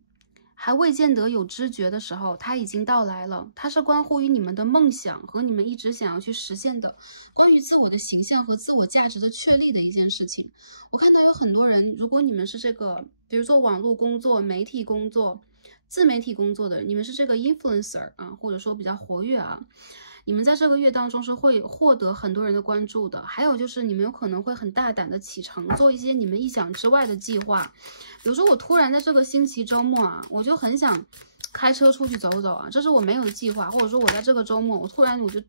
还未见得有知觉的时候，它已经到来了。它是关乎于你们的梦想和你们一直想要去实现的，关于自我的形象和自我价值的确立的一件事情。我看到有很多人，如果你们是这个，比如说网络工作、媒体工作、自媒体工作的人，你们是这个 influencer 啊，或者说比较活跃啊。你们在这个月当中是会获得很多人的关注的，还有就是你们有可能会很大胆的启程，做一些你们意想之外的计划。比如说我突然在这个星期周末啊，我就很想开车出去走走啊，这是我没有的计划，或者说我在这个周末，我突然我就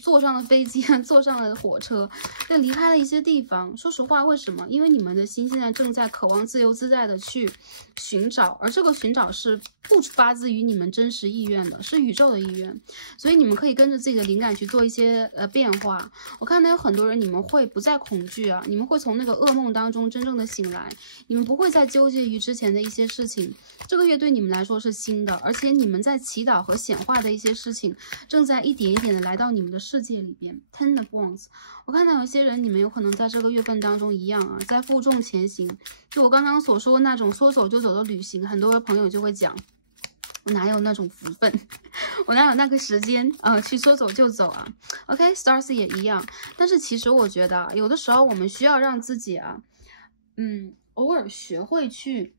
坐上了飞机，坐上了火车，就离开了一些地方。说实话，为什么？因为你们的心现在正在渴望自由自在的去寻找，而这个寻找是不发自于你们真实意愿的，是宇宙的意愿。所以你们可以跟着自己的灵感去做一些变化。我看到有很多人，你们会不再恐惧啊，你们会从那个噩梦当中真正的醒来，你们不会再纠结于之前的一些事情。这个月对你们来说是新的，而且你们在祈祷和显化的一些事情，正在一点一点的来到你们的世界里边。Ten of Wands， 我看到有些人，你们有可能在这个月份当中一样啊，在负重前行。就我刚刚所说那种说走就走的旅行，很多朋友就会讲，我哪有那种福分，我哪有那个时间去说走就走啊。OK，Stars 也一样。但是其实我觉得有的时候我们需要让自己啊，偶尔学会去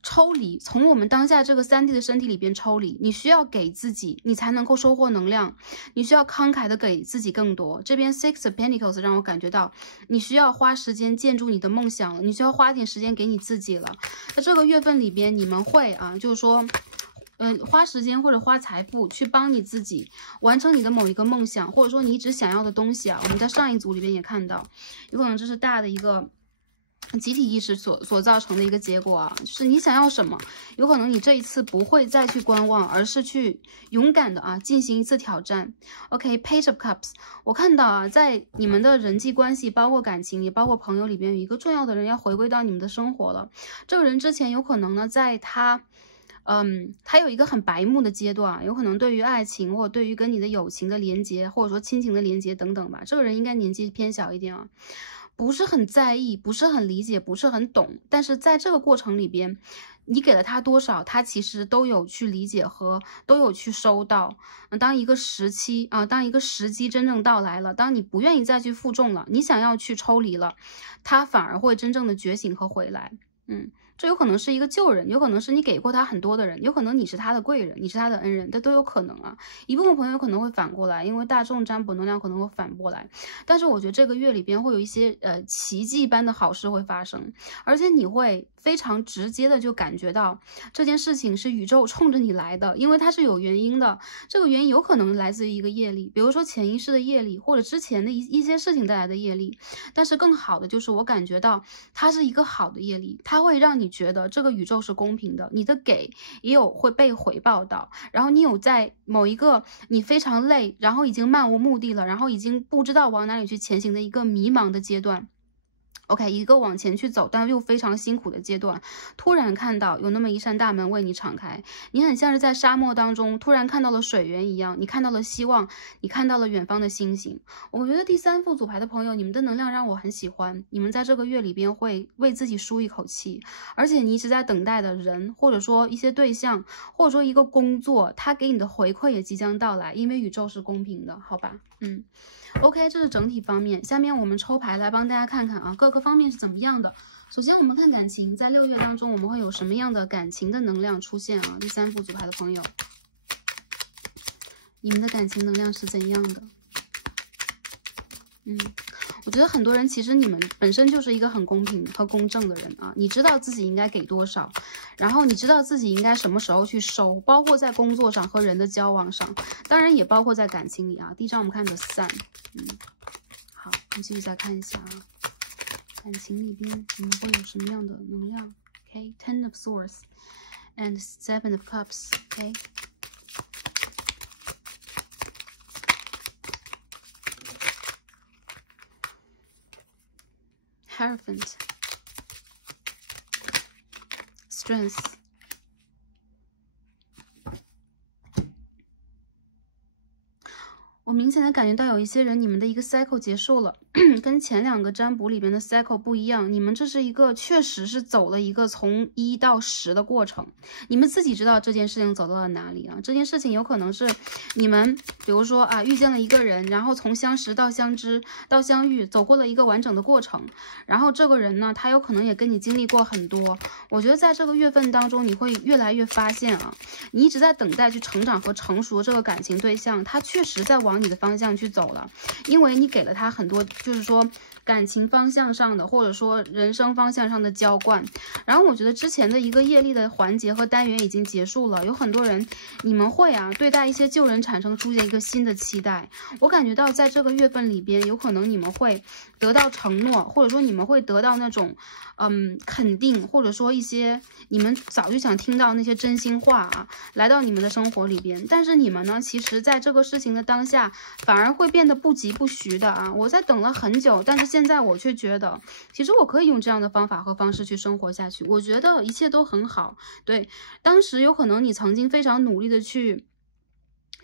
抽离，从我们当下这个3D 的身体里边抽离。你需要给自己，你才能够收获能量。你需要慷慨的给自己更多。这边 Six of Pentacles 让我感觉到，你需要花时间建筑你的梦想了，你需要花点时间给你自己了。在这个月份里边，你们会就是说，花时间或者花财富去帮你自己完成你的某一个梦想，或者说你一直想要的东西啊。我们在上一组里边也看到，有可能这是大的一个集体意识所造成的一个结果啊，就是你想要什么，有可能你这一次不会再去观望，而是去勇敢的进行一次挑战。OK，Page of Cups， 我看到在你们的人际关系，包括感情，也包括朋友里边，有一个重要的人要回归到你们的生活了。这个人之前有可能呢，在他有一个很白目的阶段，有可能对于爱情或者对于跟你的友情的连接，或者说亲情的连接等等吧。这个人应该年纪偏小一点啊。不是很在意，不是很理解，不是很懂，但是在这个过程里边，你给了他多少，他其实都有去理解和都有去收到。当一个时期当一个时机真正到来了，当你不愿意再去负重了，你想要去抽离了，他反而会真正的觉醒和回来。这有可能是一个旧人，有可能是你给过他很多的人，有可能你是他的贵人，你是他的恩人，这都有可能啊。一部分朋友可能会反过来，因为大众占卜能量可能会反过来。但是我觉得这个月里边会有一些奇迹般的好事会发生，而且你会非常直接的就感觉到这件事情是宇宙冲着你来的，因为它是有原因的。这个原因有可能来自于一个业力，比如说潜意识的业力，或者之前的一些事情带来的业力。但是更好的就是我感觉到它是一个好的业力，它会让你觉得这个宇宙是公平的，你的给也有会被回报到，然后你有在某一个你非常累，然后已经漫无目的了，然后已经不知道往哪里去前行的一个迷茫的阶段。OK， 一个往前去走，但又非常辛苦的阶段，突然看到有那么一扇大门为你敞开，你很像是在沙漠当中突然看到了水源一样，你看到了希望，你看到了远方的星星。我觉得第3副组牌的朋友，你们的能量让我很喜欢，你们在这个月里边会为自己舒一口气，而且你一直在等待的人，或者说一些对象，或者说一个工作，他给你的回馈也即将到来，因为宇宙是公平的，好吧？OK， 这是整体方面。下面我们抽牌来帮大家看看各个方面是怎么样的。首先我们看感情，在6月当中我们会有什么样的感情的能量出现第3副组牌的朋友，你们的感情能量是怎样的？我觉得很多人其实你们本身就是一个很公平和公正的人你知道自己应该给多少，然后你知道自己应该什么时候去收，包括在工作上和人的交往上，当然也包括在感情里第一张我们看的Sun，好，我们继续再看一下感情里边你们会有什么样的能量？OK，Ten of Swords and Seven of Cups，OK。Hierophant, Strength， 我明显的感觉到有一些人，你们的一个 cycle 结束了，跟前2个占卜里边的 cycle 不一样。你们这是一个确实是走了一个从1到10的过程，你们自己知道这件事情走到了哪里这件事情有可能是你们比如说遇见了一个人，然后从相识到相知到相遇，走过了一个完整的过程。然后这个人呢，他有可能也跟你经历过很多。我觉得在这个月份当中，你会越来越发现你一直在等待去成长和成熟这个感情对象，他确实在往你的方向去走了，因为你给了他很多，就是说感情方向上的，或者说人生方向上的浇灌。然后我觉得之前的一个业力的环节和单元已经结束了，有很多人你们会对待一些旧人产生出现一个新的期待。我感觉到在这个月份里边，有可能你们会得到承诺，或者说你们会得到那种肯定，或者说一些你们早就想听到那些真心话来到你们的生活里边。但是你们呢，其实在这个事情的当下反而会变得不急不徐的我在等了很久，但是现在我却觉得其实我可以用这样的方法和方式去生活下去，我觉得一切都很好。对，当时有可能你曾经非常努力的去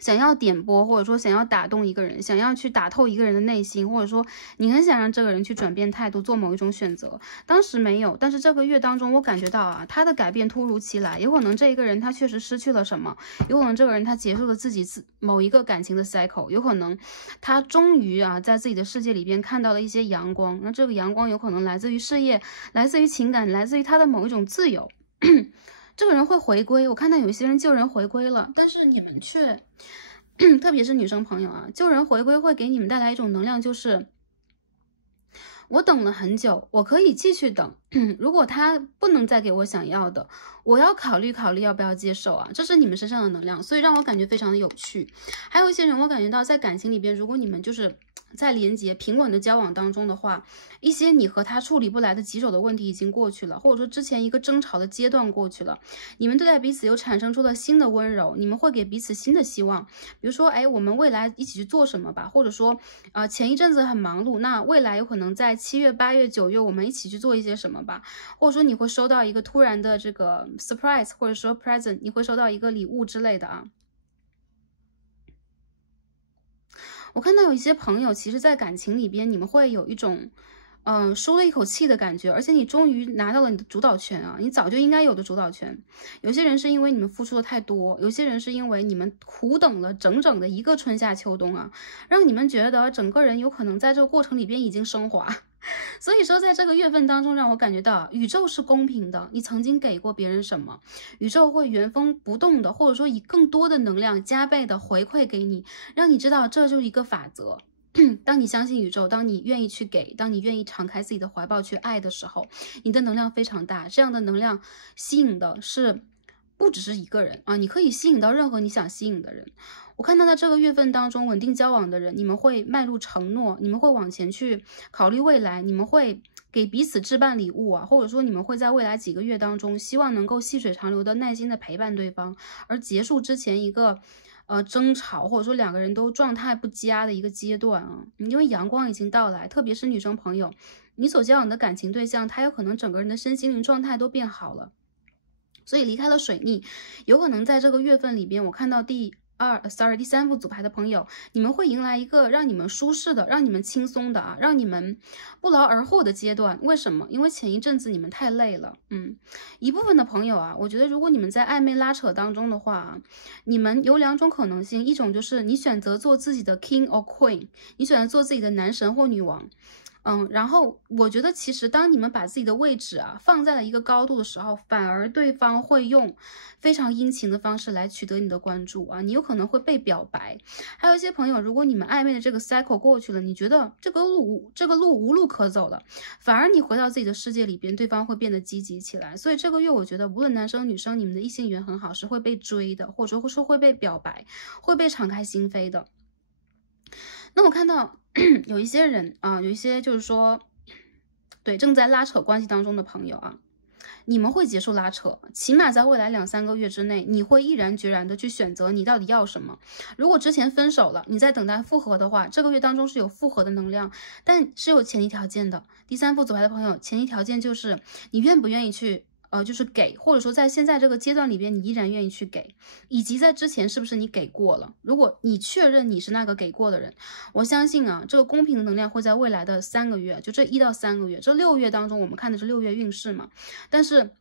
想要点拨，或者说想要打动一个人，想要去打透一个人的内心，或者说你很想让这个人去转变态度，做某一种选择，当时没有，但是这个月当中我感觉到他的改变突如其来，有可能这一个人他确实失去了什么，有可能这个人他结束了自己某一个感情的 cycle， 有可能他终于在自己的世界里边看到了一些阳光，那这个阳光有可能来自于事业，来自于情感，来自于他的某一种自由这个人会回归，我看到有一些人旧人回归了，但是你们却特别是女生朋友旧人回归会给你们带来一种能量，就是我等了很久，我可以继续等如果他不能再给我想要的，我要考虑考虑要不要接受这是你们身上的能量，所以让我感觉非常的有趣。还有一些人我感觉到在感情里边，如果你们就是在连接平稳的交往当中的话，一些你和他处理不来的棘手的问题已经过去了，或者说之前一个争吵的阶段过去了，你们对待彼此又产生出了新的温柔，你们会给彼此新的希望，比如说我们未来一起去做什么吧，或者说前一阵子很忙碌，那未来有可能在7月8月9月我们一起去做一些什么吧，或者说你会收到一个突然的这个 surprise， 或者说 present， 你会收到一个礼物之类的我看到有一些朋友，其实在感情里边，你们会有一种，舒了一口气的感觉，而且你终于拿到了你的主导权你早就应该有的主导权。有些人是因为你们付出的太多，有些人是因为你们苦等了整整的一个春夏秋冬让你们觉得整个人有可能在这个过程里边已经升华。所以说在这个月份当中，让我感觉到宇宙是公平的，你曾经给过别人什么，宇宙会原封不动的，或者说以更多的能量加倍的回馈给你，让你知道这就是一个法则当你相信宇宙，当你愿意去给，当你愿意敞开自己的怀抱去爱的时候，你的能量非常大，这样的能量吸引的是不只是一个人你可以吸引到任何你想吸引的人。我看到在这个月份当中稳定交往的人，你们会迈入承诺，你们会往前去考虑未来，你们会给彼此置办礼物或者说你们会在未来几个月当中希望能够细水长流的耐心的陪伴对方，而结束之前一个争吵或者说两个人都状态不佳的一个阶段因为阳光已经到来，特别是女生朋友，你所交往的感情对象他有可能整个人的身心灵状态都变好了，所以离开了水逆，有可能在这个月份里边，我看到第三副组牌的朋友，你们会迎来一个让你们舒适的，让你们轻松的让你们不劳而获的阶段。为什么？因为前一阵子你们太累了一部分的朋友我觉得如果你们在暧昧拉扯当中的话你们有两种可能性，一种就是你选择做自己的 king or queen， 你选择做自己的男神或女王然后我觉得其实当你们把自己的位置放在了一个高度的时候，反而对方会用非常殷勤的方式来取得你的关注你有可能会被表白。还有一些朋友，如果你们暧昧的这个 cycle 过去了，你觉得这个路无路可走了，反而你回到自己的世界里边，对方会变得积极起来。所以这个月我觉得无论男生女生，你们的异性缘很好，是会被追的，或者说会被表白，会被敞开心扉的。那我看到有一些人有一些就是说对正在拉扯关系当中的朋友你们会结束拉扯，起码在未来2-3个月之内，你会毅然决然的去选择你到底要什么。如果之前分手了，你在等待复合的话，这个月当中是有复合的能量，但是有前提条件的。第三副组牌的朋友，前提条件就是你愿不愿意去就是给，或者说在现在这个阶段里边，你依然愿意去给，以及在之前是不是你给过了。如果你确认你是那个给过的人，我相信这个公平的能量会在未来的3个月，就这1到3个月，这6月当中，我们看的是6月运势嘛，但是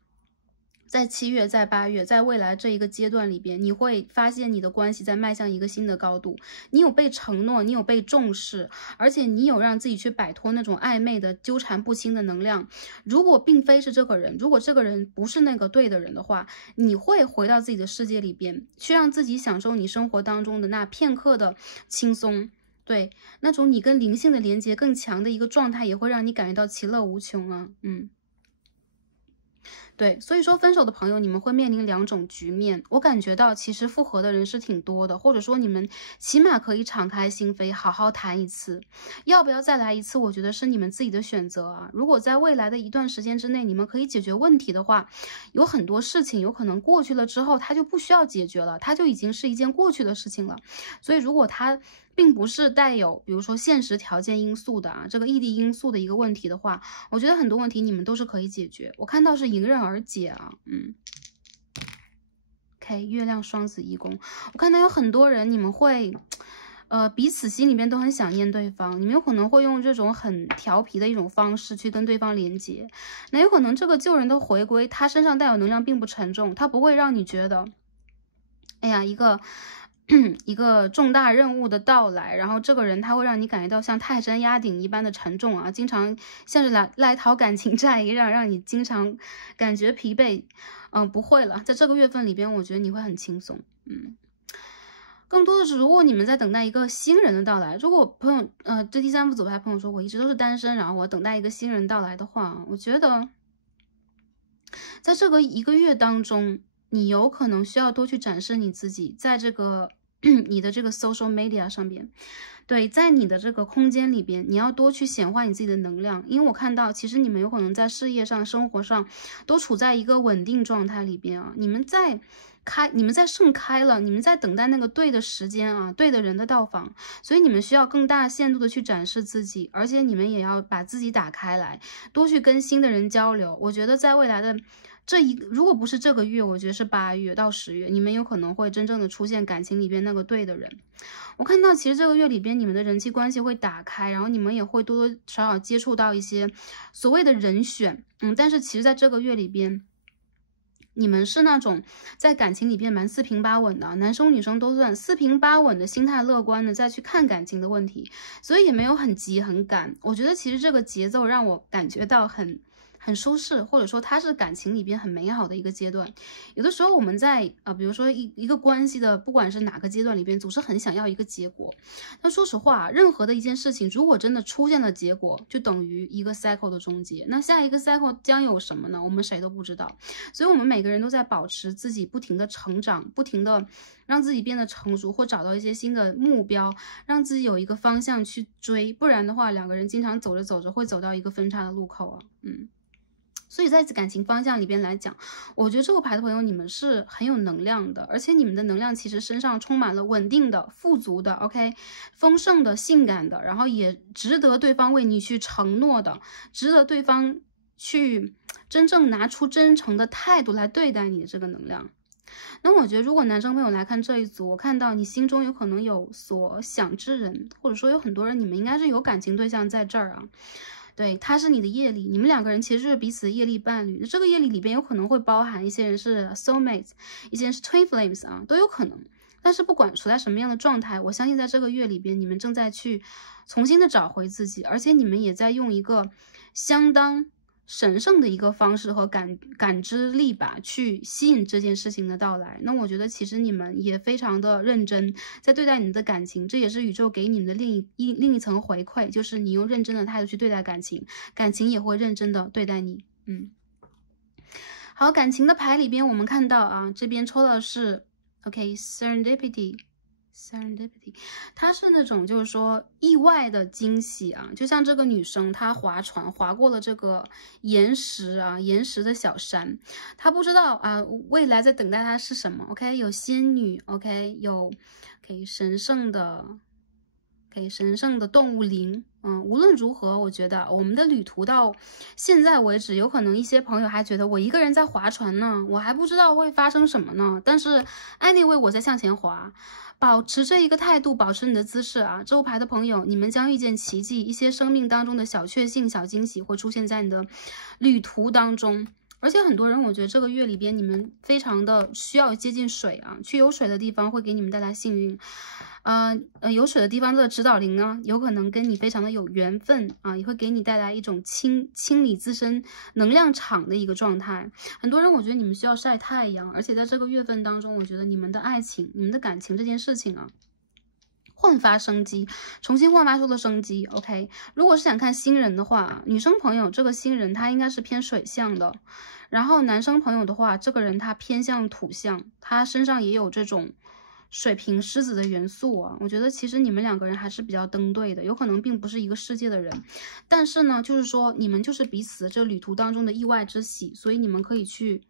在7月，在8月，在未来这一个阶段里边，你会发现你的关系在迈向一个新的高度，你有被承诺，你有被重视，而且你有让自己去摆脱那种暧昧的纠缠不清的能量。如果并非是这个人，如果这个人不是那个对的人的话，你会回到自己的世界里边，去让自己享受你生活当中的那片刻的轻松。对，那种你跟灵性的连接更强的一个状态，也会让你感觉到其乐无穷啊。对，所以说分手的朋友，你们会面临两种局面。我感觉到其实复合的人是挺多的，或者说你们起码可以敞开心扉，好好谈一次。要不要再来一次，我觉得是你们自己的选择啊。如果在未来的一段时间之内，你们可以解决问题的话，有很多事情有可能过去了之后，它就不需要解决了，它就已经是一件过去的事情了。所以如果它并不是带有比如说现实条件因素的啊，这个异地因素的一个问题的话，我觉得很多问题你们都是可以解决。我看到是迎刃而解啊。OK， 月亮双子一宫，我看到有很多人你们会彼此心里面都很想念对方，你们有可能会用这种很调皮的一种方式去跟对方连接。那有可能这个旧人的回归，他身上带有能量并不沉重，他不会让你觉得哎呀一个重大任务的到来，然后这个人他会让你感觉到像泰山压顶一般的沉重啊，经常像是来讨感情债一样，让你经常感觉疲惫。不会了，在这个月份里边，我觉得你会很轻松。更多的是，如果你们在等待一个新人的到来，如果朋友这第三副组牌朋友说我一直都是单身，然后我等待一个新人到来的话，我觉得在这个一个月当中，你有可能需要多去展示你自己，在这个你的这个 social media 上边，对，在你的这个空间里边，你要多去显化你自己的能量，因为我看到其实你们有可能在事业上、生活上都处在一个稳定状态里边啊，你们在盛开了，你们在等待那个对的时间啊，对的人的到访，所以你们需要更大限度的去展示自己，而且你们也要把自己打开来，多去跟新的人交流。我觉得在未来的如果不是这个月，我觉得是8月到10月，你们有可能会真正的出现感情里边那个对的人。我看到其实这个月里边你们的人际关系会打开，然后你们也会多多少少接触到一些所谓的人选。但是其实在这个月里边，你们是那种在感情里边蛮四平八稳的，男生女生都算四平八稳的，心态乐观的再去看感情的问题，所以也没有很急很赶。我觉得其实这个节奏让我感觉到很舒适，或者说它是感情里边很美好的一个阶段。有的时候我们在比如说一个关系的不管是哪个阶段里边，总是很想要一个结果。但说实话，任何的一件事情如果真的出现了结果，就等于一个 cycle 的终结。那下一个 cycle 将有什么呢？我们谁都不知道。所以我们每个人都在保持自己不停的成长，不停的让自己变得成熟，或找到一些新的目标，让自己有一个方向去追。不然的话，两个人经常走着走着会走到一个分叉的路口啊。所以在感情方向里边来讲，我觉得这个牌的朋友你们是很有能量的，而且你们的能量其实身上充满了稳定的、富足的 OK 丰盛的、性感的，然后也值得对方为你去承诺的，值得对方去真正拿出真诚的态度来对待你的这个能量。那我觉得如果男生朋友来看这一组，我看到你心中有可能有所想之人，或者说有很多人你们应该是有感情对象在这儿啊。对，他是你的业力，你们两个人其实是彼此的业力伴侣。这个业力里边有可能会包含一些人是 soulmates， 一些人是 twin flames 啊，都有可能。但是不管处在什么样的状态，我相信在这个月里边，你们正在去重新的找回自己，而且你们也在用一个相当神圣的一个方式和感知力吧，去吸引这件事情的到来。那我觉得其实你们也非常的认真在对待你们的感情，这也是宇宙给你们的另一层回馈，就是你用认真的态度去对待感情，感情也会认真的对待你。好，感情的牌里边我们看到啊，这边抽的是 OK serendipity，它是那种就是说意外的惊喜啊，就像这个女生她划船划过了这个岩石的小山，她不知道啊未来在等待她是什么。OK， 有仙女 ，OK， 有神圣的动物灵。无论如何，我觉得我们的旅途到现在为止，有可能一些朋友还觉得我一个人在划船呢，我还不知道会发生什么呢。但是 anyway， 我在向前划，保持这一个态度，保持你的姿势啊。这副牌的朋友，你们将遇见奇迹，一些生命当中的小确幸、小惊喜会出现在你的旅途当中。而且很多人，我觉得这个月里边你们非常的需要接近水啊，去有水的地方会给你们带来幸运。有水的地方的指导灵啊，有可能跟你非常的有缘分啊，也会给你带来一种清理自身能量场的一个状态。很多人我觉得你们需要晒太阳，而且在这个月份当中，我觉得你们的爱情、你们的感情这件事情啊，焕发生机，重新焕发出了生机。OK， 如果是想看新人的话，女生朋友这个新人他应该是偏水象的，然后男生朋友的话，这个人他偏向土象，他身上也有这种水瓶狮子的元素啊。我觉得其实你们两个人还是比较登对的，有可能并不是一个世界的人，但是呢，就是说你们就是彼此这旅途当中的意外之喜，所以你们可以去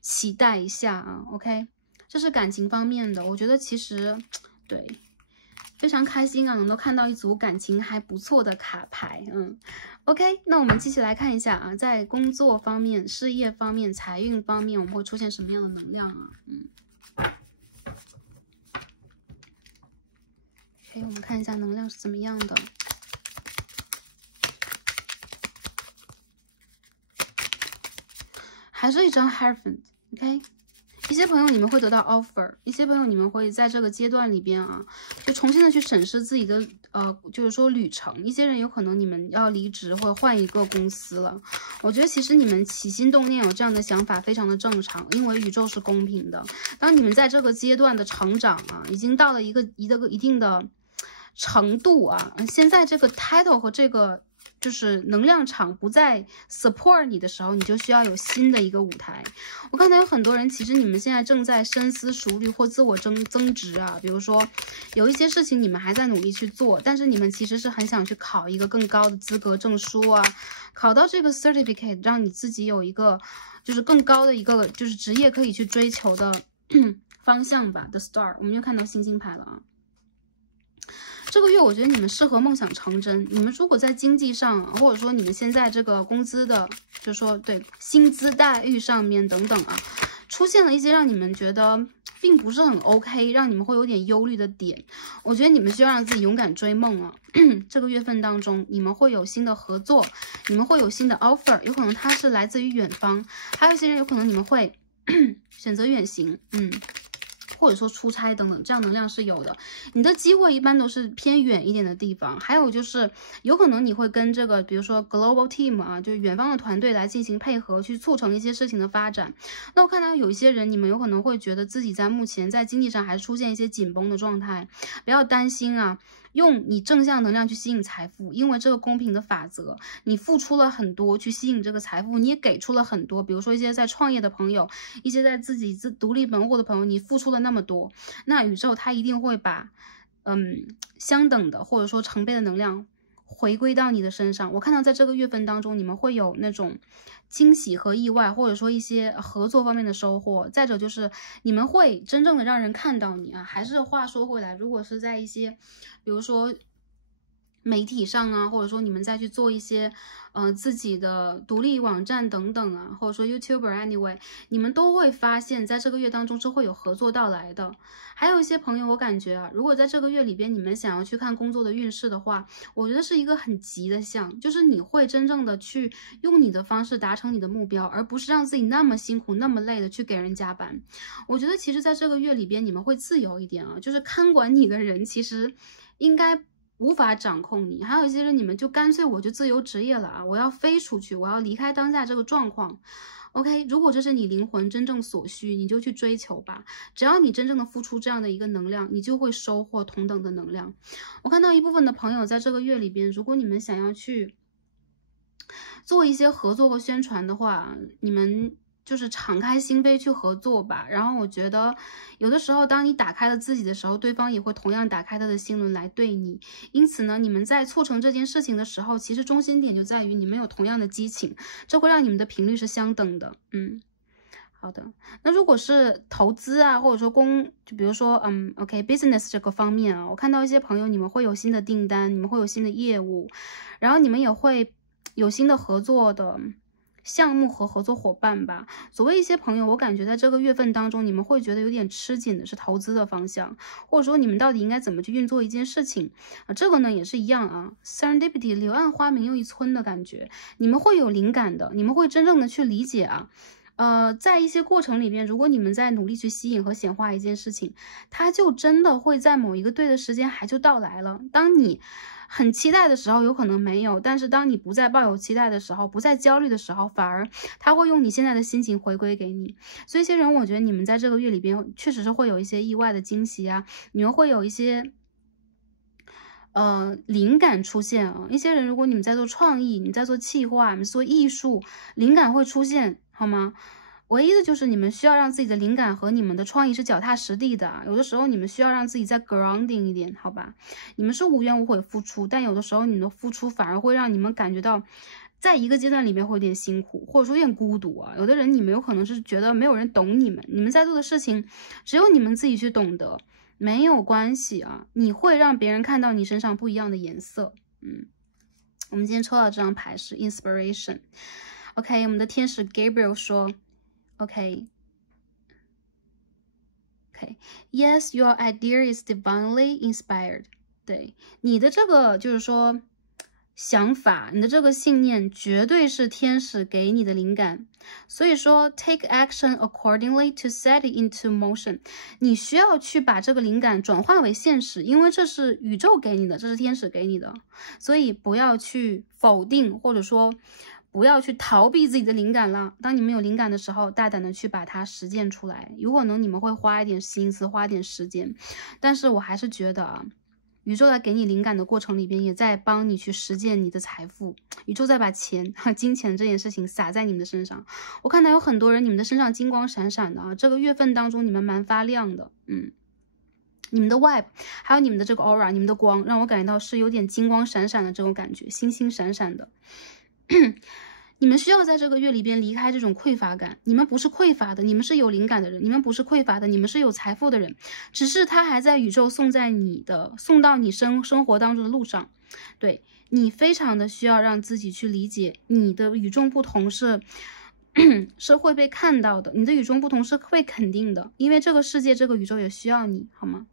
期待一下啊。OK， 这是感情方面的，我觉得其实对。非常开心啊，能够看到一组感情还不错的卡牌。OK， 那我们继续来看一下啊，在工作方面、事业方面、财运方面，我们会出现什么样的能量啊？OK， 我们看一下能量是怎么样的。还是一张 Hierophant。OK， 一些朋友你们会得到 offer， 一些朋友你们会在这个阶段里边啊，就重新的去审视自己的就是说旅程。一些人有可能你们要离职或者换一个公司了。我觉得其实你们起心动念有这样的想法非常的正常，因为宇宙是公平的。当你们在这个阶段的成长啊，已经到了一定的程度啊，现在这个 title 和这个就是能量场不再 support 你的时候，你就需要有新的一个舞台。我看到有很多人，其实你们现在正在深思熟虑或自我增值啊，比如说有一些事情你们还在努力去做，但是你们其实是很想去考一个更高的资格证书啊，考到这个 certificate， 让你自己有一个就是更高的一个就是职业可以去追求的方向吧。The Star， 我们又看到星星牌了啊。这个月我觉得你们适合梦想成真。你们如果在经济上，或者说你们现在这个工资的，就是说对薪资待遇上面等等啊，出现了一些让你们觉得并不是很 OK， 让你们会有点忧虑的点，我觉得你们需要让自己勇敢追梦啊。这个月份当中，你们会有新的合作，你们会有新的 offer， 有可能它是来自于远方，还有一些人有可能你们会选择远行，或者说出差等等，这样能量是有的。你的机会一般都是偏远一点的地方，还有就是有可能你会跟这个比如说 global team 啊，就是远方的团队来进行配合，去促成一些事情的发展。那我看到有一些人，你们有可能会觉得自己在目前在经济上还是出现一些紧绷的状态，不要担心啊。用你正向能量去吸引财富，因为这个公平的法则，你付出了很多去吸引这个财富，你也给出了很多。比如说一些在创业的朋友，一些在自己独立门户的朋友，你付出了那么多，那宇宙它一定会把相等的或者说成倍的能量回归到你的身上。我看到在这个月份当中，你们会有那种惊喜和意外，或者说一些合作方面的收获。再者就是你们会真正的让人看到你啊。还是话说回来，如果是在一些比如说媒体上啊，或者说你们再去做一些自己的独立网站等等啊，或者说 YouTuber anyway， 你们都会发现在这个月当中是会有合作到来的。还有一些朋友，我感觉啊，如果在这个月里边你们想要去看工作的运势的话，我觉得是一个很急的项，就是你会真正的去用你的方式达成你的目标，而不是让自己那么辛苦那么累的去给人加班。我觉得其实在这个月里边你们会自由一点啊，就是看管你的人其实应该无法掌控你，还有一些人你们就干脆我就自由职业了啊，我要飞出去，我要离开当下这个状况。OK， 如果这是你灵魂真正所需，你就去追求吧。只要你真正的付出这样的一个能量，你就会收获同等的能量。我看到一部分的朋友在这个月里边，如果你们想要去做一些合作和宣传的话，你们就是敞开心扉去合作吧。然后我觉得有的时候当你打开了自己的时候，对方也会同样打开他的心轮来对你。因此呢，你们在促成这件事情的时候，其实中心点就在于你们有同样的激情，这会让你们的频率是相等的。好的。那如果是投资啊，或者说就比如说OK business 这个方面啊，我看到一些朋友你们会有新的订单，你们会有新的业务，然后你们也会有新的合作的项目和合作伙伴吧。所谓一些朋友，我感觉在这个月份当中，你们会觉得有点吃紧的是投资的方向，或者说你们到底应该怎么去运作一件事情啊？这个呢也是一样啊 ，serendipity 柳暗花明又一村的感觉，你们会有灵感的，你们会真正的去理解啊。在一些过程里边，如果你们在努力去吸引和显化一件事情，它就真的会在某一个对的时间还就到来了。当你很期待的时候，有可能没有，但是当你不再抱有期待的时候，不再焦虑的时候，反而它会用你现在的心情回归给你。所以一些人，我觉得你们在这个月里边确实是会有一些意外的惊喜啊，你们会有一些灵感出现啊。一些人，如果你们在做创意，你们在做企划，你们做艺术，灵感会出现，好吗？唯一的就是你们需要让自己的灵感和你们的创意是脚踏实地的，有的时候你们需要让自己再 grounding 一点，好吧？你们是无怨无悔付出，但有的时候你们的付出反而会让你们感觉到，在一个阶段里面会有点辛苦，或者说有点孤独啊。有的人你们有可能是觉得没有人懂你们，你们在做的事情只有你们自己去懂得，没有关系啊，你会让别人看到你身上不一样的颜色。我们今天抽到这张牌是 inspiration。OK， 我们的天使 Gabriel 说。Yes, your idea is divinely inspired. 对，你的这个就是说想法，你的这个信念绝对是天使给你的灵感。所以说 take action accordingly to set it into motion. 你需要去把这个灵感转化为现实，因为这是宇宙给你的，这是天使给你的。所以不要去否定，或者说不要去逃避自己的灵感了。当你们有灵感的时候，大胆的去把它实践出来。有可能你们会花一点心思，花一点时间，但是我还是觉得啊，宇宙在给你灵感的过程里边，也在帮你去实践你的财富。宇宙在把钱和金钱这件事情撒在你们的身上。我看到有很多人，你们的身上金光闪闪的啊，这个月份当中你们蛮发亮的，你们的 vibe 还有你们的这个 aura， 你们的光让我感觉到是有点金光闪闪的这种感觉，星星闪闪的。你们需要在这个月里边离开这种匮乏感，你们不是匮乏的，你们是有灵感的人，你们不是匮乏的，你们是有财富的人，只是他还在宇宙送到你生活当中的路上。对，你非常的需要让自己去理解你的与众不同是会被看到的，你的与众不同是会肯定的，因为这个世界这个宇宙也需要你，好吗？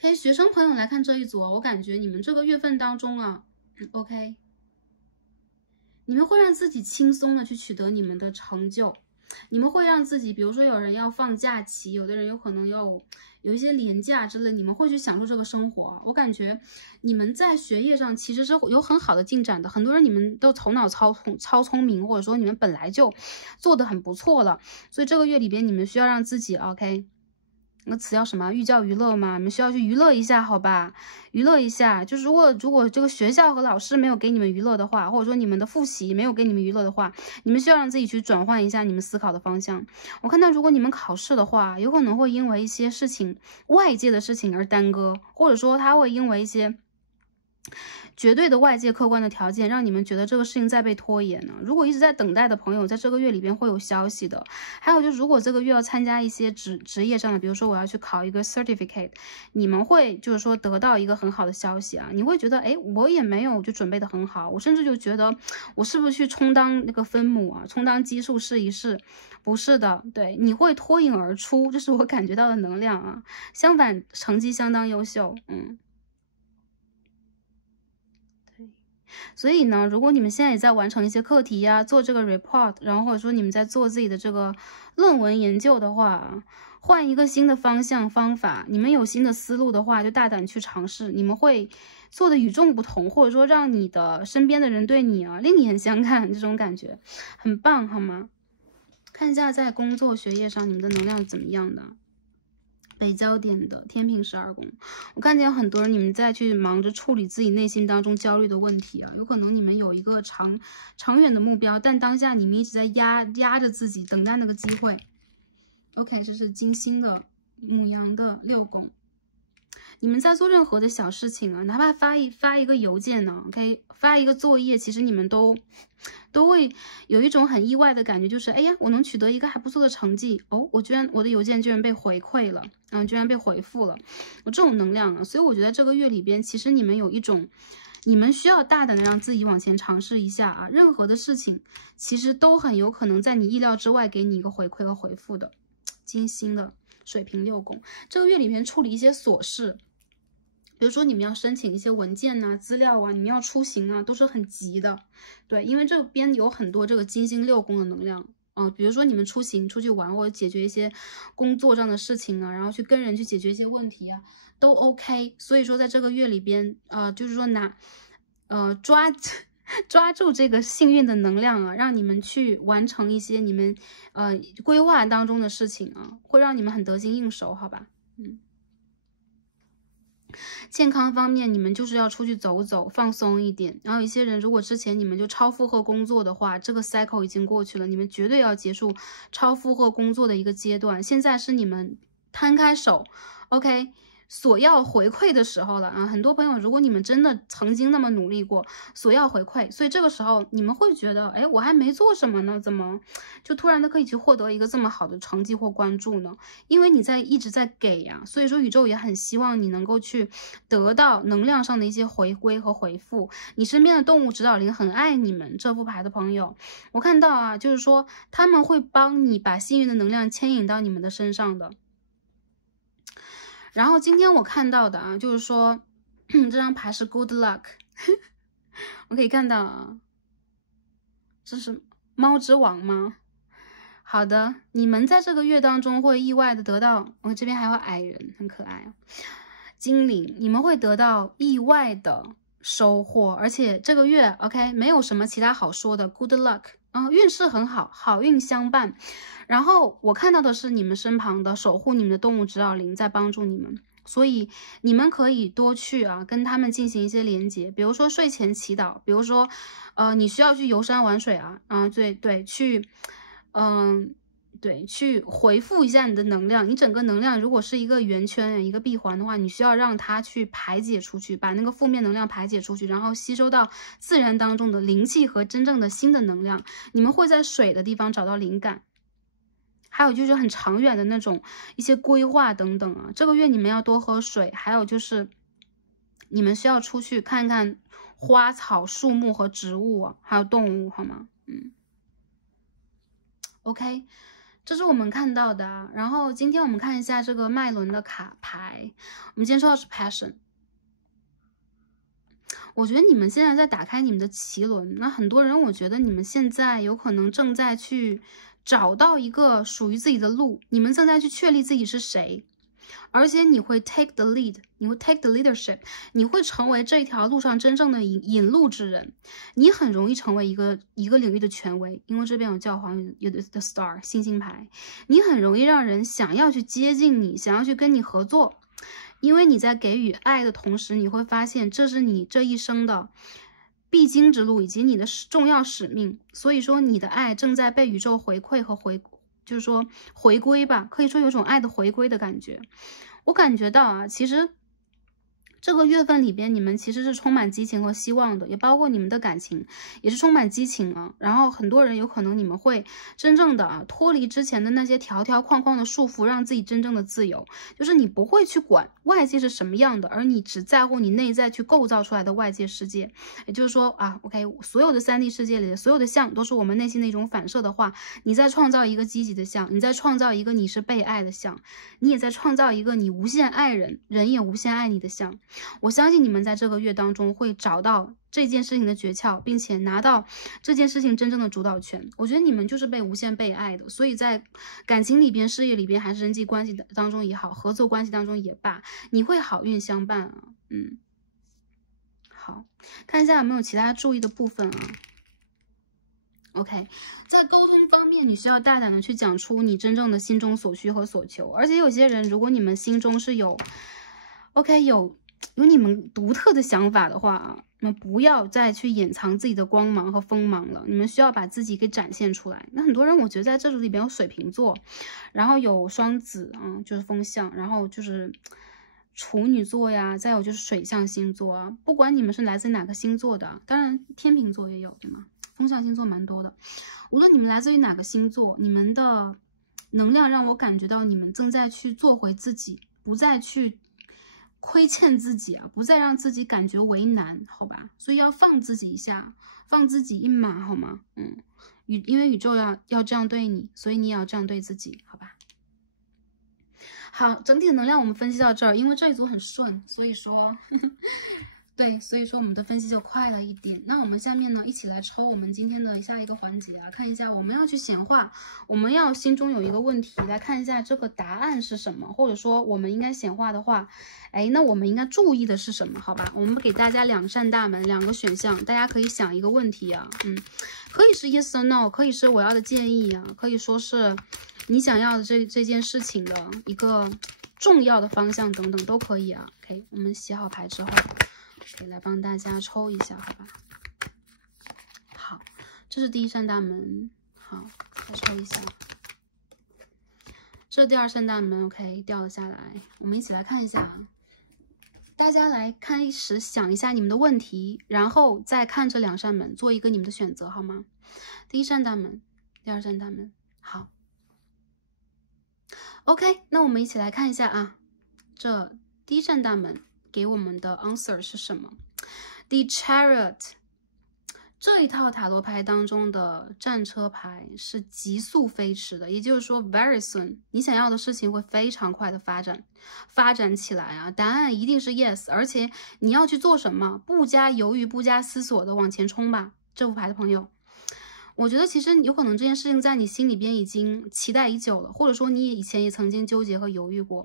可以，学生朋友来看这一组，我感觉你们这个月份当中啊，OK，你们会让自己轻松的去取得你们的成就，你们会让自己，比如说有人要放假期，有的人有可能有一些连假之类，你们会去享受这个生活。我感觉你们在学业上其实是有很好的进展的，很多人你们都头脑超聪明，或者说你们本来就做得很不错了，所以这个月里边你们需要让自己 OK。那个词叫什么？寓教于乐嘛，你们需要去娱乐一下，好吧？娱乐一下，就是如果这个学校和老师没有给你们娱乐的话，或者说你们的复习没有给你们娱乐的话，你们需要让自己去转换一下你们思考的方向。我看到如果你们考试的话，有可能会因为一些事情，外界的事情而耽搁，或者说他会因为一些绝对的外界客观的条件让你们觉得这个事情在被拖延呢。如果一直在等待的朋友，在这个月里边会有消息的。还有就是如果这个月要参加一些职业上的，比如说我要去考一个 certificate， 你们会就是说得到一个很好的消息啊。你会觉得哎，我也没有就准备的很好，我甚至就觉得我是不是去充当那个分母啊，充当基数试一试。不是的，对，你会脱颖而出，这是我感觉到的能量啊。相反，成绩相当优秀，所以呢，如果你们现在也在完成一些课题呀，做这个 report， 然后或者说你们在做自己的这个论文研究的话，换一个新的方向方法，你们有新的思路的话，就大胆去尝试，你们会做的与众不同，或者说让你的身边的人对你啊另眼相看，这种感觉很棒，好吗？看一下在工作学业上你们的能量是怎么样的。北焦点的天平12宫，我看见很多人你们在去忙着处理自己内心当中焦虑的问题啊，有可能你们有一个长远的目标，但当下你们一直在压着自己，等待那个机会。OK， 这是金星的牡羊的6宫。你们在做任何的小事情啊，哪怕发一个邮件呢 ，OK， 发一个作业，其实你们都会有一种很意外的感觉，就是哎呀，我能取得一个还不错的成绩哦，我的邮件居然被回馈了，居然被回复了，有这种能量啊，所以我觉得这个月里边，其实你们有一种，你们需要大胆的让自己往前尝试一下啊，任何的事情其实都很有可能在你意料之外给你一个回馈和回复的。金星的水瓶6宫，这个月里面处理一些琐事。比如说你们要申请一些文件啊、资料啊，你们要出行啊，都是很急的。对，因为这边有很多这个金星6宫的能量比如说你们出行出去玩，或者解决一些工作上的事情啊，然后去跟人去解决一些问题啊，都 OK。所以说在这个月里边就是说抓住这个幸运的能量啊，让你们去完成一些你们规划当中的事情啊，会让你们很得心应手，好吧？健康方面，你们就是要出去走走，放松一点。然后一些人，如果之前你们就超负荷工作的话，这个 cycle 已经过去了，你们绝对要结束超负荷工作的一个阶段。现在是你们摊开手 ，OK， 索要回馈的时候了啊！很多朋友，如果你们真的曾经那么努力过，索要回馈，所以这个时候你们会觉得，哎，我还没做什么呢，怎么就突然的可以去获得一个这么好的成绩或关注呢？因为你一直在给呀，所以说宇宙也很希望你能够去得到能量上的一些回归和回复。你身边的动物指导灵很爱你们这副牌的朋友，我看到啊，就是说他们会帮你把幸运的能量牵引到你们的身上的。然后今天我看到的啊，就是说这张牌是 Good Luck， 我可以看到啊，这是猫之王吗？好的，你们在这个月当中会意外的得到，我这边还有矮人，很可爱啊，精灵，你们会得到意外的收获，而且这个月 OK 没有什么其他好说的 ，Good Luck， 运势很好，好运相伴。然后我看到的是你们身旁的守护你们的动物指导灵在帮助你们，所以你们可以多去跟他们进行一些连接，比如说睡前祈祷，比如说你需要去游山玩水对，去回复一下你的能量，你整个能量如果是一个圆圈一个闭环的话，你需要让它去排解出去，把那个负面能量排解出去，然后吸收到自然当中的灵气和真正的新的能量。你们会在水的地方找到灵感。还有就是很长远的那种一些规划等等啊，这个月你们要多喝水，还有就是你们需要出去看看花草树木和植物还有动物，好吗？OK， 这是我们看到的然后今天我们看一下这个脉轮的卡牌，我们今天抽到是 Passion。我觉得你们现在在打开你们的脐轮，那很多人我觉得你们现在有可能正在去找到一个属于自己的路，你们正在去确立自己是谁，而且你会 take the lead， 你会 take the leadership， 你会成为这条路上真正的引路之人，你很容易成为一个领域的权威，因为这边有教皇，有 the star 星星牌，你很容易让人想要去接近你，想要去跟你合作，因为你在给予爱的同时，你会发现这是你这一生的必经之路以及你的重要使命，所以说你的爱正在被宇宙回馈和就是说回归吧，可以说有种爱的回归的感觉。我感觉到其实这个月份里边，你们其实是充满激情和希望的，也包括你们的感情也是充满激情然后很多人有可能你们会真正的脱离之前的那些条条框框的束缚，让自己真正的自由，就是你不会去管外界是什么样的，而你只在乎你内在去构造出来的外界世界。也就是说OK， 所有的3D 世界里的所有的像都是我们内心的一种反射的话，你在创造一个积极的像，你在创造一个你是被爱的像，你也在创造一个你无限爱人也无限爱你的像。我相信你们在这个月当中会找到这件事情的诀窍，并且拿到这件事情真正的主导权。我觉得你们就是被无限被爱的，所以在感情里边、事业里边，还是人际关系当中也好，合作关系当中也罢，你会好运相伴好，看一下有没有其他注意的部分OK， 在沟通方面，你需要大胆的去讲出你真正的心中所需和所求，而且有些人，如果你们心中是有你们独特的想法的话那不要再去掩藏自己的光芒和锋芒了，你们需要把自己给展现出来。那很多人我觉得在这里边有水瓶座，然后有双子就是风象，然后就是处女座呀，再有就是水象星座不管你们是来自哪个星座的，当然天秤座也有对吗？风象星座蛮多的，无论你们来自于哪个星座，你们的能量让我感觉到你们正在去做回自己，不再去亏欠自己不再让自己感觉为难，好吧？所以要放自己一下，放自己一马，好吗？因为宇宙要这样对你，所以你也要这样对自己，好吧？好，整体的能量我们分析到这儿，因为这一组很顺，所以说对，所以说我们的分析就快了一点。那我们下面呢，一起来抽我们今天的下一个环节看一下我们要去显化，我们要心中有一个问题，来看一下这个答案是什么，或者说我们应该显化的话，那我们应该注意的是什么？好吧，我们给大家2扇大门，2个选项，大家可以想一个问题可以是 yes or no， 可以是我要的建议可以说是你想要的这件事情的一个重要的方向等等都可以啊。OK， 我们洗好牌之后，可以来帮大家抽一下，好吧？好，这是第一扇大门，好，再抽一下。这是第二扇大门 ，OK， 掉了下来。我们一起来看一下，大家来开始想一下你们的问题，然后再看这两扇门，做一个你们的选择，好吗？第一扇大门，第二扇大门，好。OK， 那我们一起来看一下啊，这第一扇大门给我们的 answer 是什么 ？The Chariot。这一套塔罗牌当中的战车牌是急速飞驰的，也就是说 very soon， 你想要的事情会非常快的发展起来啊！答案一定是 yes， 而且你要去做什么，不加犹豫、不加思索的往前冲吧！这副牌的朋友，我觉得其实有可能这件事情在你心里边已经期待已久了，或者说你以前也曾经纠结和犹豫过，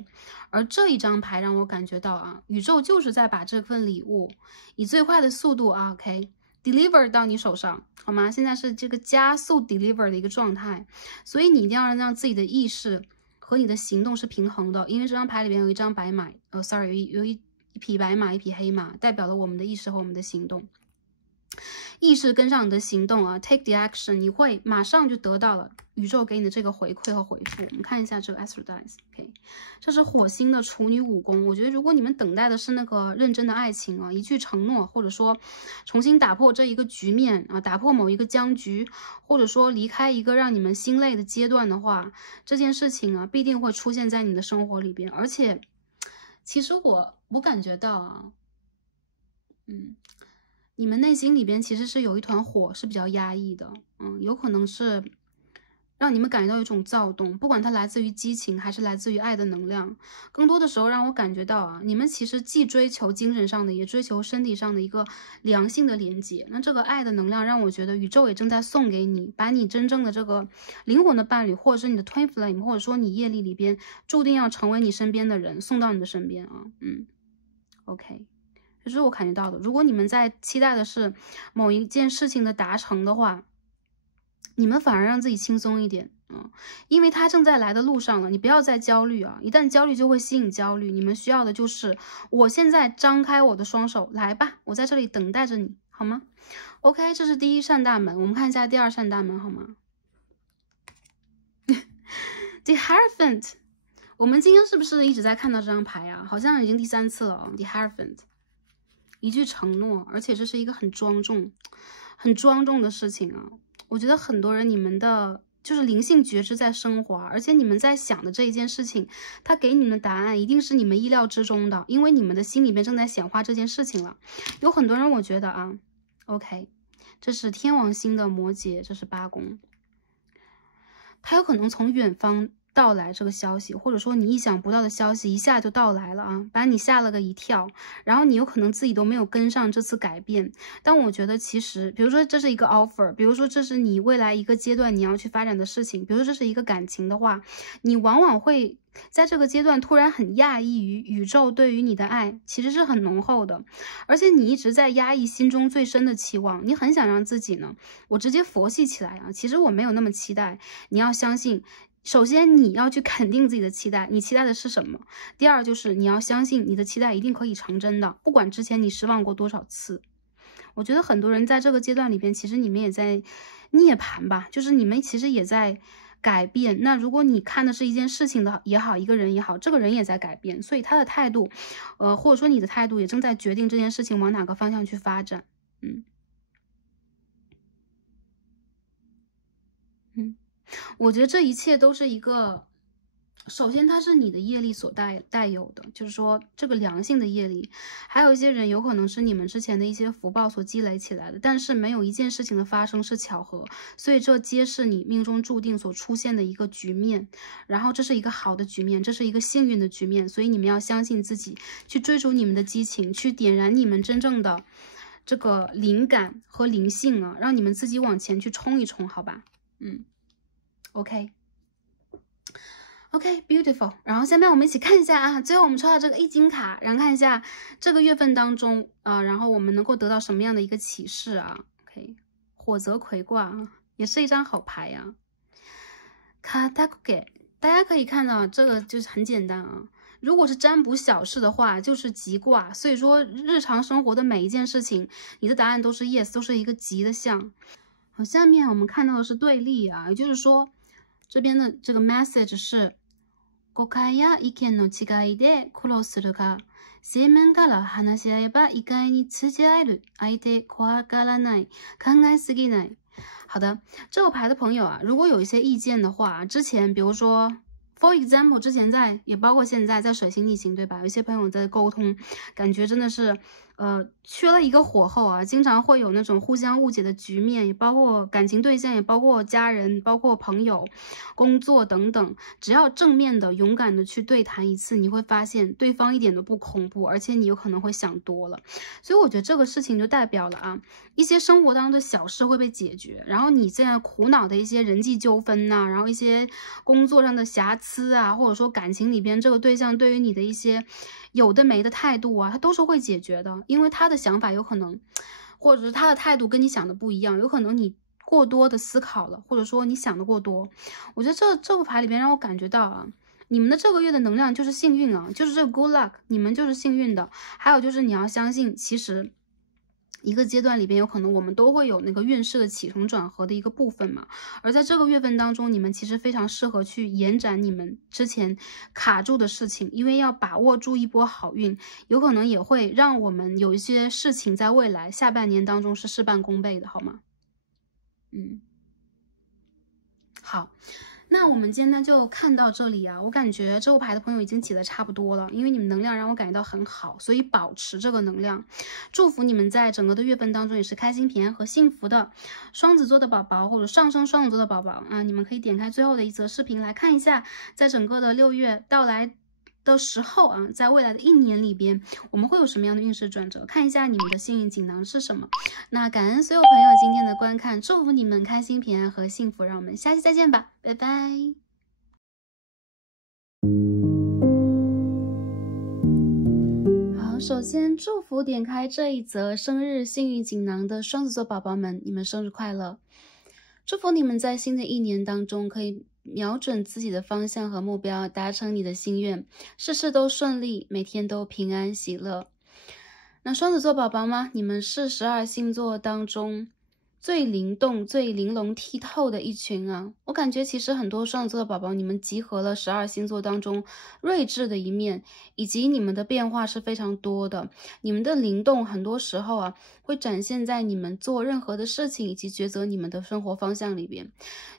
而这一张牌让我感觉到啊，宇宙就是在把这份礼物以最快的速度啊 ，OK。deliver 到你手上，好吗？现在是这个加速 deliver 的一个状态，所以你一定要让自己的意识和你的行动是平衡的。因为这张牌里边有一张白马，sorry， 有一匹白马，一匹黑马，代表了我们的意识和我们的行动。意识跟上你的行动啊 ，take the action， 你会马上就得到了宇宙给你的这个回馈和回复。我们看一下这个 Astro Dice，OK， 这是火星的处女武功。我觉得如果你们等待的是那个认真的爱情啊，一句承诺，或者说重新打破这一个局面啊，打破某一个僵局，或者说离开一个让你们心累的阶段的话，这件事情啊必定会出现在你的生活里边。而且，其实我感觉到啊，你们内心里边其实是有一团火，是比较压抑的，有可能是让你们感觉到一种躁动，不管它来自于激情还是来自于爱的能量，更多的时候让我感觉到啊，你们其实既追求精神上的，也追求身体上的一个良性的连接。那这个爱的能量让我觉得宇宙也正在送给你，把你真正的这个灵魂的伴侣，或者是你的 twin flame， 或者说你业力里边注定要成为你身边的人，送到你的身边啊，OK。这是我感觉到的。如果你们在期待的是某一件事情的达成的话，你们反而让自己轻松一点因为它正在来的路上了。你不要再焦虑啊！一旦焦虑就会吸引焦虑。你们需要的就是我现在张开我的双手，来吧，我在这里等待着你，好吗 ？OK， 这是第一扇大门，我们看一下第二扇大门，好吗？The Hierophant， 我们今天是不是一直在看到这张牌啊？好像已经第3次了啊 ，The Hierophant。一句承诺，而且这是一个很庄重的事情啊！我觉得很多人你们的就是灵性觉知在升华，而且你们在想的这一件事情，它给你们的答案一定是你们意料之中的，因为你们的心里面正在显化这件事情了。有很多人我觉得啊 ，OK， 这是天王星的摩羯，这是8宫，他有可能从远方到来这个消息，或者说你意想不到的消息一下就到来了啊，把你吓了个一跳，然后你有可能自己都没有跟上这次改变。但我觉得其实，比如说这是一个 offer， 比如说这是你未来一个阶段你要去发展的事情，比如说这是一个感情的话，你往往会在这个阶段突然很讶异于宇宙对于你的爱其实是很浓厚的，而且你一直在压抑心中最深的期望，你很想让自己呢，我直接佛系起来啊，其实我没有那么期待，你要相信。首先，你要去肯定自己的期待，你期待的是什么？第二，就是你要相信你的期待一定可以成真的，不管之前你失望过多少次。我觉得很多人在这个阶段里边，其实你们也在涅槃吧，就是你们其实也在改变。那如果你看的是一件事情的也好，一个人也好，这个人也在改变，所以他的态度，或者说你的态度也正在决定这件事情往哪个方向去发展。我觉得这一切都是一个，首先它是你的业力所带有的，就是说这个良性的业力，还有一些人有可能是你们之前的一些福报所积累起来的，但是没有一件事情的发生是巧合，所以这揭示你命中注定所出现的一个局面，然后这是一个好的局面，这是一个幸运的局面，所以你们要相信自己，去追逐你们的激情，去点燃你们真正的这个灵感和灵性啊，让你们自己往前去冲一冲，好吧OK，beautiful。然后下面我们一起看一下啊，最后我们抽到这个易经卡，然后看一下这个月份当中然后我们能够得到什么样的一个启示啊 ？OK， 火泽葵卦啊，也是一张好牌呀。卡塔给大家可以看到，这个就是很简单啊。如果是占卜小事的话，就是吉卦。所以说日常生活的每一件事情，你的答案都是 yes， 都是一个吉的象。好，下面我们看到的是对立啊，也就是说这边的这个 message 是誤解や意見の違いで苦労するが、正面から話し合えば意外に通じ合える。相手怖がらない。考えすぎない。好的，这个牌的朋友啊，如果有一些意见的话，之前比如说 for example 之前也包括现在在水星逆行，对吧？有一些朋友在沟通，感觉真的是缺了一个火候啊，经常会有那种互相误解的局面，也包括感情对象，也包括家人，包括朋友、工作等等。只要正面的、勇敢的去对谈一次，你会发现对方一点都不恐怖，而且你有可能会想多了。所以我觉得这个事情就代表了啊，一些生活当中的小事会被解决，然后你现在苦恼的一些人际纠纷呐，然后一些工作上的瑕疵啊，或者说感情里边这个对象对于你的一些有的没的态度啊，它都是会解决的，因为他的想法有可能，或者是他的态度跟你想的不一样，有可能你过多的思考了，或者说你想的过多。我觉得这副牌里边让我感觉到啊，你们的这个月的能量就是幸运啊，就是这个 good luck， 你们就是幸运的。还有就是你要相信，其实一个阶段里边有可能我们都会有那个运势的起承转合的一个部分嘛，而在这个月份当中，你们其实非常适合去延展你们之前卡住的事情，因为要把握住一波好运，有可能也会让我们有一些事情在未来下半年当中是事半功倍的，好吗？好。那我们今天呢就看到这里啊，我感觉这副牌的朋友已经解得差不多了，因为你们能量让我感觉到很好，所以保持这个能量，祝福你们在整个的月份当中也是开心、平安和幸福的。双子座的宝宝或者上升双子座的宝宝啊，你们可以点开最后的一则视频来看一下，在整个的6月到来的时候啊，在未来的1年里边，我们会有什么样的运势转折？看一下你们的幸运锦囊是什么。那感恩所有朋友今天的观看，祝福你们开心、平安和幸福。让我们下期再见吧，拜拜。好，首先祝福点开这一则生日幸运锦囊的双子座宝宝们，你们生日快乐！祝福你们在新的1年当中可以瞄准自己的方向和目标，达成你的心愿，事事都顺利，每天都平安喜乐。那双子座宝宝吗？你们是12星座当中最灵动、最玲珑剔透的一群啊！我感觉其实很多双子座的宝宝，你们集合了12星座当中睿智的一面，以及你们的变化是非常多的。你们的灵动很多时候啊，会展现在你们做任何的事情以及抉择你们的生活方向里边。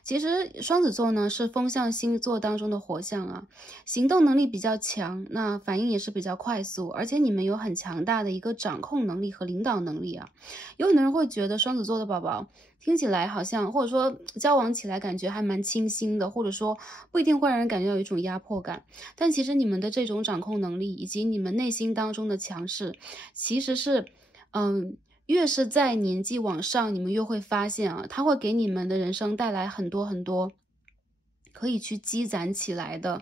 其实双子座呢是风象星座当中的火象啊，行动能力比较强，那反应也是比较快速，而且你们有很强大的一个掌控能力和领导能力啊。有很多人会觉得双子座的宝宝听起来好像，或者说交往起来感觉还蛮清新的，或者说不一定会让人感觉到有一种压迫感。但其实你们的这种掌控能力以及你们内心当中的强势，其实是越是在年纪往上，你们越会发现啊，它会给你们的人生带来很多很多可以去积攒起来的，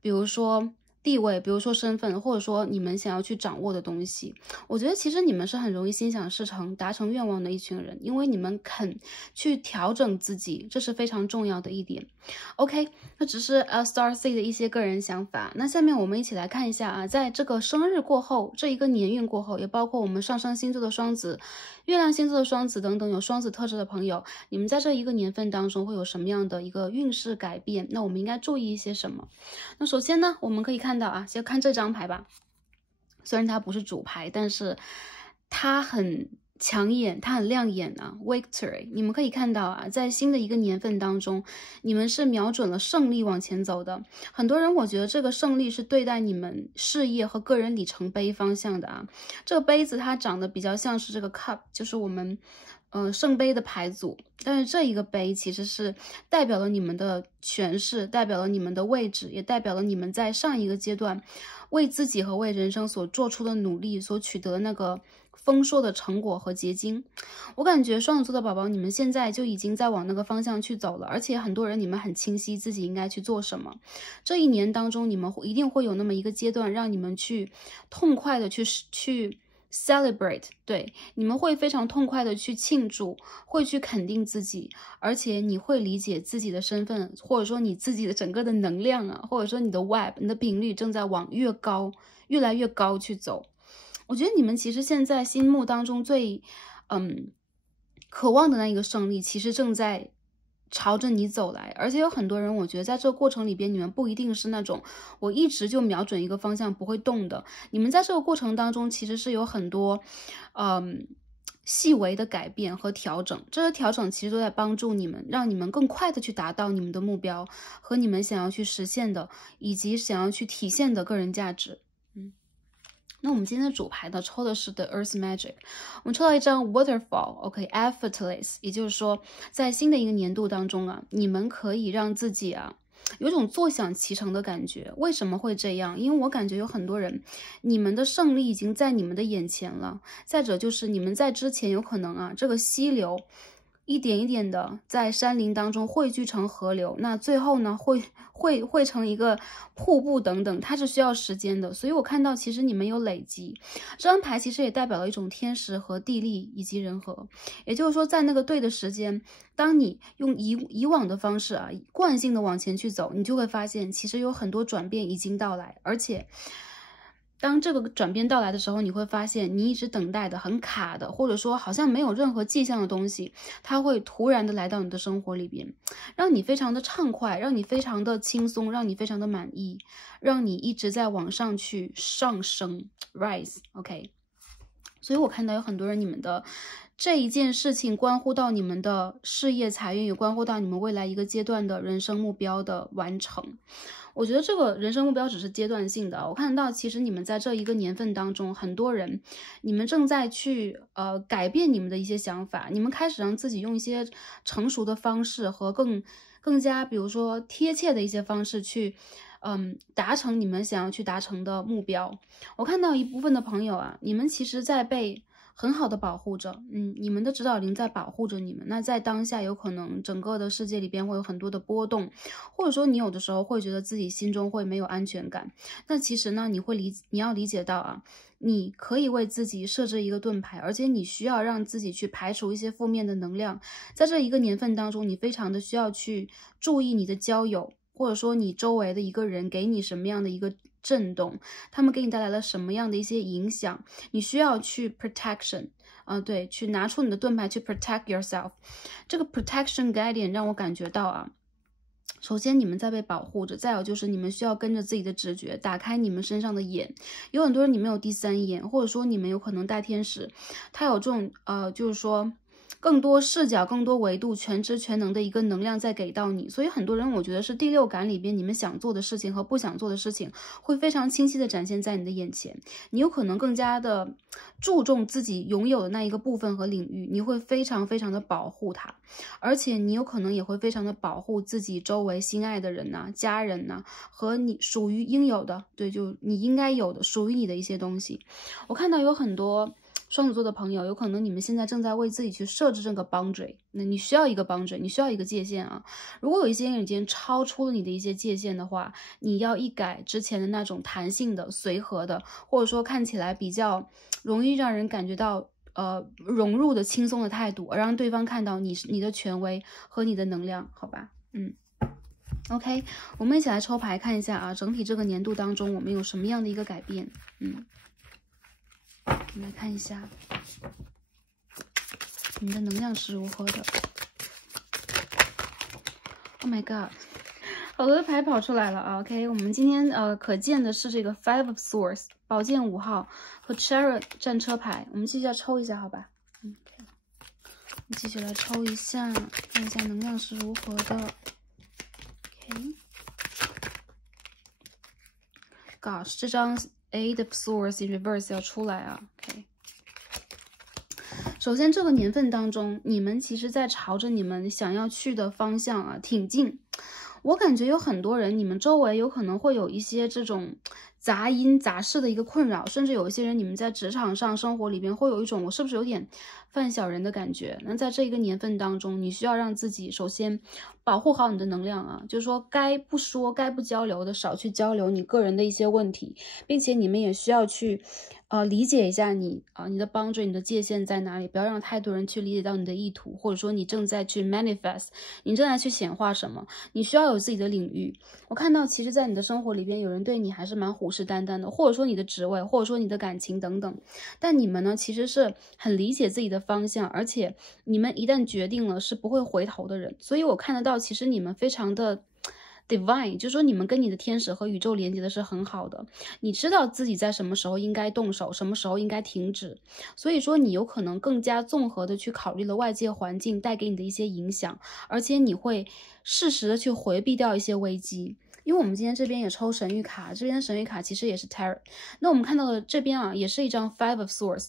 比如说地位，比如说身份，或者说你们想要去掌握的东西。我觉得其实你们是很容易心想事成、达成愿望的一群人，因为你们肯去调整自己，这是非常重要的一点。OK， 那只是Star C 的一些个人想法。那下面我们一起来看一下啊，在这个生日过后，这一个年运过后，也包括我们上升星座的双子、月亮星座的双子等等有双子特质的朋友，你们在这一个年份当中会有什么样的一个运势改变？那我们应该注意一些什么？那首先呢，我们可以看到啊，先看这张牌吧。虽然它不是主牌，但是它很抢眼，它很亮眼啊 ，Victory！ 你们可以看到啊，在新的一个年份当中，你们是瞄准了胜利往前走的。很多人我觉得这个胜利是对待你们事业和个人里程碑方向的啊。这个杯子它长得比较像是这个 cup， 就是我们圣杯的牌组，但是这一个杯其实是代表了你们的权势，代表了你们的位置，也代表了你们在上一个阶段为自己和为人生所做出的努力，所取得的那个丰硕的成果和结晶。我感觉双子座的宝宝，你们现在就已经在往那个方向去走了，而且很多人你们很清晰自己应该去做什么。这一年当中，你们一定会有那么一个阶段，让你们去痛快的去 celebrate， 对，你们会非常痛快的去庆祝，会去肯定自己，而且你会理解自己的身份，或者说你自己的整个的能量啊，或者说你的 vibe， 你的频率正在往越来越高去走。我觉得你们其实现在心目当中最渴望的那一个胜利，其实正在朝着你走来。而且有很多人，我觉得在这个过程里边，你们不一定是那种我一直就瞄准一个方向不会动的，你们在这个过程当中其实是有很多细微的改变和调整，这些调整其实都在帮助你们，让你们更快的去达到你们的目标和你们想要去实现的，以及想要去体现的个人价值。那我们今天的主牌呢，抽的是 The Earth Magic， 我们抽到一张 Waterfall，OK，effortless， 也就是说，在新的一个年度当中啊，你们可以让自己啊有种坐享其成的感觉。为什么会这样？因为我感觉有很多人，你们的胜利已经在你们的眼前了。再者就是你们在之前有可能啊，这个溪流一点一点的在山林当中汇聚成河流，那最后呢会成一个瀑布等等，它是需要时间的。所以我看到其实你们有累积，这张牌其实也代表了一种天时和地利以及人和，也就是说在那个对的时间，当你用以往的方式啊，惯性的往前去走，你就会发现其实有很多转变已经到来，而且当这个转变到来的时候，你会发现你一直等待的很卡的，或者说好像没有任何迹象的东西，它会突然的来到你的生活里边，让你非常的畅快，让你非常的轻松，让你非常的满意，让你一直在往上去上升 ，rise，OK。所以我看到有很多人，你们的这一件事情关乎到你们的事业财运，也关乎到你们未来一个阶段的人生目标的完成。我觉得这个人生目标只是阶段性的，我看到其实你们在这一个年份当中，很多人你们正在去改变你们的一些想法，你们开始让自己用一些成熟的方式和更加比如说贴切的一些方式去达成你们想要去达成的目标。我看到一部分的朋友啊，你们其实在被很好的保护着，你们的指导灵在保护着你们。那在当下有可能整个的世界里边会有很多的波动，或者说你有的时候会觉得自己心中会没有安全感。那其实呢，你要理解到啊，你可以为自己设置一个盾牌，而且你需要让自己去排除一些负面的能量。在这一个年份当中，你非常的需要去注意你的交友，或者说你周围的一个人给你什么样的一个震动，他们给你带来了什么样的一些影响，你需要去 protection 对，去拿出你的盾牌去 protect yourself。 这个 protection guardian 让我感觉到啊，首先你们在被保护着，再有就是你们需要跟着自己的直觉，打开你们身上的眼。有很多人你们有第三眼，或者说你们有可能带天使，他有这种就是说更多视角、更多维度、全知全能的一个能量在给到你。所以很多人我觉得是第六感里边，你们想做的事情和不想做的事情会非常清晰的展现在你的眼前。你有可能更加的注重自己拥有的那一个部分和领域，你会非常非常的保护它，而且你有可能也会非常的保护自己周围心爱的人呐、家人呐，和你属于应有的，对，就你应该有的属于你的一些东西。我看到有很多双子座的朋友，有可能你们现在正在为自己去设置这个 boundary， 那你需要一个 boundary， 你需要一个界限啊。如果有一些人已经超出了你的一些界限的话，你要一改之前的那种弹性的、随和的，或者说看起来比较容易让人感觉到融入的轻松的态度，而让对方看到你的权威和你的能量，好吧？OK， 我们一起来抽牌看一下啊，整体这个年度当中我们有什么样的一个改变？我们来看一下你的能量是如何的。Oh my god， 好多牌跑出来了啊 ！OK， 我们今天可见的是这个 Five of Swords 宝剑5号和 Chariot 战车牌，我们继续来抽一下，好吧？OK， 我们继续来抽一下，看一下能量是如何的。OK，Gosh， 这张 Eight of Swords in Reverse 要出来啊 ！OK。首先，这个年份当中，你们其实在朝着你们想要去的方向啊挺进。我感觉有很多人，你们周围有可能会有一些这种杂音杂事的一个困扰，甚至有一些人，你们在职场上、生活里边会有一种我是不是有点犯小人的感觉。那在这一个年份当中，你需要让自己首先保护好你的能量啊，就是说该不说、该不交流的少去交流你个人的一些问题，并且你们也需要去理解一下你你的 boundary， 你的界限在哪里，不要让太多人去理解到你的意图，或者说你正在去 manifest， 你正在去显化什么，你需要有自己的领域。我看到其实在你的生活里边，有人对你还是蛮虎视眈眈的，或者说你的职位，或者说你的感情等等，但你们呢其实是很理解自己的方向，而且你们一旦决定了是不会回头的人，所以我看得到其实你们非常的divine， 就是说你们跟你的天使和宇宙连接的是很好的，你知道自己在什么时候应该动手，什么时候应该停止，所以说你有可能更加综合的去考虑了外界环境带给你的一些影响，而且你会适时的去回避掉一些危机。因为我们今天这边也抽神谕卡，这边的神谕卡其实也是 Tarot， 那我们看到的这边也是一张 Five of Swords，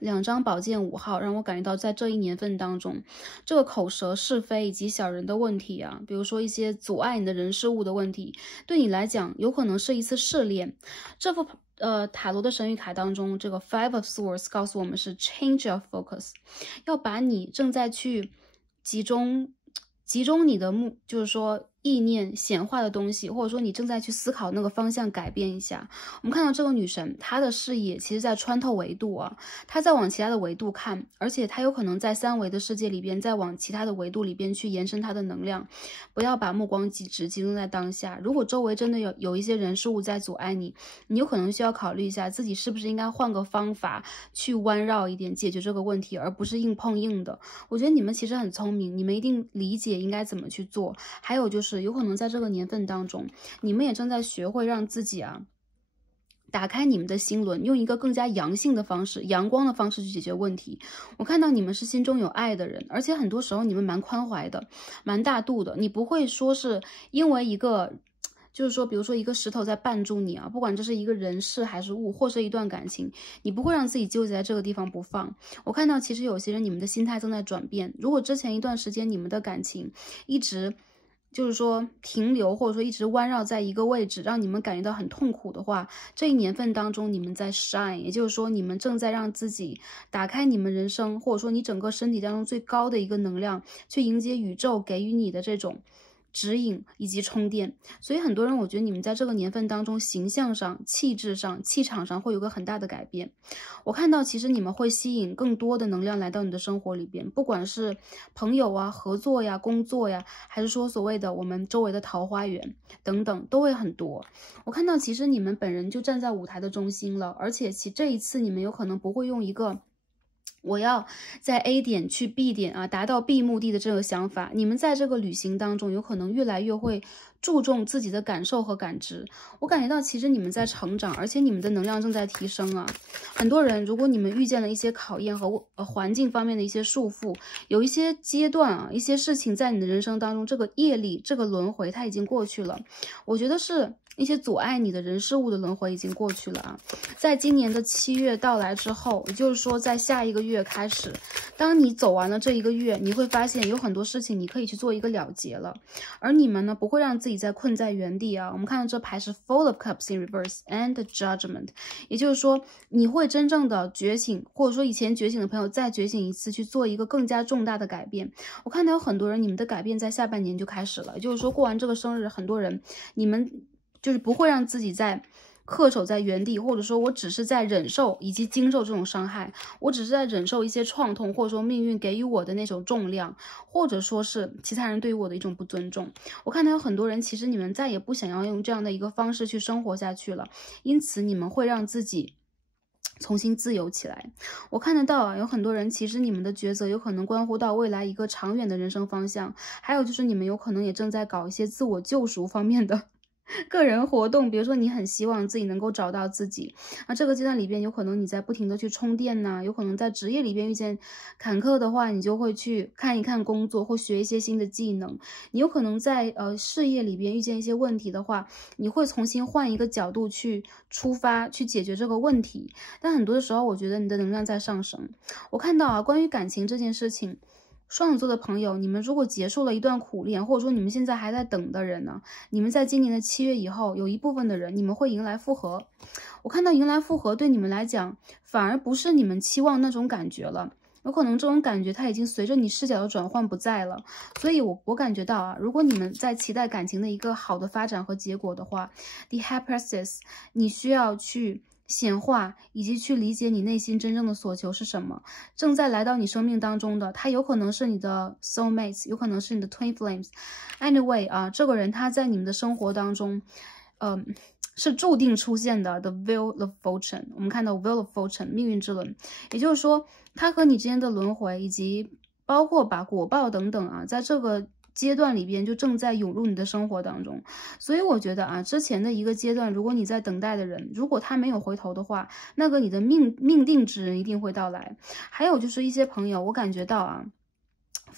两张宝剑5号，让我感觉到在这一年份当中，这个口舌是非以及小人的问题比如说一些阻碍你的人事物的问题，对你来讲有可能是一次试炼。这副塔罗的神谕卡当中，这个 Five of Swords 告诉我们是 change of focus， 要把你正在去集中你的就是说意念显化的东西，或者说你正在去思考那个方向改变一下。我们看到这个女神，她的视野其实在穿透维度她在往其他的维度看，而且她有可能在3维的世界里边，再往其他的维度里边去延伸她的能量。不要把目光只集中在当下，如果周围真的有一些人事物在阻碍你，你有可能需要考虑一下自己是不是应该换个方法去弯绕一点解决这个问题，而不是硬碰硬的。我觉得你们其实很聪明，你们一定理解应该怎么去做。还有就是有可能在这个年份当中，你们也正在学会让自己打开你们的心轮，用一个更加阳性的方式、阳光的方式去解决问题。我看到你们是心中有爱的人，而且很多时候你们蛮宽怀的，蛮大度的。你不会说是因为一个，就是说，比如说一个石头在绊住你不管这是一个人事还是物，或是一段感情，你不会让自己纠结在这个地方不放。我看到其实有些人你们的心态正在转变。如果之前一段时间你们的感情一直就是说停留，或者说一直弯绕在一个位置，让你们感觉到很痛苦的话，这一年份当中你们在 shine， 也就是说你们正在让自己打开你们人生，或者说你整个身体当中最高的一个能量，去迎接宇宙给予你的这种指引以及充电。所以很多人我觉得你们在这个年份当中形象上、气质上、气场上会有个很大的改变。我看到其实你们会吸引更多的能量来到你的生活里边，不管是朋友合作工作还是说所谓的我们周围的桃花源等等，都会很多。我看到其实你们本人就站在舞台的中心了，而且这一次你们有可能不会用一个我要在 A 点去 B 点达到 B 目的的这个想法，你们在这个旅行当中有可能越来越会注重自己的感受和感知。我感觉到其实你们在成长，而且你们的能量正在提升很多人如果你们遇见了一些考验和环境方面的一些束缚，有一些阶段一些事情在你的人生当中，这个业力这个轮回它已经过去了。我觉得是一些阻碍你的人事物的轮回已经过去了在今年的7月到来之后，也就是说在下一个月开始，当你走完了这一个月，你会发现有很多事情你可以去做一个了结了，而你们呢不会让自己再困在原地我们看到这牌是 Full of Cups in Reverse and Judgment， 也就是说你会真正的觉醒，或者说以前觉醒的朋友再觉醒一次，去做一个更加重大的改变。我看到有很多人你们的改变在下半年就开始了，也就是说过完这个生日，很多人你们就是不会让自己在恪守在原地，或者说我只是在忍受以及经受这种伤害，我只是在忍受一些创痛，或者说命运给予我的那种重量，或者说是其他人对于我的一种不尊重。我看到有很多人其实你们再也不想要用这样的一个方式去生活下去了，因此你们会让自己重新自由起来。我看得到有很多人其实你们的抉择有可能关乎到未来一个长远的人生方向，还有就是你们有可能也正在搞一些自我救赎方面的个人活动，比如说你很希望自己能够找到自己，这个阶段里边有可能你在不停的去充电有可能在职业里边遇见坎坷的话，你就会去看一看工作或学一些新的技能。你有可能在事业里边遇见一些问题的话，你会重新换一个角度去出发去解决这个问题。但很多的时候我觉得你的能量在上升。我看到关于感情这件事情，双子座的朋友，你们如果结束了一段苦恋，或者说你们现在还在等的人呢，你们在今年的7月以后，有一部分的人你们会迎来复合。我看到迎来复合对你们来讲，反而不是你们期望那种感觉了，有可能这种感觉它已经随着你视角的转换不在了。所以我感觉到如果你们在期待感情的一个好的发展和结果的话， The High Priestess 你需要去显化以及去理解你内心真正的所求是什么。正在来到你生命当中的，他有可能是你的 soul mates， 有可能是你的 twin flames。Anyway 啊，这个人他在你们的生活当中，是注定出现的 the wheel of fortune。我们看到 wheel of fortune 命运之轮，也就是说，他和你之间的轮回，以及包括把果报等等啊，在这个阶段里边就正在涌入你的生活当中。所以我觉得啊，之前的一个阶段，如果你在等待的人，如果他没有回头的话，那个你的命定之人一定会到来。还有就是一些朋友，我感觉到啊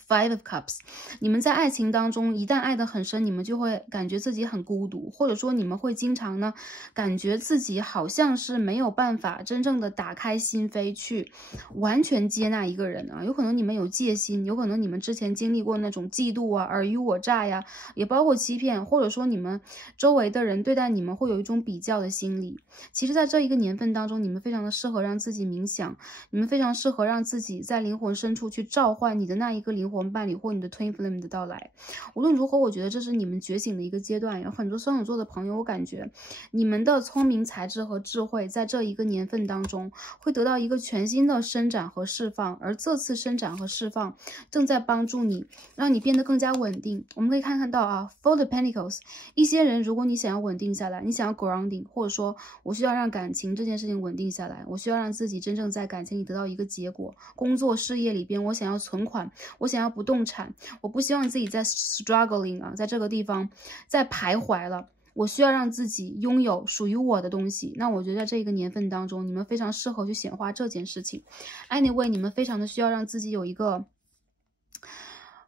，Five of Cups， 你们在爱情当中一旦爱得很深，你们就会感觉自己很孤独，或者说你们会经常呢感觉自己好像是没有办法真正的打开心扉去完全接纳一个人啊。有可能你们有戒心，有可能你们之前经历过那种嫉妒啊、尔虞我诈呀，也包括欺骗，或者说你们周围的人对待你们会有一种比较的心理。其实在这一个年份当中，你们非常的适合让自己冥想，你们非常适合让自己在灵魂深处去召唤你的那一个灵魂伴侣或你的 twin flame 的到来。无论如何，我觉得这是你们觉醒的一个阶段。有很多双子座的朋友，我感觉你们的聪明才智和智慧在这一个年份当中会得到一个全新的伸展和释放，而这次伸展和释放正在帮助你，让你变得更加稳定。我们可以看到啊 Four of Pentacles， 一些人如果你想要稳定下来，你想要 grounding， 或者说我需要让感情这件事情稳定下来，我需要让自己真正在感情里得到一个结果，工作事业里边我想要存款，我想要不动产，我不希望自己在 struggling 啊，在这个地方在徘徊了，我需要让自己拥有属于我的东西。那我觉得在这个年份当中，你们非常适合去显化这件事情。Anyway， 你们非常的需要让自己有一个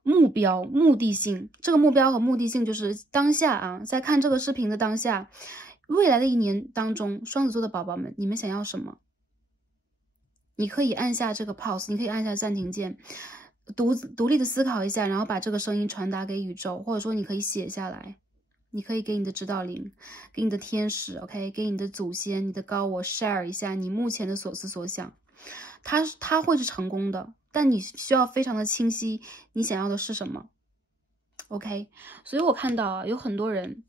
目标、目的性。这个目标和目的性就是当下啊，在看这个视频的当下，未来的一年当中，双子座的宝宝们，你们想要什么？你可以按下这个 pause， 你可以按下暂停键，独立的思考一下，然后把这个声音传达给宇宙，或者说你可以写下来，你可以给你的指导灵，给你的天使 ，OK， 给你的祖先、你的高我 share 一下你目前的所思所想，它会是成功的，但你需要非常的清晰你想要的是什么 ，OK。所以我看到啊，有很多人，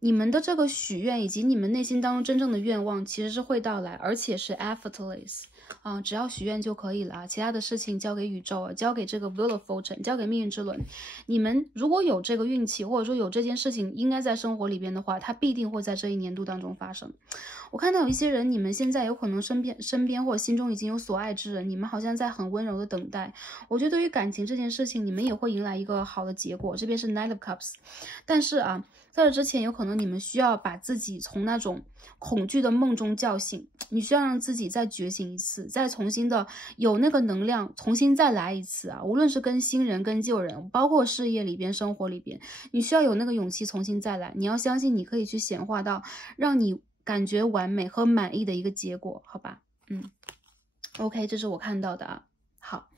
你们的这个许愿以及你们内心当中真正的愿望其实是会到来，而且是 effortless。只要许愿就可以了啊，其他的事情交给宇宙啊，交给这个 wheel of fortune， 交给命运之轮。你们如果有这个运气，或者说有这件事情应该在生活里边的话，它必定会在这一年度当中发生。我看到有一些人，你们现在有可能身边或者心中已经有所爱之人，你们好像在很温柔的等待。我觉得对于感情这件事情，你们也会迎来一个好的结果。这边是 Knight of Cups， 但是啊，在这之前，有可能你们需要把自己从那种恐惧的梦中叫醒，你需要让自己再觉醒一次，再重新的有那个能量，重新再来一次啊！无论是跟新人、跟旧人，包括事业里边、生活里边，你需要有那个勇气重新再来。你要相信，你可以去显化到让你感觉完美和满意的一个结果，好吧？OK， 这是我看到的啊。好，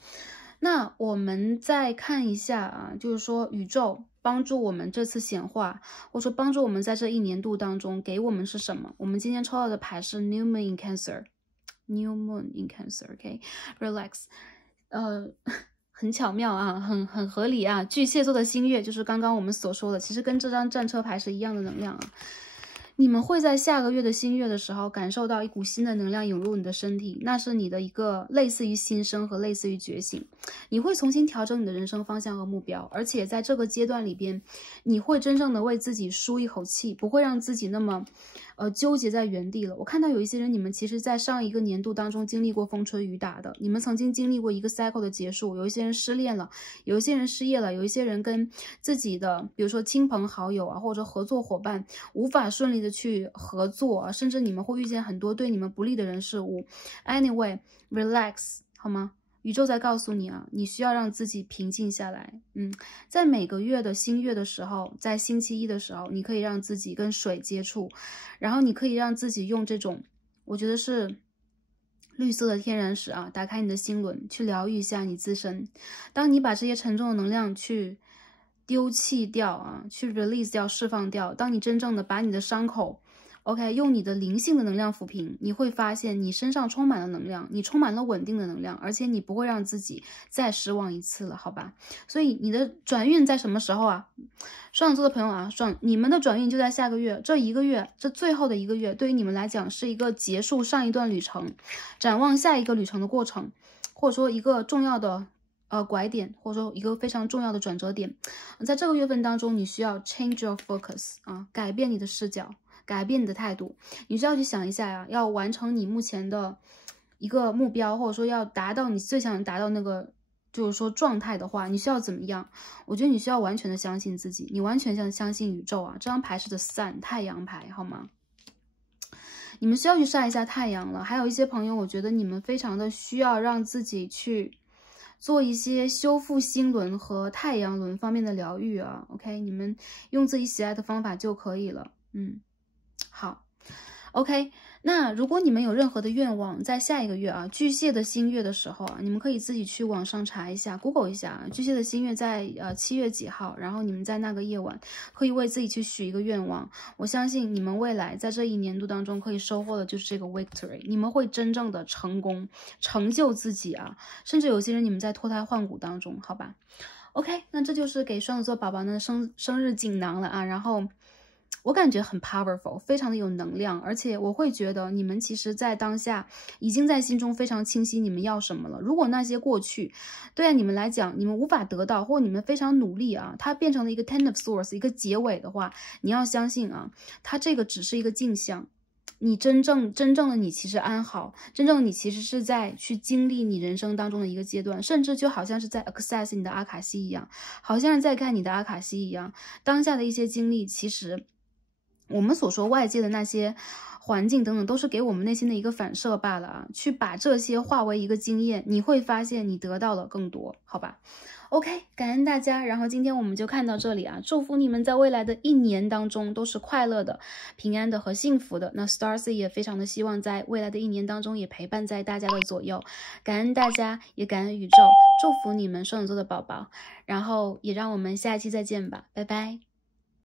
那我们再看一下啊，就是说宇宙帮助我们这次显化，或者说帮助我们在这一年度当中给我们是什么？我们今天抽到的牌是 New Moon in Cancer，New Moon in Cancer，OK，Relax，很巧妙啊，很合理啊。巨蟹座的新月就是刚刚我们所说的，其实跟这张战车牌是一样的能量啊。你们会在下个月的新月的时候感受到一股新的能量涌入你的身体，那是你的一个类似于新生和类似于觉醒。你会重新调整你的人生方向和目标，而且在这个阶段里边，你会真正的为自己舒一口气，不会让自己那么纠结在原地了。我看到有一些人，你们其实在上一个年度当中经历过风吹雨打的，你们曾经经历过一个 cycle 的结束，有一些人失恋了，有一些人失业了，有一些人跟自己的比如说亲朋好友啊，或者合作伙伴无法顺利的去合作啊，甚至你们会遇见很多对你们不利的人事物。Anyway， relax 好吗？宇宙在告诉你啊，你需要让自己平静下来。在每个月的新月的时候，在星期一的时候，你可以让自己跟水接触，然后你可以让自己用这种，我觉得是绿色的天然水啊，打开你的心轮，去疗愈一下你自身。当你把这些沉重的能量去丢弃掉啊，去 release 掉、释放掉，当你真正的把你的伤口 OK，用你的灵性的能量抚平，你会发现你身上充满了能量，你充满了稳定的能量，而且你不会让自己再失望一次了，好吧？所以你的转运在什么时候啊？双子座的朋友啊，你们的转运就在下个月，这一个月，这最后的一个月，对于你们来讲是一个结束上一段旅程，展望下一个旅程的过程，或者说一个重要的拐点，或者说一个非常重要的转折点。在这个月份当中，你需要 change your focus 啊，改变你的视角。改变你的态度，你需要去想一下呀，要完成你目前的一个目标，或者说要达到你最想达到那个，就是说状态的话，你需要怎么样？我觉得你需要完全的相信自己，你完全相信宇宙啊。这张牌是的伞，太阳牌，好吗？你们需要去晒一下太阳了。还有一些朋友，我觉得你们非常的需要让自己去做一些修复心轮和太阳轮方面的疗愈啊。OK， 你们用自己喜爱的方法就可以了。好 ，OK， 那如果你们有任何的愿望，在下一个月啊，巨蟹的新月的时候啊，你们可以自己去网上查一下 ，Google 一下巨蟹的新月在7月几号，然后你们在那个夜晚可以为自己去许一个愿望。我相信你们未来在这一年度当中可以收获的就是这个 victory， 你们会真正的成功，成就自己啊，甚至有些人你们在脱胎换骨当中，好吧 ？OK， 那这就是给双子座宝宝的生日锦囊了啊，然后。我感觉很 powerful， 非常的有能量，而且我会觉得你们其实在当下已经在心中非常清晰你们要什么了。如果那些过去对你们来讲你们无法得到，或你们非常努力啊，它变成了一个 Ten of Swords 一个结尾的话，你要相信啊，它这个只是一个镜像。你真正的你其实安好，真正的你其实是在去经历你人生当中的一个阶段，甚至就好像是在 access 你的阿卡西一样，好像是在看你的阿卡西一样，当下的一些经历其实。我们所说外界的那些环境等等，都是给我们内心的一个反射罢了啊！去把这些化为一个经验，你会发现你得到了更多，好吧 ？OK， 感恩大家。然后今天我们就看到这里啊，祝福你们在未来的一年当中都是快乐的、平安的和幸福的。那 Starcy 也非常的希望在未来的一年当中也陪伴在大家的左右。感恩大家，也感恩宇宙，祝福你们双子座的宝宝。然后也让我们下一期再见吧，拜拜。